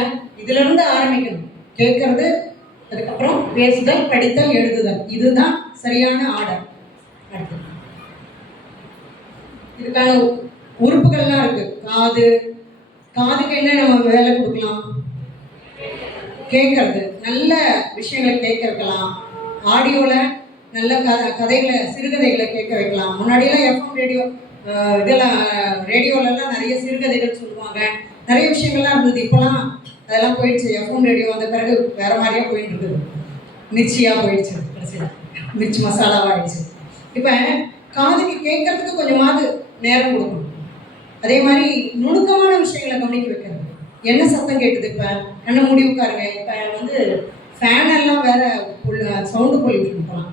இதிலிருந்து ஆரம்பிக்கணும், கேட்கறது, அதுக்கப்புறம் பேசுதல், படித்தல், எழுதுதல், இதுதான் சரியான ஆர்டர். அடுத்து இதுக்கான உறுப்புகள்லாம் இருக்கு. காதுக்கு என்ன நம்ம வேலை கொடுக்கலாம்? கேட்கறது, நல்ல விஷயங்களை கேட்க வைக்கலாம். ஆடியோல நல்ல கதைகளை, சிறுகதைகளை கேட்க வைக்கலாம். முன்னாடியெல்லாம் எஃப்எம் ரேடியோ இதெல்லாம் ரேடியோலலாம் நிறைய சிறுகதைகள் சொல்லுவாங்க, நிறைய விஷயங்கள்லாம் இருந்தது. இப்போலாம் அதெல்லாம் போயிடுச்சு. எஃப்எம் ரேடியோ வந்த பிறகு வேற மாதிரியா போயிட்டு இருக்குது. மிர்ச்சியாக போயிடுச்சு, கடைசியில் மிர்ச்சி மசாலாவாகிடுச்சு. இப்போ காதுக்கு கேட்கறதுக்கு கொஞ்சமாவது நேரம் கொடுக்கணும். அதே மாதிரி நுணுக்கமான விஷயங்களை கவனிக்க வைக்கிறது. என்ன சத்தம் கேட்டுது? இப்போ கண்ணை மூடி உட்காருங்க. இப்போ வந்து ஃபேன் எல்லாம் வேற சவுண்டு பொல்யூஷன் போகலாம்.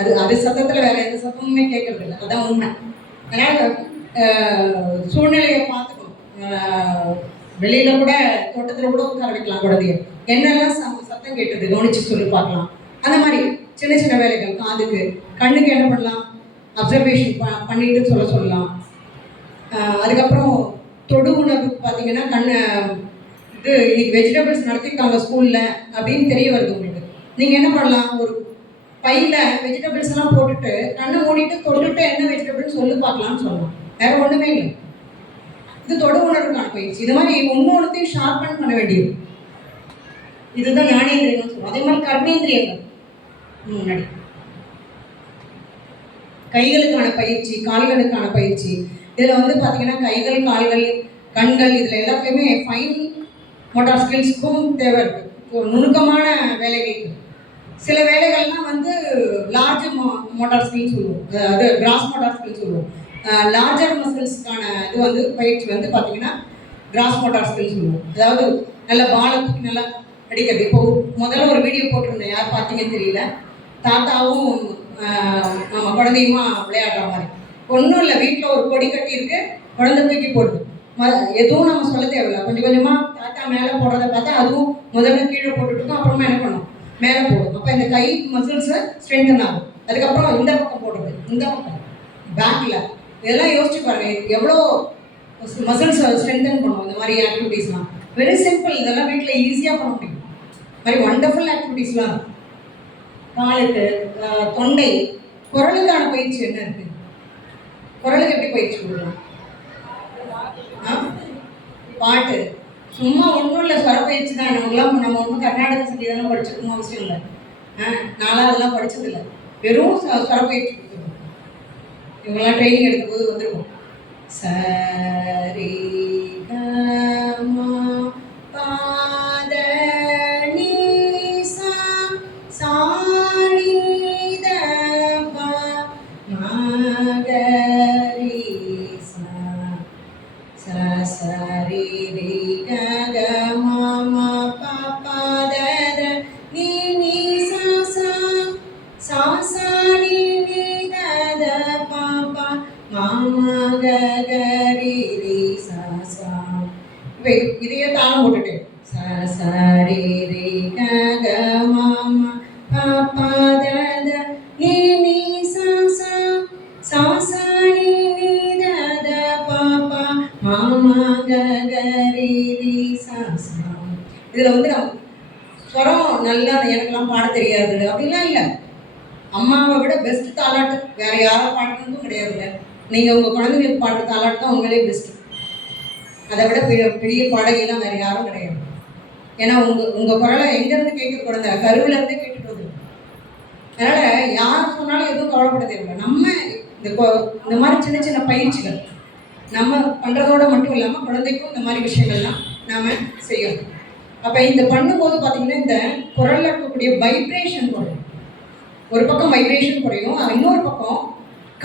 அது சத்தத்தில் வேற எந்த சத்தமுமே கேட்கறது இல்லை. அதுதான் உண்மை. அதனால் சூழ்நிலையை பார்த்துக்கணும். வெளியில கூட தோட்டத்தில் கூட உட்கார வைக்கலாம் குழந்தைய. என்னெல்லாம் சத்தம் கேட்டது கவனிச்சு சொல்லி பார்க்கலாம். அந்த மாதிரி சின்ன சின்ன வேலைகள். காதுக்கு, கண்ணுக்கு என்ன பண்ணலாம்? அப்சர்வேஷன் பண்ணிட்டு சொல்லலாம். அதுக்கப்புறம் தொடு உணவுக்கு பார்த்தீங்கன்னா இது இன்னைக்கு வெஜிடபிள்ஸ் நடத்திருக்காங்க ஸ்கூலில் அப்படின்னு தெரிய வருது உங்களுக்கு. நீங்கள் என்ன பண்ணலாம்? ஒரு பையில் வெஜிடபிள்ஸ் எல்லாம் போட்டுட்டு கண்ணை மூடிட்டு தொட்டுட்டு என்ன வெஜிடபிள்ஸ் சொல்லி பார்க்கலாம்னு சொல்லலாம். வேற ஒன்றுமே இல்லை. இது தொடு உணர்வுக்கான பயிற்சி. இது மாதிரி ஒவ்வொன்றையும் ஷார்பன் பண்ண வேண்டியது. இதுதான் ஞானேந்திரியங்கள்னு சொல்லுவோம். அதே மாதிரி கர்மேந்திரியங்கள் முன்னாடி கைகளுக்கான பயிற்சி, கால்களுக்கான பயிற்சி. இதில் வந்து பார்த்தீங்கன்னா கைகள், கால்கள், கண்கள், இதில் எல்லாத்துலேயுமே ஃபைன் மோட்டார் ஸ்கில்ஸுக்கும் தேவை இருக்குது. நுணுக்கமான வேலைகள். சில வேலைகள்லாம் வந்து லார்ஜ் மோட்டார் ஸ்கில் சொல்லுவோம், அது கிராஸ் மோட்டார் ஸ்கில் சொல்லுவோம். லார்ஜர் மசில்ஸ்க்கான இது வந்து பயிற்சி வந்து பார்த்தீங்கன்னா கிராஸ் மோட்டார் ஸ்கில் சொல்லுவோம். அதாவது நல்ல பாலத்துக்கு நல்லா அடிக்கிறது. இப்போ முதல்ல ஒரு வீடியோ போட்டிருந்தேன், யார் பார்த்தீங்கன்னு தெரியல. தாத்தாவும் நம்ம குழந்தையுமா விளையாடுற மாதிரி. ஒன்றும் இல்லை, வீட்டில் ஒரு கொடி கட்டி இருக்கு, குழந்தை தூக்கி போடுது. எதுவும் நம்ம சொல்ல தேவையில்லை. கொஞ்சம் கொஞ்சமாக தாத்தா மேலே போடுறத பார்த்தா அதுவும் முதல்ல கீழே போட்டுட்டு அப்புறமா என்ன பண்ணும்? மேலே போடும். அப்போ இந்த கை மசில்ஸை ஸ்ட்ரென்தன் ஆகும். அதுக்கப்புறம் இந்த பக்கம் போடுறது, இந்த பக்கம் பேக்கில். இதெல்லாம் யோசிச்சு பாருங்க, எவ்வளோ மசில்ஸ் ஸ்ட்ரென்தன் பண்ணுவோம் இந்த மாதிரி ஆக்டிவிட்டீஸ்லாம். Very simple. இதெல்லாம் வீட்டில் ஈஸியாக பண்ண முடியும். மாதிரி வண்டர்ஃபுல் ஆக்டிவிட்டீஸ்லாம் இருக்கும். காலுக்கு, தொண்டை, குரலுக்கான பயிற்சி என்ன இருக்கு? குரலுக்கு எப்படி பயிற்சி கொடுக்கலாம்? பாட்டு. சும்மா ஒன்றும் இல்லை, ஸ்வர பயிற்சி தான். நம்ம ஒன்றும் கர்நாடக சங்கீதம்லாம் படிச்சிருக்கணும் அவசியம் இல்லை. நான்லாம் அதெல்லாம் படித்ததில்லை. வெறும் ஸ்வர பயிற்சி கொடுத்துருக்கோம். இவங்கெல்லாம் ட்ரைனிங் எடுக்கும்போது வந்துருக்கும். சரி இதையே தாளம் போட்டுட்டு சரி ரே க க மாமா பாப்பா தத நீ நீ சா சா சா சா நீ நீ தத பாப்பா மாமா க க ரே ரே சா சா. இதில் வந்து நம்ம ஸ்வரம் நல்லா எனக்கெல்லாம் பாட தெரியாது அப்படிலாம் இல்லை. அம்மாவை விட பெஸ்ட் தாலாட்டு வேற யாரும் பாடுறதும் கிடையாதுங்க. நீங்கள் உங்கள் குழந்தைங்களுக்கு பாடுற தாலாட்டு தான் உங்களே பெஸ்ட்டு. அதை விட பெரிய பாடகைலாம் வேறு யாரும் கிடையாது. ஏன்னா உங்கள் குரலை எங்கேருந்து கேட்க குழந்தை கருவிலேருந்தே கேட்டுட்டு வந்து. அதனால் யார் சொன்னாலும் எதுவும் கவலைப்பட தேவையில்லை. நம்ம இந்த மாதிரி சின்ன சின்ன பயிற்சிகள் நம்ம பண்ணுறதோட மட்டும் இல்லாமல் குழந்தைக்கும் இந்த மாதிரி விஷயங்கள்லாம் நாம் செய்யணும். அப்போ இந்த பண்ணும்போது பார்த்திங்கன்னா இந்த குரலில் இருக்கக்கூடிய வைப்ரேஷன் குறையும். ஒரு பக்கம் வைப்ரேஷன் குறையும், இன்னொரு பக்கம்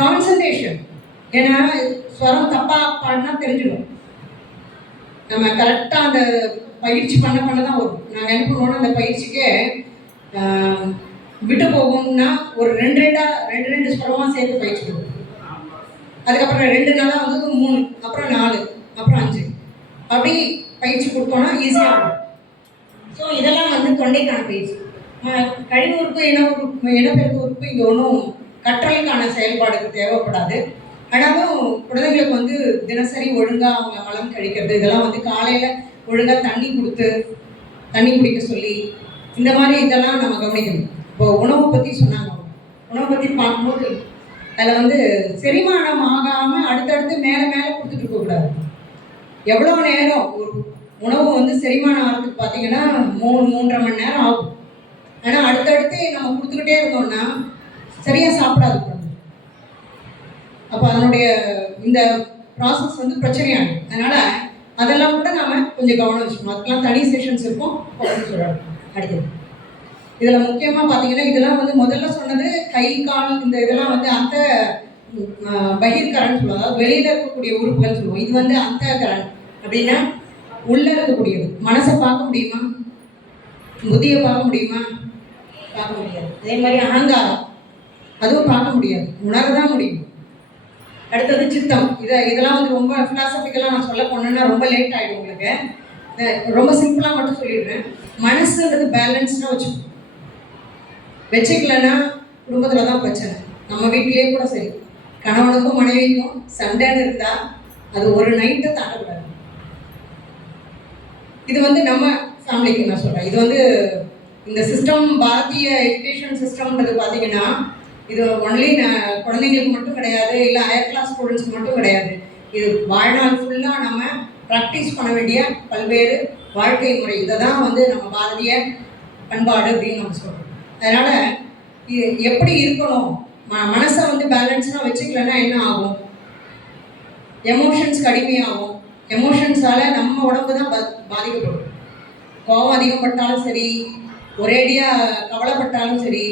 கான்சன்ட்ரேஷன். ஏன்னா ஸ்வரம் தப்பாக பாடினா தெரிஞ்சிடும். நம்ம கரெக்டாக அந்த பயிற்சி பண்ண தான் வரும். நாங்கள் என்ன பண்ணுவோம்னா அந்த பயிற்சிக்கே விட்டு போகணும்னா ஒரு ரெண்டு ஸ்வரமாக சேர்த்து பயிற்சி கொடுக்கும். அதுக்கப்புறம் 2 நாளாக வந்து 3, அப்புறம் 4, அப்புறம் 5 அப்படி பயிற்சி கொடுத்தோன்னா ஈஸியாக இருக்கும். ஸோ இதெல்லாம் வந்து தொண்டைக்கான பயிற்சி. கழிவு உறுப்பு, இனப்பெருக்க உறுப்பு இங்கே ஒன்றும் கற்றலுக்கான செயல்பாடுக்கு தேவைப்படாது. ஆனாலும் குழந்தைங்களுக்கு வந்து தினசரி ஒழுங்காக அவங்க மலம் கழிக்கிறது, இதெல்லாம் வந்து காலையில் ஒழுங்காக தண்ணி குடிக்க சொல்லி இந்த மாதிரி இதெல்லாம் நம்ம கவனிக்கணும். இப்போ உணவு பற்றி சொன்னாங்க. உணவு பற்றி பார்க்கும்போது அதில் வந்து செரிமானம் ஆகாமல் அடுத்தடுத்து மேலே மேலே கொடுத்துட்டு இருக்கக்கூடாது. எவ்வளோ நேரம் ஒரு உணவு வந்து செரிமானம் ஆகிறதுக்கு பார்த்தீங்கன்னா 3-3.5 மணி நேரம் ஆகும். ஆனால் அடுத்தடுத்து நம்ம கொடுத்துக்கிட்டே இருந்தோம்னா சரியாக சாப்பிடாது குழந்தை. அப்போ அதனுடைய இந்த ப்ராசஸ் வந்து பிரச்சனையாகும். அதனால் அதெல்லாம் கூட நாம் கொஞ்சம் கவனம் வச்சுக்கணும். அதுக்கெல்லாம் தனி செஷன்ஸ் இருக்கும் அப்படின்னு சொல்கிறாங்க. அடுத்தது இதில் முக்கியமாக பார்த்தீங்கன்னா இதெல்லாம் வந்து முதல்ல சொன்னது கை கால் இந்த இதெல்லாம் வந்து அந்த பகிர்கரன் சொல்லுவோம், அதாவது வெளியில் இருக்கக்கூடிய உறுப்புகள் சொல்லுவோம். இது வந்து அந்த கரண் அப்படின்னா உள்ளே இருக்கக்கூடியது. மனசை பார்க்க முடியுமா? புத்தியை பார்க்க முடியுமா? பார்க்க முடியாது. அதே மாதிரி அகங்காரம் அதுவும் பார்க்க முடியாது, உணரதான் முடியும். அடுத்தது சித்தம். இதெல்லாம் வந்து ரொம்ப ஃபிலாசபிக்கலாக நான் சொல்ல போனேன்னா ரொம்ப லேட் ஆகிடும் உங்களுக்கு. ரொம்ப சிம்பிளாக மட்டும் சொல்லிடுறேன். மனசுன்றது பேலன்ஸ்டாக வச்சுக்கலன்னா குடும்பத்தில் தான் பிரச்சனை. நம்ம வீட்டிலேயே கூட சரி, கணவனுக்கும் மனைவிக்கும் சண்டைன்னு இருந்தால் அது ஒரு நைட்டை தாண்டக்கூடாது. இது வந்து நம்ம ஃபேமிலிக்கு நான் சொல்கிறேன். இது வந்து இந்த சிஸ்டம், பாரதிய எஜுகேஷன் சிஸ்டம்ன்றது பார்த்தீங்கன்னா இது ஒன்லி குழந்தைங்களுக்கு மட்டும் கிடையாது, இல்லை ஹையர் கிளாஸ் ஸ்டூடெண்ட்ஸ்க்கு மட்டும் கிடையாது. இது வாழ்நாள் ஃபுல்லாக நம்ம ப்ராக்டிஸ் பண்ண வேண்டிய பல்வேறு வாழ்க்கை முறை. இதை தான் வந்து நம்ம பாரதிய பண்பாடு அப்படின்னு நம்ம சொல்கிறோம். அதனால் இது எப்படி இருக்கணும், மனசை வந்து பேலன்ஸ்டாக வச்சுக்கலன்னா என்ன ஆகும்? எமோஷன்ஸ் கடுமையாகும். எமோஷன்ஸால் நம்ம உடம்பு தான் பாதிக்கப்படும். கோபம் அதிகப்பட்டாலும் சரி, ஒரேடியாக கவலைப்பட்டாலும் சரி,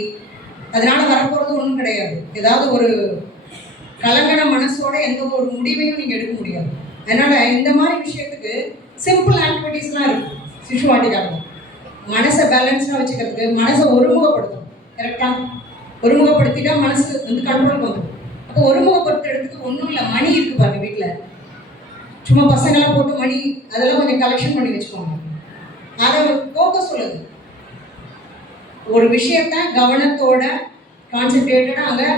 அதனால் வரப்போகிறது ஒன்றும் கிடையாது. ஏதாவது ஒரு கலங்கன மனசோட எந்த ஒரு முடிவையும் நீங்கள் எடுக்க முடியாது. அதனால் இந்த மாதிரி விஷயத்துக்கு சிம்பிள் ஆக்டிவிட்டீஸ்லாம் இருக்குது சிசு வாட்டிக்காக. மனசை பேலன்ஸ்டாக வச்சுக்கிறதுக்கு மனசை ஒருமுகப்படுத்தணும். கரெக்டாக ஒருமுகப்படுத்திட்டா மனசு வந்து கண்ட்ரோலுக்கு வந்துடும். அப்போ ஒருமுகப்படுத்துறதுக்கு ஒன்றும் இல்லை, மணி இருக்குது பாருங்க வீட்டில். சும்மா பசங்களாம் போட்டு மணி அதெல்லாம் கொஞ்சம் கலெக்ஷன் பண்ணி வச்சுக்கோங்க. அதை ஃபோக்கஸ் சொல்லுது. ஒரு விஷயத்த கவனத்தோட கான்சென்ட்ரேட்டடாக அங்கே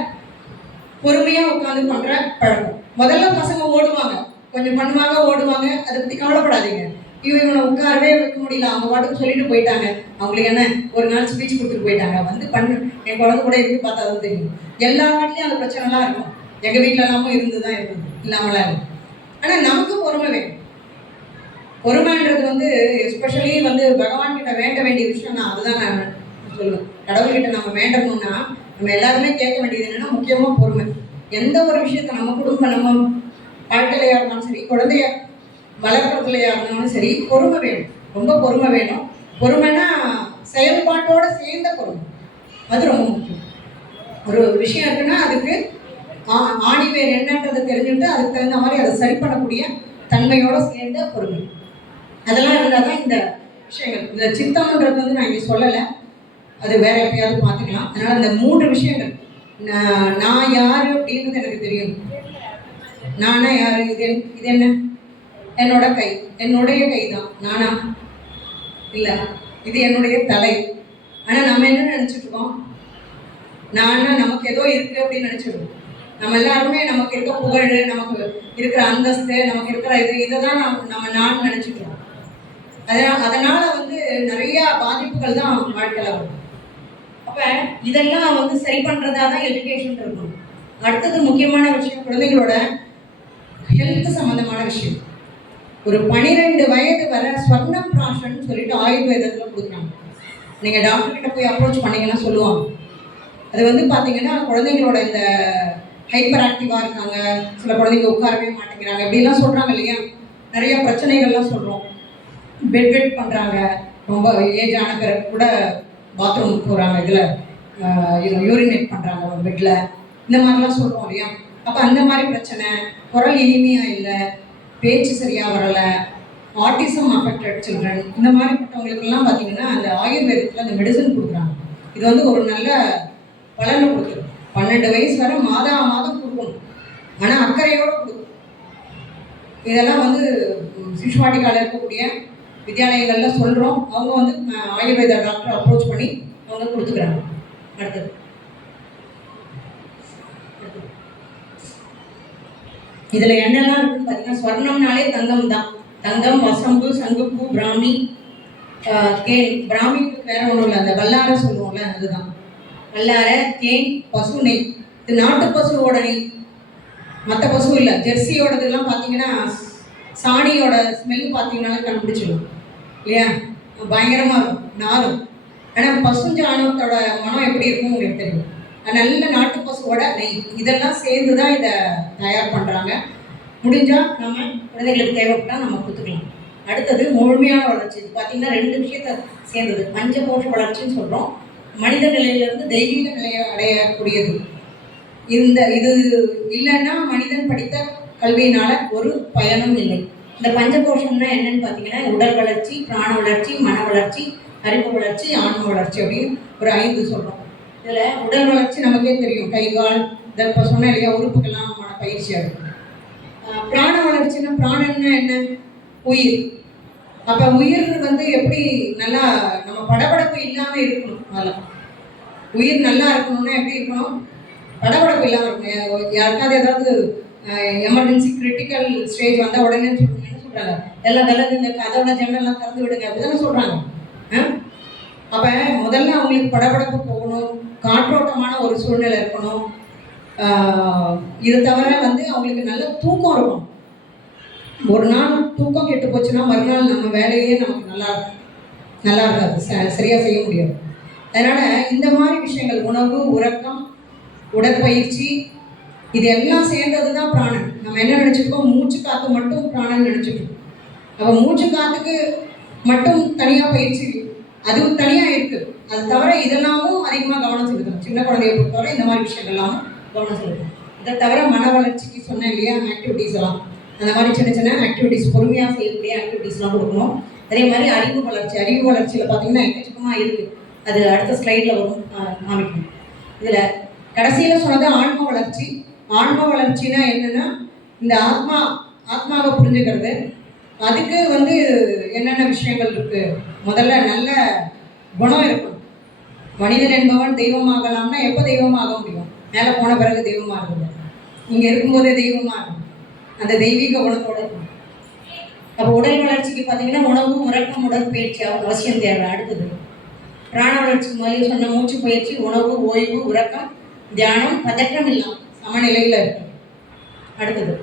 பொறுமையாக உட்காந்து பண்ணுற பழக்கம். முதல்ல பசங்க ஓடுவாங்க, கொஞ்சம் பண்ணுவாங்க, ஓடுவாங்க. அதை பற்றி கவலைப்படாதீங்க. இவனை உட்காரவே வைக்க முடியல, அவங்க பாட்டுக்கு சொல்லிட்டு போயிட்டாங்க. அவங்களுக்கு என்ன ஒரு நாள் ஸ்பீச் கொடுத்துட்டு போயிட்டாங்க, வந்து பண்ணு. என் குழந்தை கூட இருந்து பார்த்தா தான் தெரியும். எல்லா வீட்லேயும் அந்த பிரச்சனைலாம் இருக்கும். எங்கள் வீட்டில் எல்லாமும் இருந்து தான் இருக்குது, இல்லாமலாம் இருக்கும். ஆனால் நமக்கு பொறுமை வேணும். பொறுமைன்றது வந்து எஸ்பெஷலி வந்து பகவான் கிட்ட வேண்ட வேண்டிய விஷயம் தான். அதுதான் நான் சொல்லுவேன். கடவுள்கிட்ட நம்ம வேண்டணும்னா நம்ம எல்லாருமே கேட்க வேண்டியது என்னன்னா முக்கியமாக பொறுமை. எந்த ஒரு விஷயத்த நம்ம குடும்பம், நம்ம வாழ்க்கையிலையா இருந்தாலும் சரி, குழந்தைய வளர்க்குறதுலையா இருந்தாலும் சரி, பொறுமை வேணும். ரொம்ப பொறுமை வேணும். பொறுமைன்னா செயல்பாட்டோட சேர்ந்த பொறுமை, அது ரொம்ப முக்கியம். ஒரு விஷயம் இருக்குன்னா அதுக்கு ஆணிவேர் என்னன்றதை தெரிஞ்சுட்டு அதுக்கு தகுந்த மாதிரி அதை சரி பண்ணக்கூடிய தன்மையோட சேர்ந்த பொறுமை. அதெல்லாம் இருந்தால் தான் இந்த விஷயங்கள். இந்த சித்தம்ன்றது வந்து நான் இங்கே சொல்லலை, அது வேற எப்பயாவது பார்த்துக்கலாம். அதனால் அந்த 3 விஷயங்கள், நான் யார் அப்படின்றது எனக்கு தெரியும். நானா யார்? இது என்ன? என்னோட கை, என்னுடைய கை தான். நானா? இல்லை, இது என்னுடைய தலை. ஆனால் நம்ம என்ன நினச்சிட்டு இருக்கோம்? நானா நமக்கு ஏதோ இருக்குது அப்படின்னு நினச்சிடுவோம். நம்ம எல்லாருமே நமக்கு இருக்க புகழ், நமக்கு இருக்கிற அந்தஸ்து, நமக்கு இருக்கிற இதை தான் நம்ம நான் நினச்சிக்கிறோம். அதனால் வந்து நிறையா பாதிப்புகள் தான் வாழ்க்கையில் வரும். அப்போ இதெல்லாம் வந்து சரி பண்ணுறதா தான் எஜுகேஷன் இருக்கணும். அடுத்தது முக்கியமான விஷயம் குழந்தைகளோட ஹெல்த் சம்மந்தமான விஷயம். ஒரு 12 வயது வரை ஸ்வர்ணம் பிராஷன் சொல்லிட்டு ஆயுர்வேதத்தில் கொடுக்குறாங்க. நீங்கள் டாக்டர்கிட்ட போய் அப்ரோச் பண்ணிங்கன்னா சொல்லுவாங்க. அது வந்து பார்த்தீங்கன்னா குழந்தைங்களோட இந்த ஹைப்பர் ஆக்டிவாக இருக்காங்க, சில குழந்தைங்க உட்காரவே மாட்டேங்கிறாங்க, இப்படிலாம் சொல்கிறாங்க இல்லையா? நிறைய பிரச்சனைகள்லாம் சொல்கிறோம். பெட் பண்ணுறாங்க, ரொம்ப ஏஜ் ஆன பிறகு கூட பாத்ரூம் போகிறாங்க, இதில் யூரினேட் பண்ணுறாங்க ஒரு பெட்டில், இந்த மாதிரிலாம் சொல்கிறோம் இல்லையா? அப்போ அந்த மாதிரி பிரச்சனை, குரல் இனிமையாக இல்லை, பேச்சு சரியாக வரலை, ஆட்டிசம் அஃபெக்டட் சில்ட்ரன், இந்த மாதிரிப்பட்டவங்களுக்கெல்லாம் பார்த்தீங்கன்னா அந்த ஆயுர்வேதத்தில் அந்த மெடிசன் கொடுக்குறாங்க. இது வந்து ஒரு நல்ல பலனை கொடுக்குது. 12 வயசு வரை மாதம் கொடுக்கணும், ஆனால் அக்கறையோடு கொடுக்கும். இதெல்லாம் வந்து சிசுவாட்டிக்கால இருக்கக்கூடிய வித்யாலயங்களில் சொல்கிறோம். அவங்க வந்து ஆயுர்வேத டாக்டர் அப்ரோச் பண்ணி அவங்க கொடுத்துக்கிறாங்க. அடுத்தது இதில் என்னெல்லாம் இருக்குன்னு பார்த்தீங்கன்னா, ஸ்வர்ணம்னாலே தங்கம் தான். தங்கம், வசம்பு, சங்குப்பூ, பிராமி, தேன். பிராமிக்கு வேற ஒன்றும் இல்லை, அந்த வல்லாரை சொல்லுவோம்ல அதுதான். வல்லாரை, தேன், பசு நெய், இது நாட்டு பசுவோட நெய், மற்ற பசு இல்லை. ஜெர்சியோடதுலாம் பார்த்தீங்கன்னா சாணியோட ஸ்மெல் பார்த்தீங்கன்னாலே கண்டுபிடிச்சிடும் இல்லையா? பயங்கரமாக இருக்கும், நாரும். ஆனால் பசுஞ்சாணத்தோட மனம் எப்படி இருக்கும் உங்களுக்கு தெரியும். நல்ல நாட்டு பசுவோட நெய் இதெல்லாம் சேர்ந்து தான் இதை தயார் பண்ணுறாங்க. முடிஞ்சால் நம்ம குழந்தைகளுக்கு தேவைப்பட்டால் நம்ம கொடுத்துக்கலாம். அடுத்தது முழுமையான வளர்ச்சி. இது பார்த்தீங்கன்னா 2 விஷயத்தை சேர்ந்தது. பஞ்சகோஷ வளர்ச்சின்னு சொல்கிறோம். மனித நிலையிலிருந்து தெய்வீக நிலையை அடையக்கூடியது. இது இல்லைன்னா மனிதன் படித்த கல்வியினால ஒரு பயனும் இல்லை. இந்த பஞ்சகோஷம்னா என்னன்னு பார்த்தீங்கன்னா உடல் வளர்ச்சி, பிராண வளர்ச்சி, மன வளர்ச்சி, அறிவு வளர்ச்சி, ஆன்ம வளர்ச்சி அப்படின்னு ஒரு 5 சொல்கிறோம். இதில் உடல் வளர்ச்சி நமக்கே தெரியும், கை கால் இப்போ சொன்ன இல்லையா, உறுப்புக்கெல்லாம் பயிற்சி ஆகும். பிராண வளர்ச்சின்னா பிராணன்னா என்ன? உயிர். அப்போ உயிர் எப்படி நல்லா நம்ம படபடப்பு இல்லாமல் இருக்கணும். அதெல்லாம் உயிர் நல்லா இருக்கணும்னா எப்படி இருக்கணும்? படபடப்பு இல்லாமல் இருக்கணும். யாருக்காவது ஏதாவது எமர்ஜென்சி கிரிட்டிக்கல் ஸ்டேஜ் வந்தால் உடனே என்ன சொல்கிறாங்க, எல்லாம் விலகு, இந்த கதோட ஜன்னல்லாம் திறந்து விடுங்க அப்படிதானே சொல்கிறாங்க. அப்போ முதல்ல அவங்களுக்கு படபடப்பு போகணும், காற்றோட்டமான ஒரு சூழ்நிலை இருக்கணும். இதை தவிர அவங்களுக்கு நல்ல தூக்கம் இருக்கும். ஒரு நாள் தூக்கம் கெட்டு போச்சுன்னா மறுநாள் நம்ம வேலையே நமக்கு நல்லா இருக்காது, சரியாக செய்ய முடியாது. அதனால் இந்த மாதிரி விஷயங்கள், உணவு, உறக்கம், உடற்பயிற்சி, இது எல்லாம் சேர்ந்தது தான் பிராணன். நம்ம என்ன நினச்சிருக்கோம், மூச்சு காற்று மட்டும் பிராணன் நினச்சிருக்கோம். அப்போ மூச்சு காற்றுக்கு மட்டும் தனியாக பயிற்சி, அதுவும் தனியாக இருக்குது. அது தவிர இதெல்லாமும் அதிகமாக கவனம் செலுத்தணும். சின்ன குழந்தைய பொறுத்தவரை இந்த மாதிரி விஷயங்கள்லாம் கவனம் செலுத்தணும். இதை தவிர மன வளர்ச்சிக்கு சொன்னேன் இல்லையா, ஆக்டிவிட்டீஸ் எல்லாம், அந்த மாதிரி சின்ன சின்ன ஆக்டிவிட்டீஸ், பொறுமையாக செய்யக்கூடிய ஆக்டிவிட்டீஸ்லாம் கொடுக்கணும். அதே மாதிரி அறிவு வளர்ச்சியில் பார்த்தீங்கன்னா எக்கச்சக்கமாக இருக்குது. அது அடுத்த ஸ்லைடில் வரும், காமிக்கணும். இதில் கடைசியில் சொன்னது ஆன்ம வளர்ச்சி. ஆன்ம வளர்ச்சினா என்னென்னா இந்த ஆத்மாவை புரிஞ்சுக்கிறது. அதுக்கு என்னென்ன விஷயங்கள் இருக்குது? முதல்ல நல்ல குணம் இருக்கணும். மனிதன் என்பவன் தெய்வமாகலாம்னா எப்போ தெய்வமாக முடியும்? மேலே போன பிறகு தெய்வமாக இருக்கணும். இங்கே இருக்கும்போதே தெய்வமாக இருக்கணும். அந்த தெய்வீக குணத்தோடு இருக்கணும். அப்போ உடல் வளர்ச்சிக்கு பார்த்தீங்கன்னா உணவு, உறக்கம், உடற்பயிற்சி அவசியம் தேவை. அடுத்தது பிராண வளர்ச்சிக்கு முதலில் சொன்ன மூச்சு பயிற்சி, உணவு, ஓய்வு, உறக்கம், தியானம், பதற்றம் இல்லாமல் சமநிலையில் இருக்கு. அடுத்தது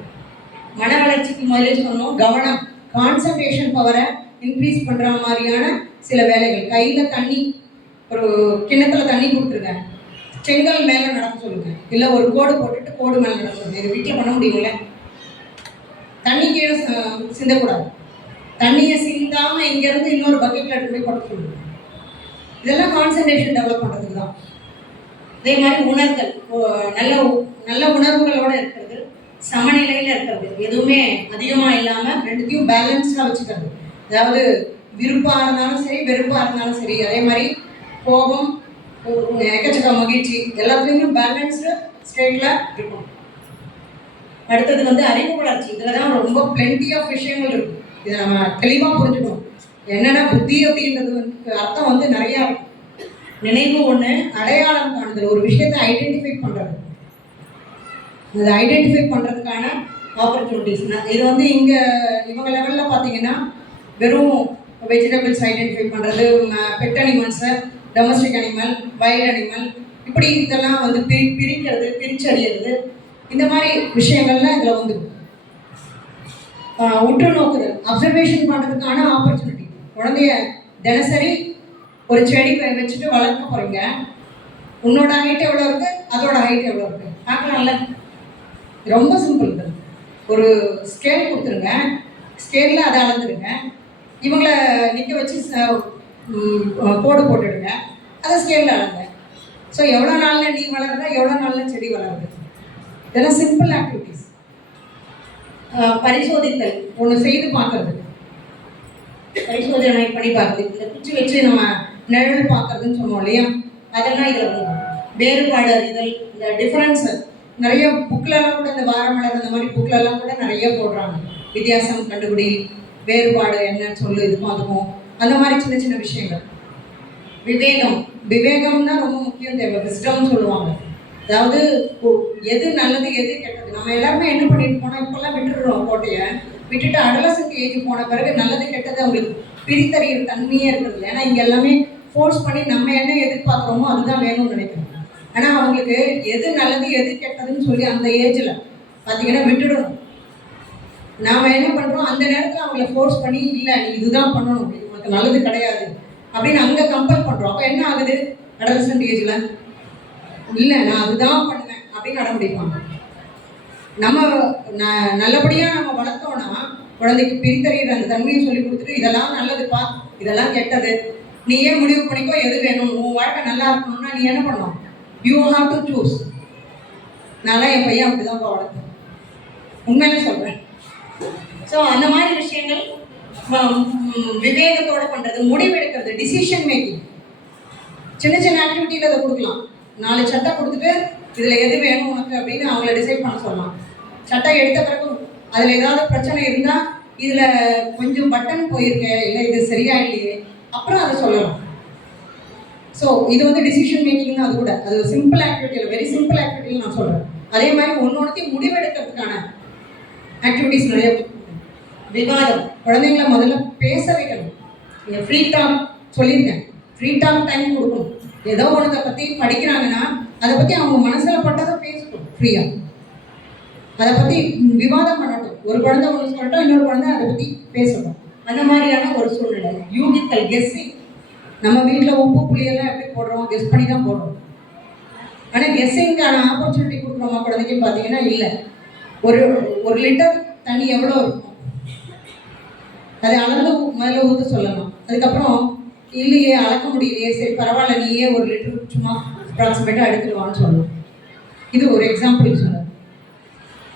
மன வளர்ச்சிக்கு முதலில் சொன்னோம், கவனம், கான்சன்ட்ரேஷன் பவரை இன்க்ரீஸ் பண்ணுற மாதிரியான சில வேலைகள். கையில் தண்ணி, ஒரு கிண்ணத்தில் தண்ணி கொடுத்துருங்க, செங்கல் மேலே நடக்க சொல்லுங்க, இல்லை ஒரு கோடு போட்டுட்டு கோடு மேலே நடக்க சொல்லுங்க. இது வீட்டில் பண்ண முடியும்ல. தண்ணி கீழே சிந்தக்கூடாது. தண்ணியை சிந்தாமல் இங்கேருந்து இன்னொரு பக்கெட்டில் எடுத்து போய் போட்டு சொல்லுங்க. இதெல்லாம் கான்சன்ட்ரேஷன் டெவலப் பண்ணுறதுக்கு தான். அதே மாதிரி உணர்தல், நல்ல உணர்வுகளோடு இருக்கிறது, சமநிலையில் இருக்கிறது, எதுவுமே அதிகமாக இல்லாமல் ரெண்டுத்தையும் பேலன்ஸ்டாக வச்சுக்கிறது. அதாவது விருப்பாக இருந்தாலும் சரி, வெறுப்பாக இருந்தாலும் சரி, அதே மாதிரி கோபம், எக்கச்சக்க மகிழ்ச்சி, எல்லாத்துலேயுமே பேலன்ஸ்டு ஸ்டேட்டில் இருக்கும். அடுத்தது அறிவு வளர்ச்சி. இதில் தான் ரொம்ப பிளென்டி ஆஃப் விஷயங்கள் இருக்கும். இதை நம்ம தெளிவாக புரிஞ்சுக்கணும். என்னென்னா புத்தி அப்படின்றது அர்த்தம் நிறையா இருக்கும். நினைவு ஒன்று, அடையாளம் காணுதல், ஒரு விஷயத்தை ஐடென்டிஃபை பண்ணுறது. அது ஐடென்டிஃபை பண்ணுறதுக்கான ஆப்பர்ச்சுனிட்டிஸ். இது இங்கே இவங்க லெவலில் பார்த்தீங்கன்னா வெறும் வெஜிடபிள்ஸ் ஐடென்டிஃபை பண்ணுறது, பெட் அனிமல்ஸை, டொமஸ்டிக் அனிமல், வைல்ட் அனிமல், இப்படி இதெல்லாம் பிரிக்கிறது, பிரிச்சறியறது, இந்த மாதிரி விஷயங்கள்லாம் இதில் வந்துடும். உற்று நோக்குதல், அப்சர்வேஷன் பண்ணுறதுக்கான ஆப்பர்ச்சுனிட்டி. குழந்தைய தினசரி ஒரு செடி வச்சுட்டு வளர்க்க போகிறீங்க. உன்னோட ஹைட் எவ்வளோ இருக்குது, அதோட ஹைட் எவ்வளோ இருக்குது பார்க்கலாம்ல. ரொம்ப சிம்பிள். ஒரு ஸ்கேல் கொடுத்துருங்க, ஸ்கேலில் அதை அளந்துடுங்க. இவங்களை நிற்க வச்சு கோடு போட்டுடுங்க, அதை ஸ்கேலில் அளங்க. ஸோ எவ்வளோ நாளில் நீ வளருற, எவ்வளோ நாளில் செடி வளருது. இதெல்லாம் சிம்பிள் ஆக்டிவிட்டீஸ். பரிசோதித்தல், ஒன்று செய்து பார்க்கறது, பரிசோதனை பண்ணி பார்க்குறது. இந்த குச்சி வச்சு நம்ம நிழல் பார்க்கறதுன்னு சொன்னோம் இல்லையா, அதெல்லாம் இதில் வரும். வேறுபாடு அறிதல், இந்த டிஃப்ரென்ஸு நிறைய புக்கிலலாம் கூட, இந்த வாரமலர் அந்த மாதிரி புக்கிலலாம் கூட நிறைய போடுறாங்க. வித்தியாசம் கண்டுபிடி, வேறுபாடு என்னன்னு சொல்லு, இதுக்கும் அதுக்கும், அந்த மாதிரி சின்ன சின்ன விஷயங்கள். விவேகம் தான் ரொம்ப முக்கியம் தேவை. விஸ்டம்னு சொல்லுவாங்க. அதாவது எது நல்லது எது கெட்டது. நம்ம எல்லாருமே என்ன பண்ணிட்டு போனோம், இப்போல்லாம் விட்டுடுறோம் கோட்டையை. விட்டுட்டு அடலசன்ட் ஏஜ் போன பிறகு நல்லது கெட்டது அவங்களுக்கு பிரித்தறிகிற தன்மையே இருக்கிறது. ஏன்னா இங்கே எல்லாமே ஃபோர்ஸ் பண்ணி நம்ம என்ன எதிர்பார்க்குறோமோ அதுதான் வேணும்னு நினைக்கிறோம். ஆனால் அவங்களுக்கு எது நல்லது எது கெட்டதுன்னு சொல்லி அந்த ஏஜில் பார்த்தீங்கன்னா விட்டுடணும். நாம் என்ன பண்ணுறோம், அந்த நேரத்தில் அவங்கள ஃபோர்ஸ் பண்ணி இல்லை நீ இதுதான் பண்ணணும், இது உனக்கு நல்லது கிடையாது அப்படின்னு அங்கே கம்பல் பண்ணுறோம். அப்போ என்ன ஆகுது, அடலசன்ட் ஏஜில் இல்லை நான் அதுதான் பண்ணுவேன் அப்படின்னு அடம்பிடிப்பாங்க. நம்ம நல்லபடியாக நம்ம வளர்த்தோம்னா குழந்தைக்கு பிரித்தறிகிற அந்த தன்மையை சொல்லி கொடுத்துட்டு இதெல்லாம் நல்லதுப்பா இதெல்லாம் கெட்டது நீயே முடிவு பண்ணிக்கோ, எது வேணும், உன் வாழ்க்கை நல்லா இருக்கணும்னா நீ என்ன பண்ணணும், யூ ஹாவ் டு சூஸ். நான் என் பையன் அப்படிதான் வளர்த்தேன், உண்மையிலே சொல்கிறேன். ஸோ அந்த மாதிரி விஷயங்கள் விவேகத்தோட பண்ணுறது, முடிவெடுக்கிறது, டிசிஷன் மேக்கிங். சின்ன சின்ன ஆக்டிவிட்டியில் அதை கொடுக்கலாம். 4 சட்டை கொடுத்துட்டு இதில் எது வேணும் உனக்கு அப்படின்னு அவங்கள டிசைட் பண்ண சொல்லலாம். சட்டை எடுத்த பிறகு அதில் ஏதாவது பிரச்சனை இருந்தால் இதில் கொஞ்சம் பட்டன் போயிருக்கேன், இல்லை இது சரியா இல்லையே, அப்புறம் அதை சொல்லலாம். ஸோ இது வந்து டிசிஷன் மேக்கிங் அது கூட. அது ஒரு சிம்பிள் ஆக்டிவிட்டியில், வெரி சிம்பிள் ஆக்டிவிட்டியில் நான் சொல்கிறேன். அதே மாதிரி ஒன்னொன்றையும் முடிவெடுக்கிறதுக்கான ஆக்டிவிட்டிஸ் நிறைய. விவாதம், குழந்தைங்கள முதல்ல பேச வைக்கணும். ஃப்ரீ டாக் சொல்லியிருக்கேன், ஃப்ரீ டாக் டைம் கொடுக்கணும். ஏதோ ஒன்றதை பற்றி படிக்கிறாங்கன்னா அதை பற்றி அவங்க மனசில் பட்டதை பேசணும் ஃப்ரீயாக. அதை பற்றி விவாதம் பண்ணட்டும். ஒரு குழந்தை ஒன்று சொல்லட்டும், இன்னொரு குழந்தை அதை பற்றி பேசணும். அந்த மாதிரியான ஒரு சூழ்நிலை. யூகித்தல், கெஸ்ஸிங். நம்ம வீட்டில் உப்பு புளியெல்லாம் எப்படி போடுறோம், கெஸ் பண்ணி தான் போடுறோம். ஆனால் கெஸ்ஸிங்கான ஆப்பர்ச்சுனிட்டி கொடுக்குறோமா குழந்தைக்கு பார்த்தீங்கன்னா இல்லை. ஒரு லிட்டர் தண்ணி எவ்வளோ இருக்கும் அதை அளந்து முதல்ல ஊற்ற சொல்லலாம். அதுக்கப்புறம் இல்லையே அளக்க முடியலையே, சரி பரவாயில்ல நீயே 1 லிட்டர் சும்மா அப்ராக்சிமேட்டாக எடுத்துருவான்னு சொல்லலாம். இது ஒரு எக்ஸாம்பிள் சொன்னது.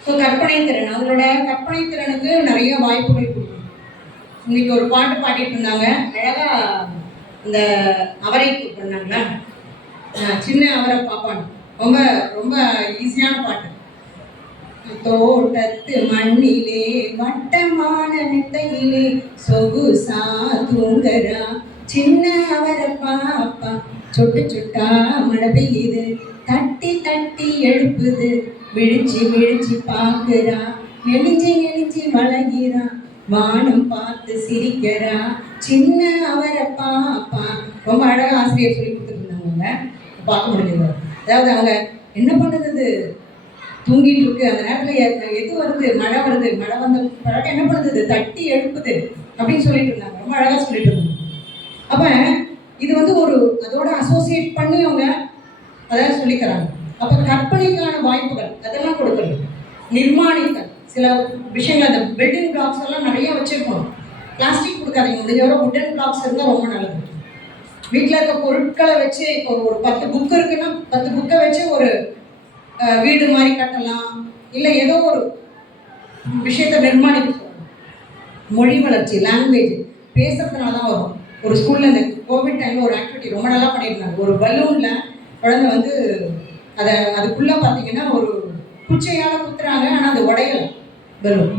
ஸோ கற்பனை திறன், அவங்களோட கற்பனை திறனுக்கு நிறைய வாய்ப்புகள் கொடுக்கணும். இன்னைக்கு ஒரு பாட்டு பாடிட்டு இருந்தாங்க, அழகாக இந்த அவரை பண்ணாங்களா, சின்ன அவரை பாப்பான்னு, ரொம்ப ரொம்ப ஈஸியான பாட்டு. தோட்டத்து மண்ணிலே வட்டமான மெத்தையிலே சொகுசா தூங்கரா சின்ன அவரை பாப்பா, சொட்டு சொட்டா மழை பெய்யுது, தட்டி தட்டி எழுப்புது, விழிச்சு விழிச்சு பார்க்கிறா, நெளிஞ்சு நெளிஞ்சு வளர்கிறா, வானம் பார்த்து சிரிக்கிறா, சின்ன அவரை பாப்பா. ரொம்ப அழகாக ஆசிரியர் சொல்லி கொடுத்துட்டு இருந்தாங்க, பார்க்க முடியுது. அதாவது அவங்க என்ன பண்ணுறது, தூங்கிட்டு இருக்கு, அந்த நேரத்தில் எது வருது, மழை வருது, மழை வந்த பிறகு என்ன பண்ணுது, தட்டி எழுப்புது அப்படின்னு சொல்லிட்டு இருந்தாங்க. ரொம்ப அழகாக சொல்லிட்டு இருந்தாங்க. அப்போ இது வந்து ஒரு அதோட அசோசியேட் பண்ணி அவங்க அதாவது சொல்லிக்கிறாங்க. அப்போ கற்பனைக்கான வாய்ப்புகள் அதெல்லாம் கொடுக்கணும். நிர்மாணித்தல், சில விஷயங்கள், அந்த பில்டிங் பிளாக்ஸ் எல்லாம் நிறைய வச்சுருக்கணும். பிளாஸ்டிக் கொடுக்காதீங்க, முடிஞ்சவரை உட்டன் பிளாக்ஸ் இருந்தால் ரொம்ப நல்லது. வீட்டில் இருக்க பொருட்களை வச்சு இப்போ ஒரு 10 புக்கு இருக்குன்னா 10 புக்கை வச்சு ஒரு வீடு மாதிரி கட்டலாம். இல்லை ஏதோ ஒரு விஷயத்தை நிர்மாணிக்க சொல்லணும். மொழி வளர்ச்சி, லாங்குவேஜ் பேசுறதுனால தான் வரும். ஒரு ஸ்கூலில் இந்த கோவிட் டைமில் ஒரு ஆக்டிவிட்டி ரொம்ப நல்லா பண்ணியிருந்தாங்க. ஒரு பலூனில் குழந்தை வந்து அதுக்குள்ளே பார்த்தீங்கன்னா ஒரு குச்சையால் குத்துறாங்க, ஆனால் அது உடையலை பலூன்.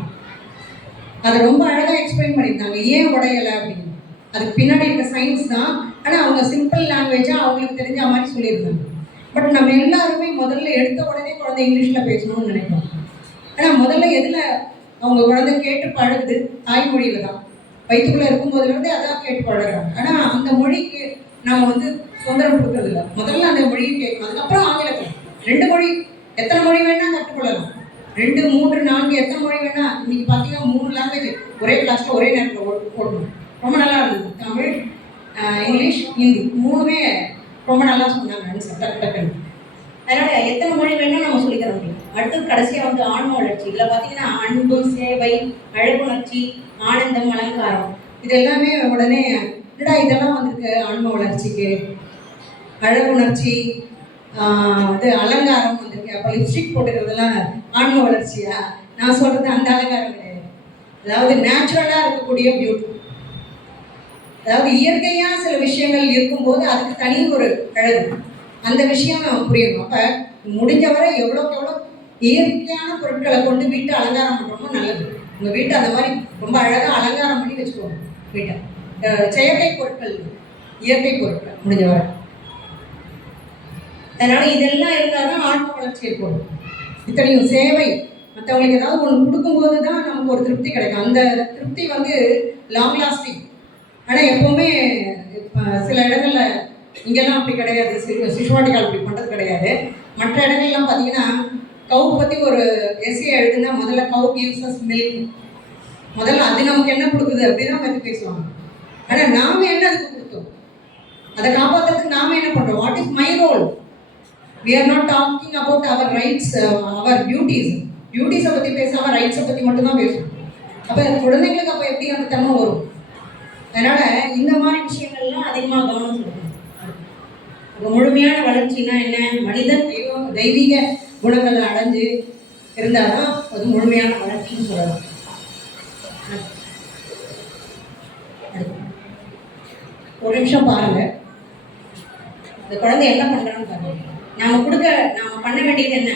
அதை ரொம்ப அழகாக எக்ஸ்பிளைன் பண்ணியிருந்தாங்க, ஏன் உடையலை அப்படின்னு. அதுக்கு பின்னாடி இருக்க சயின்ஸ் தான், ஆனால் அவங்க சிம்பிள் லாங்குவேஜாக அவங்களுக்கு தெரிஞ்ச மாதிரி சொல்லியிருந்தாங்க. பட் நம்ம எல்லாருமே முதல்ல எடுத்த உடனே குழந்தை இங்கிலீஷில் பேசணும்னு நினைக்கிறோம். ஆனால் முதல்ல எதில் அவங்க குழந்தை கேட்டு பழகுது, தாய்மொழியில் தான். வயிற்றுக்குள்ளே இருக்கும்போதுலேருந்து அதான் கேட்டு பழகுறாங்க. ஆனால் அந்த மொழிக்கு நம்ம வந்து சுதந்திரம் கொடுக்கறது இல்லை. முதல்ல அந்த மொழியை கேட்கணும், அதுக்கப்புறம் ஆங்கிலத்தில். 2 மொழி, எத்தனை மொழி வேணால் கற்றுக்கொள்ளலாம். 2, 3, 4 எத்தனை மொழி வேணால். இன்னைக்கு பார்த்தீங்கன்னா 3 லாங்குவேஜ் ஒரே கிளாஸில் ஒரே நேரத்தில் போடணும். ரொம்ப நல்லா இருந்தது. தமிழ், இங்கிலீஷ், ஹிந்தி 3மே ரொம்ப நல்லா சொன்னாங்க டக்குன்னு. அதனால் எத்தனை மொழி வேணால் நம்ம சொல்லிக்கிற முடியும். அடுத்து கடைசியாக வந்து ஆன்ம வளர்ச்சி. இதில் பார்த்தீங்கன்னா அன்பு, சேவை, அழகுணர்ச்சி, ஆனந்தம், அலங்காரம், இது எல்லாமே உடனே என்னடா இதெல்லாம் வந்துருக்கு ஆன்ம வளர்ச்சிக்கு. அழகுணர்ச்சி, இது அலங்காரம் வந்திருக்கு. அப்போ லிப்ஸ்டிக் போட்டுக்கிறதுலாம் ஆன்ம வளர்ச்சியா? நான் சொல்கிறது அந்த அலங்காரம் கிடையாது. அதாவது நேச்சுரலாக இருக்கக்கூடிய பியூட்டி, அதாவது இயற்கையாக சில விஷயங்கள் இருக்கும்போது அதுக்கு தனி ஒரு அழகு, அந்த விஷயம் புரியணும். அப்போ முடிஞ்சவரை எவ்வளோக்கு எவ்வளோ இயற்கையான பொருட்களை கொண்டு வீட்டை அலங்காரம் பண்ணுறோமோ நல்லது. உங்கள் வீட்டை அந்த மாதிரி ரொம்ப அழகாக அலங்காரம் பண்ணி வச்சுக்கோங்க. வீட்டை செயற்கை பொருட்கள், இயற்கை பொருட்கள் முடிஞ்சவரை. அதனால் இதெல்லாம் இருந்தால் தான் ஆன்ம வளர்ச்சி ஏற்படும். இத்தனையும் சேவை, மற்றவங்களுக்கு ஏதாவது ஒன்று கொடுக்கும்போது தான் நமக்கு ஒரு திருப்தி கிடைக்கும். அந்த திருப்தி வந்து லாங் லாஸ்டிங். ஆனால் எப்போவுமே சில இடங்களில் இங்கெல்லாம் அப்படி கிடையாது, சிசுவாட்டிக்கால் அப்படி பண்ணுறது கிடையாது. மற்ற இடங்கள்லாம் பார்த்தீங்கன்னா கவு பற்றி ஒரு எஸ்ஏ எழுதுனா முதல்ல கவு கிவ்ஸ் அஸ் மில்க், முதல்ல அது நமக்கு என்ன கொடுக்குது அப்படிதான் பற்றி பேசுவாங்க. ஆனால் நாம் என்ன அதுக்கு கொடுத்தோம், அதை காப்பாற்றுறதுக்கு நாம் என்ன பண்ணுறோம், what is my role? We are not talking about our rights, our duties. டியூட்டிஸை பற்றி பேசாமல் ரைட்ஸை பற்றி மட்டும்தான் பேசுவோம். அப்போ குழந்தைங்களுக்கு அப்போ எப்படி அந்த தன்மை வரும்? அதனால் இந்த மாதிரி விஷயங்கள்லாம் அதிகமாக கவனம் செலுத்தணும். இப்போ முழுமையான வளர்ச்சினா என்ன, மனிதன் தெய்வீக குணங்களை அடைஞ்சு இருந்தால் தான் அது முழுமையான வளர்ச்சின்னு சொல்லலாம். ஒரு நிமிஷம் பாருங்கள், இந்த குழந்தை என்ன பண்ணுறான்னு பாருங்க. நாம பண்ண வேண்டியது என்ன?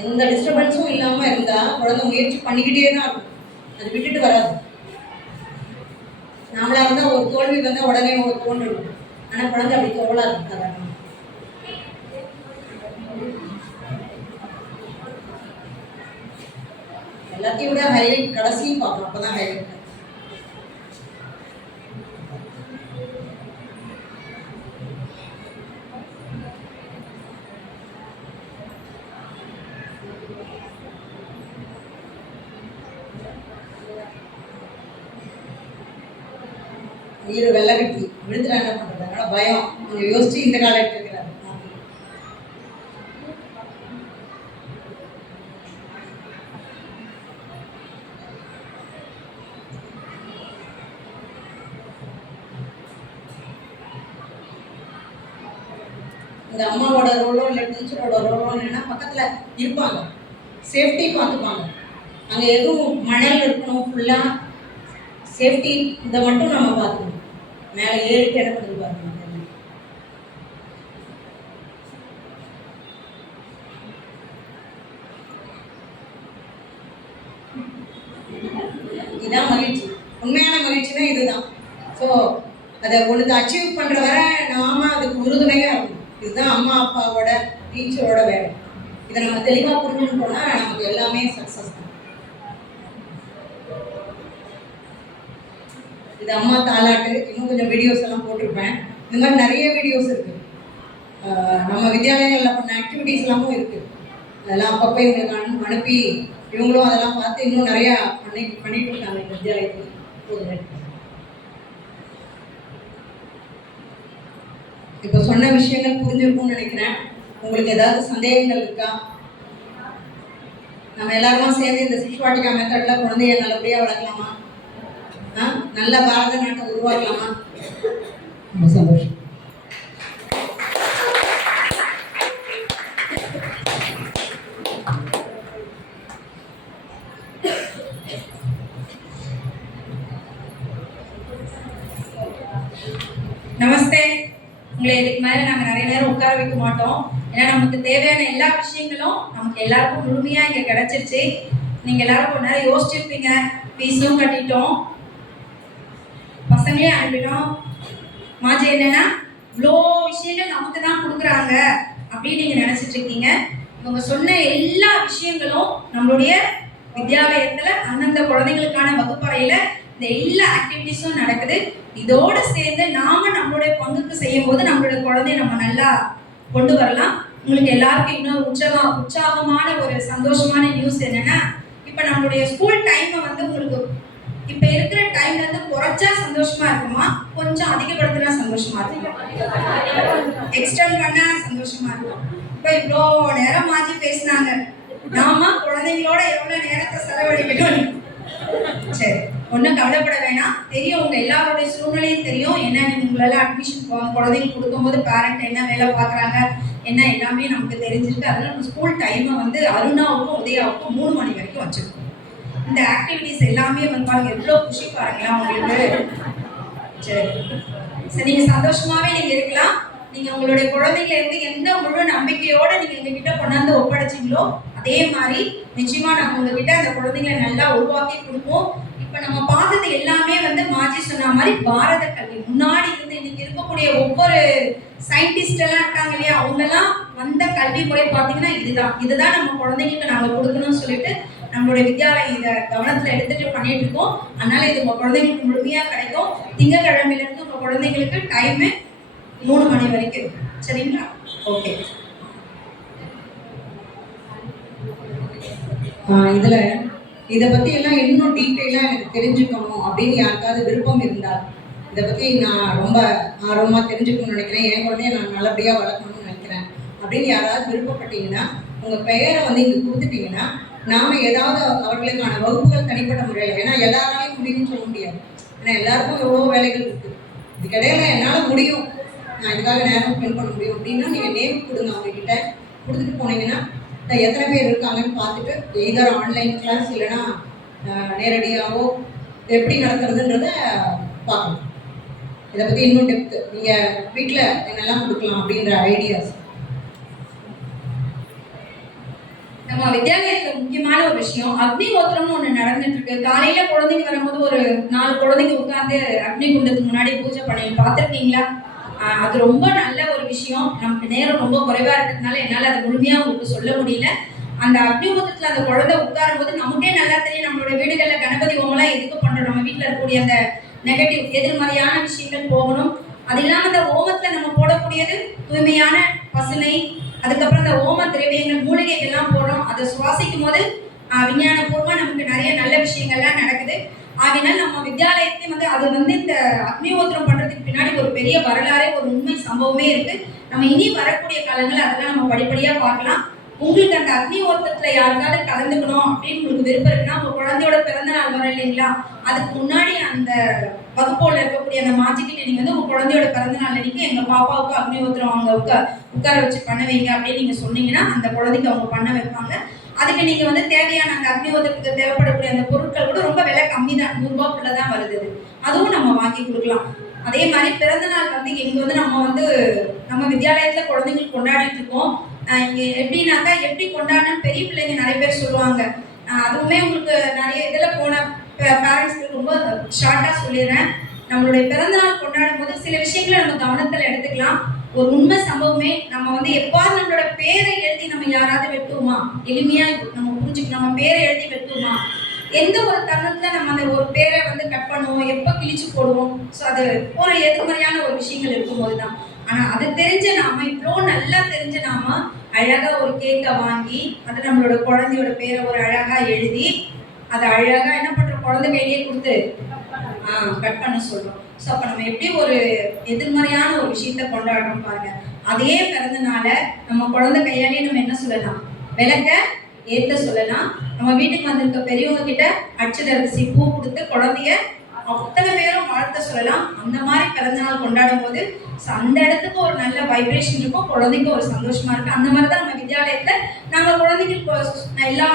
எந்த டிஸ்டர்பன்ஸும் இல்லாமல் இருந்தால் குழந்தை முயற்சி பண்ணிக்கிட்டே தான் இருக்கும், அது விட்டுட்டு வராது. நாமளா இருந்தால் ஒரு தோல்வி வந்தால் உடனே ஒரு தோன்றும், ஆனால் குழந்தை அப்படி தோலாது. சாதாரணமாக எல்லாத்தையும் விட ஹைலைட் கடைசியும் பார்க்கணும், அப்போ தான் ஹைலைட். உயிர் வெள்ளக்கட்டி விழுந்துட்டா என்ன பண்ணுறது, அதனால பயம். அவங்க யோசிச்சு இந்த காலம் இருக்கிறாரு. இந்த அம்மாவோட ரோலோ இல்லை டீச்சரோட ரோலோ என்னன்னா பக்கத்தில் இருப்பாங்க, சேஃப்டி பார்த்துப்பாங்க. அங்கே எதுவும் மணல் இருக்கணும், ஃபுல்லாக சேஃப்டி இதை மட்டும் நம்ம பார்த்துக்கணும். மேலே ஏறிட்டு இடத்துல பார்க்கணும். இதுதான் மகிழ்ச்சி, உண்மையான மகிழ்ச்சினா இதுதான். ஸோ அதை ஒன்று அச்சீவ் பண்ணுற வரை நாம அதுக்கு உறுதுணையாக இருக்கணும். இதுதான் அம்மா அப்பாவோட டீச்சரோட வேலை. இதை நம்ம தெளிவாக புரிஞ்சுன்னு போனால் நமக்கு எல்லாமே சக்ஸஸ் தான். இது அம்மா தாலாட்டு, இன்னும் கொஞ்சம் வீடியோஸ் எல்லாம் போட்டிருப்பேன். இந்த மாதிரி நிறைய வீடியோஸ் இருக்குது. நம்ம வித்யாலயங்களில் பண்ண ஆக்டிவிட்டீஸ் எல்லாமும் இருக்குது. அதெல்லாம் அப்பப்போ இவங்களுக்கு அனுப்பி இவங்களும் அதெல்லாம் பார்த்து இன்னும் நிறையா பண்ணிட்டு இருக்காங்க இந்த வித்யாலயத்தில். இப்போ சொன்ன விஷயங்கள் புரிஞ்சிருக்கும்னு நினைக்கிறேன். உங்களுக்கு ஏதாவது சந்தேகங்கள் இருக்கா? நம்ம எல்லாருமா சேர்ந்து இந்த சிசுவாட்டிகா மெத்தடில் குழந்தைய நல்லபடியாக வளர்க்கலாமா? நல்ல பாரத நாட்டை உருவாக்கலாமா? ரொம்ப சந்தோஷம். நமஸ்தே. உங்களை இதுக்கு மேலே நாங்கள் நிறைய நேரம் உட்கார வைக்க மாட்டோம். ஏன்னா நமக்கு தேவையான எல்லா விஷயங்களும் நமக்கு எல்லாருக்கும் முழுமையாக இங்கே கிடச்சிருச்சு. நீங்கள் எல்லாரும் கொஞ்ச நேரம் யோசிச்சிருப்பீங்க. ஃபீஸும் கட்டிட்டோம், பசங்களே அனுப்பிட்டோம். மாஜி என்னன்னா இவ்வளோ விஷயங்கள் நமக்கு தான் கொடுக்குறாங்க அப்படின்னு நீங்கள் நினச்சிட்டு இருக்கீங்க. இவங்க சொன்ன எல்லா விஷயங்களும் நம்மளுடைய வித்யாலயத்தில் அந்தந்த குழந்தைங்களுக்கான வகுப்பறையில் இந்த எல்லா ஆக்டிவிட்டிஸும் நடக்குது. இதோடு சேர்ந்து நாம நம்மளுடைய பங்குக்கு செய்யும் போது நம்மளுடைய குழந்தைய நம்ம நல்லா கொண்டு வரலாம். உங்களுக்கு எல்லாருக்கும் இன்னொரு உற்சாகமான ஒரு சந்தோஷமான நியூஸ் என்னன்னா, இப்போ நம்மளுடைய ஸ்கூல் டைமை வந்து உங்களுக்கு இப்போ இருக்கிற டைம்ல இருந்து குறைச்சா சந்தோஷமா இருக்குமா, கொஞ்சம் அதிகப்படுத்தினா சந்தோஷமா இருக்கும், எக்ஸ்டெண்ட் பண்ணா சந்தோஷமா இருக்கும். இப்போ இவ்வளோ நேரம் மாற்றி பேசினாங்க, நாம குழந்தைங்களோட எவ்வளோ நேரத்தை செலவழிக்கணும். சரி, ஒன்றும் கவலைப்பட வேணாம். தெரியும், உங்க எல்லாருடைய சூழ்நிலையும் தெரியும். என்ன உங்களெல்லாம் அட்மிஷன் குழந்தைங்க கொடுக்கும்போது பேரண்ட் என்ன வேலை பார்க்குறாங்க என்ன எல்லாமே நமக்கு தெரிஞ்சிருக்கு. அதனால நம்ம ஸ்கூல் டைமை வந்து அருணாவுக்கும் உதயாவுக்கும் 3 மணி வரைக்கும் வச்சிருக்கோம். இந்த ஆக்டிவிட்டிஸ் எல்லாமே வந்து பாருங்க எவ்வளோ குஷி பாருங்களா உங்களுக்கு. சரி சரி, நீங்கள் சந்தோஷமாகவே நீங்கள் இருக்கலாம். நீங்கள் உங்களுடைய குழந்தைங்கள இருந்து எந்த முழு நம்பிக்கையோடு நீங்கள் எங்ககிட்ட கொண்டாந்து ஒப்படைச்சிங்களோ அதே மாதிரி நிச்சயமாக நாங்கள் உங்ககிட்ட அந்த குழந்தைங்களை நல்லா உருவாக்கி கொடுப்போம். இப்போ நம்ம பார்த்தது எல்லாமே வந்து மாஜி சொன்ன சொன்ன மாதிரி பாரத கல்வி முன்னாடி இருந்து இன்னைக்கு இருக்கக்கூடிய ஒவ்வொரு சயின்டிஸ்ட் எல்லாம் இருக்காங்க இல்லையா, அவங்க எல்லாம் வந்த கல்வி முறை பார்த்தீங்கன்னா இதுதான் நம்ம குழந்தைங்களுக்கு நாங்க கொடுக்கணும்னு சொல்லிட்டு நம்மளுடைய வித்யாலயம் இதை கவனத்துல எடுத்துட்டு பண்ணிட்டு இருக்கோம். அதனால இது உங்க குழந்தைங்களுக்கு முழுமையா கிடைக்கும். திங்கட்கிழமையில இருந்து உங்க குழந்தைங்களுக்கு டைம் 3 மணி வரைக்கும். சரிங்களா? ஓகே. இதுல இதை பத்தி எல்லாம் இன்னும் டீட்டெயிலா எனக்கு தெரிஞ்சுக்கணும் அப்படின்னு யாருக்காவது விருப்பம் இருந்தால், இதை பத்தி நான் ரொம்ப ஆர்வமா தெரிஞ்சுக்கணும்னு நினைக்கிறேன், என் குழந்தைய நான் நல்லபடியா வளர்க்கணும்னு நினைக்கிறேன் அப்படின்னு யாராவது விருப்பப்பட்டீங்கன்னா உங்க பெயரை வந்து இங்க கொடுத்துட்டீங்கன்னா நாம ஏதாவது அவர்களுக்கான வகுப்புகள் தனிப்பட்ட முறையில், ஏன்னா எல்லாராலையும் முடியும்னு சொல்ல முடியாது, ஏன்னா எல்லாருக்கும் எவ்வளோ வேலைகள் இருக்கு, இதுக்கிடையில என்னால் முடியும், நான் இதுக்காக நேரம் ஸ்பெண்ட் பண்ண முடியும் அப்படின்னா நீங்க நேம் கொடுங்க, அவங்க கிட்ட கொடுத்துட்டு போனீங்கன்னா எத்தனை பேர் இருக்காங்கன்னு பார்த்துட்டு எய்தர் ஆன்லைன் கிளாஸ் இல்லைன்னா நேரடியாகவோ எப்படி நடத்துறதுன்றத பார்க்கணும். இதை பற்றி இன்னும் டெப்த்து நீங்கள் வீட்டில் என்னெல்லாம் கொடுக்கலாம் அப்படின்ற ஐடியாஸ். நம்ம வித்யாலயத்துல முக்கியமான ஒரு விஷயம் அக்னி ஹோத்திரம்னு ஒண்ணு நடந்துட்டு இருக்கு. காலையில குழந்தைங்க வரும்போது ஒரு 4 குழந்தைங்க உட்கார்ந்து அக்னி குண்டத்துக்கு முன்னாடி பூஜை பண்ணி பார்த்துருக்கீங்களா? அது ரொம்ப நல்ல ஒரு விஷயம். நமக்கு நேரம் ரொம்ப குறைவா இருக்கிறதுனால என்னால அதை முழுமையா உங்களுக்கு சொல்ல முடியல. அந்த அக்னி ஹோத்திரத்துல அந்த குழந்தை உட்காரும் போது நமக்கே நல்லா தெரியும் நம்மளோட வீடுகள்ல கணபதி ஹோமம்லாம் எதுக்கு பண்றோம், நம்ம வீட்டுல இருக்கக்கூடிய அந்த நெகட்டிவ் எதிர்மறையான விஷயங்கள் போகணும். அது இல்லாம அந்த ஹோமத்துல நம்ம போடக்கூடியது தூய்மையான பசுனை, அதுக்கப்புறம் அந்த ஓம திரவியங்கள் மூலிகைகள் எல்லாம் போடுறோம். அதை சுவாசிக்கும் போது விஞ்ஞானபூர்வமா நமக்கு நிறைய நல்ல விஷயங்கள்லாம் நடக்குது. ஆகினால் நம்ம வித்யாலயத்தையும் வந்து அது வந்து இந்த அக்னிஹோத்திரம் பண்றதுக்கு பின்னாடி ஒரு பெரிய வரலாறே ஒரு உண்மை சம்பவமே இருக்கு. நம்ம இனி வரக்கூடிய காலங்கள் அதெல்லாம் நம்ம படிப்படியா பார்க்கலாம். உங்களுக்கு அந்த அக்னிஹோத்திரத்துல யாருக்காவது கலந்துக்கணும் அப்படின்னு உங்களுக்கு விருப்பம் இருக்குன்னா உங்க குழந்தையோட பிறந்த நாள் வரும் இல்லைங்களா, அதுக்கு முன்னாடி அந்த வகுப்போல இருக்கக்கூடிய அந்த மாஜிக்கிட்ட நீங்க வந்து உங்க குழந்தையோட பிறந்த நாள் அன்னைக்கு எங்க பாப்பாவுக்கு அக்னிஹோத்திரம் அவங்க உட்கார வச்சு பண்ண வைங்க அப்படின்னு நீங்க சொன்னீங்கன்னா அந்த குழந்தைக்கு அவங்க பண்ண வைப்பாங்க. அதுக்கு நீங்க வந்து தேவையான அந்த அக்னிஹோத்திரத்துக்கு தேவைப்படக்கூடிய அந்த பொருட்கள் கூட ரொம்ப விலை கம்மி தான், 100 ரூபாய்க்குள்ளதான் வருது. அதுவும் நம்ம வாங்கி கொடுக்கலாம். அதே மாதிரி பிறந்த நாள் வந்து இங்க வந்து நம்ம வித்யாலயத்துல குழந்தைங்களுக்கு கொண்டாடிட்டு இருக்கோம். இங்க எப்படின்னாக்கா எப்படி கொண்டாடணும்னு பெரிய பிள்ளைங்க நிறைய பேர் சொல்லுவாங்க. அதுவுமே உங்களுக்கு நிறைய இதுல போன பேரண்ட்ஸ்க்கு ரொம்ப ஷார்ட்டா சொல்லிடுறேன். நம்மளுடைய பிறந்த நாள் கொண்டாடும் போது சில விஷயங்களை நம்ம கவனத்துல எடுத்துக்கலாம். ஒரு உண்மை சம்பவமே, நம்ம வந்து எப்பாவது நம்மளோட பேரை எழுதி நம்ம யாராவது வெட்டுவோமா? எளிமையா நம்ம புரிஞ்சுக்கணும். நம்ம பேரை எழுதி வெட்டுவோமா? எந்த ஒரு தருணத்துல நம்ம அந்த ஒரு பேரை வந்து கட் பண்ணுவோம், எப்ப கிழிச்சு போடுவோம்? ஸோ அது ஒரு எதிர்மறையான ஒரு விஷயங்கள் இருக்கும்போது தான். ஆனா அது தெரிஞ்ச நாம, இவ்வளோ நல்லா தெரிஞ்ச நாம அழகா ஒரு கேக்கை வாங்கி அது நம்மளோட குழந்தையோட பேரை ஒரு அழகா எழுதி அதை அழகா என்ன பண்றோம், குழந்தை கையிலேயே கொடுத்து கட் பண்ண சொல்றோம். ஸோ அப்போ நம்ம எப்படி ஒரு எதிர்மறையான ஒரு விஷயத்த கொண்டாடுறோம் பாருங்க. அதே பிறந்தனால நம்ம குழந்தை கையாலேயே நம்ம என்ன சொல்லலாம், விளக்க ஏற்ற சொல்லலாம். நம்ம வீட்டுக்கு வந்திருக்க பெரியவங்க கிட்ட அச்சதரிசி பூ கொடுத்து குழந்தைய அத்தனை பேரும் வாழ்த்த சொல்லலாம். அந்த மாதிரி பிறந்த நாள் கொண்டாடும் போது அந்த இடத்துக்கு ஒரு நல்ல வைப்ரேஷன் இருக்கும், குழந்தைக்கு ஒரு சந்தோஷமா இருக்கு. அந்த மாதிரி தான் நம்ம வித்யாலயத்துல நாங்க குழந்தைக்கு எல்லா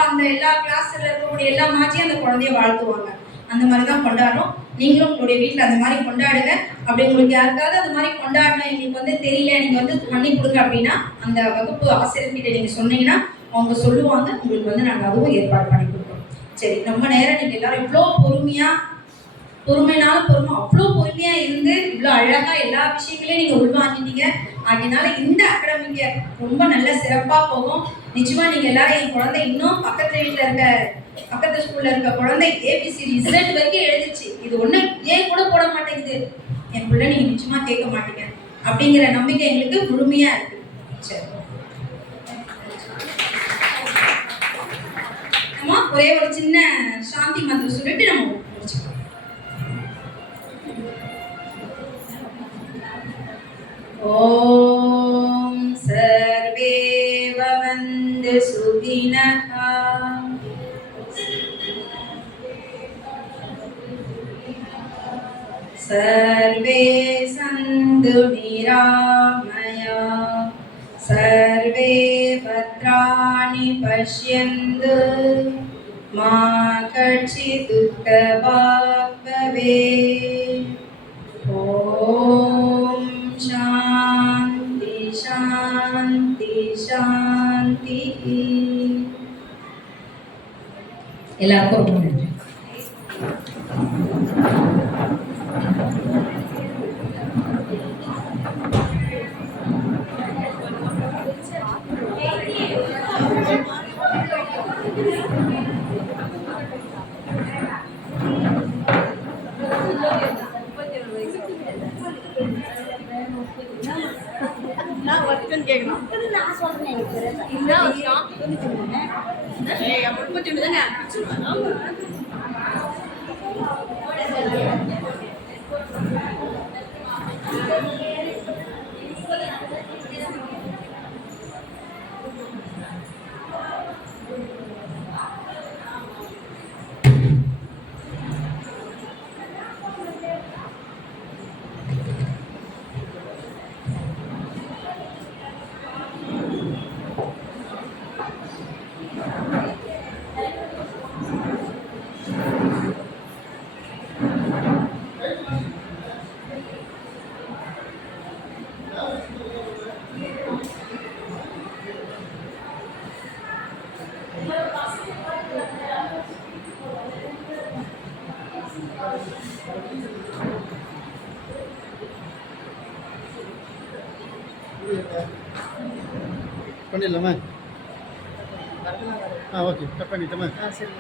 கிளாஸ்ல இருக்கக்கூடிய எல்லா மாச்சியும் அந்த குழந்தைய வாழ்த்துவாங்க. அந்த மாதிரி தான் கொண்டாடுறோம். நீங்களும் உங்களுடைய வீட்டில் அந்த மாதிரி கொண்டாடுங்க. அப்படி உங்களுக்கு யாருக்காவது அந்த மாதிரி கொண்டாடணும் எங்களுக்கு வந்து தெரியல, நீங்க வந்து பண்ணி கொடுங்க அப்படின்னா அந்த வகுப்பு ஆசிரியர்கிட்ட நீங்க சொன்னீங்கன்னா அவங்க சொல்லுவாங்க. உங்களுக்கு வந்து நாங்கள் அதுவும் ஏற்பாடு பண்ணி கொடுப்போம். சரி, ரொம்ப நேரம் நீங்க எல்லாரும் இவ்வளோ பொறுமைனாலும் அவ்வளோ பொறுமையா இருந்து இவ்வளோ அழகா எல்லா விஷயங்களையும் நீங்க உள்வாங்கிட்டீங்க. அதனால இந்த அகாடமிக்கு ரொம்ப நல்ல சிறப்பா போகும். நிச்சயமா நீங்க எல்லாரும் என் குழந்தை இன்னும் பக்கத்து ஸ்கூல்ல இருக்க குழந்தை ABCD Z வரைக்கும் எழுதிச்சு, இது ஒண்ணு ஏன் கூட போட மாட்டேங்குது, என் பிள்ளை நீங்க நிச்சயமா கேட்க மாட்டீங்க அப்படிங்கிற நம்பிக்கை எங்களுக்கு முழுமையா இருக்கு. சரி, நம்ம ஒரே ஒரு சின்ன சாந்தி மந்திரம் சொல்லிட்டு நம்ம முடிச்சுக்கலாம். ஓம் சர்வே பவந்து சுகினஹ सर्वे सन्तु निरामया, सर्वे भद्राणि पश्यन्तु, मा कश्चित् दुःखभाग् भवेत्. ॐ शान्ति शान्ति शान्तिः. எல்லாருக்கும் ரொம்ப நன்றி. கேட்கணும். நான் சொல்றேன் எனக்கு தெரியாது. இந்த வருஷம் 91 ஏய் அப்ப 31 தானே? பண்ணிடலாமா? ஓகே கட் பண்ணிட்டோமா? சரி.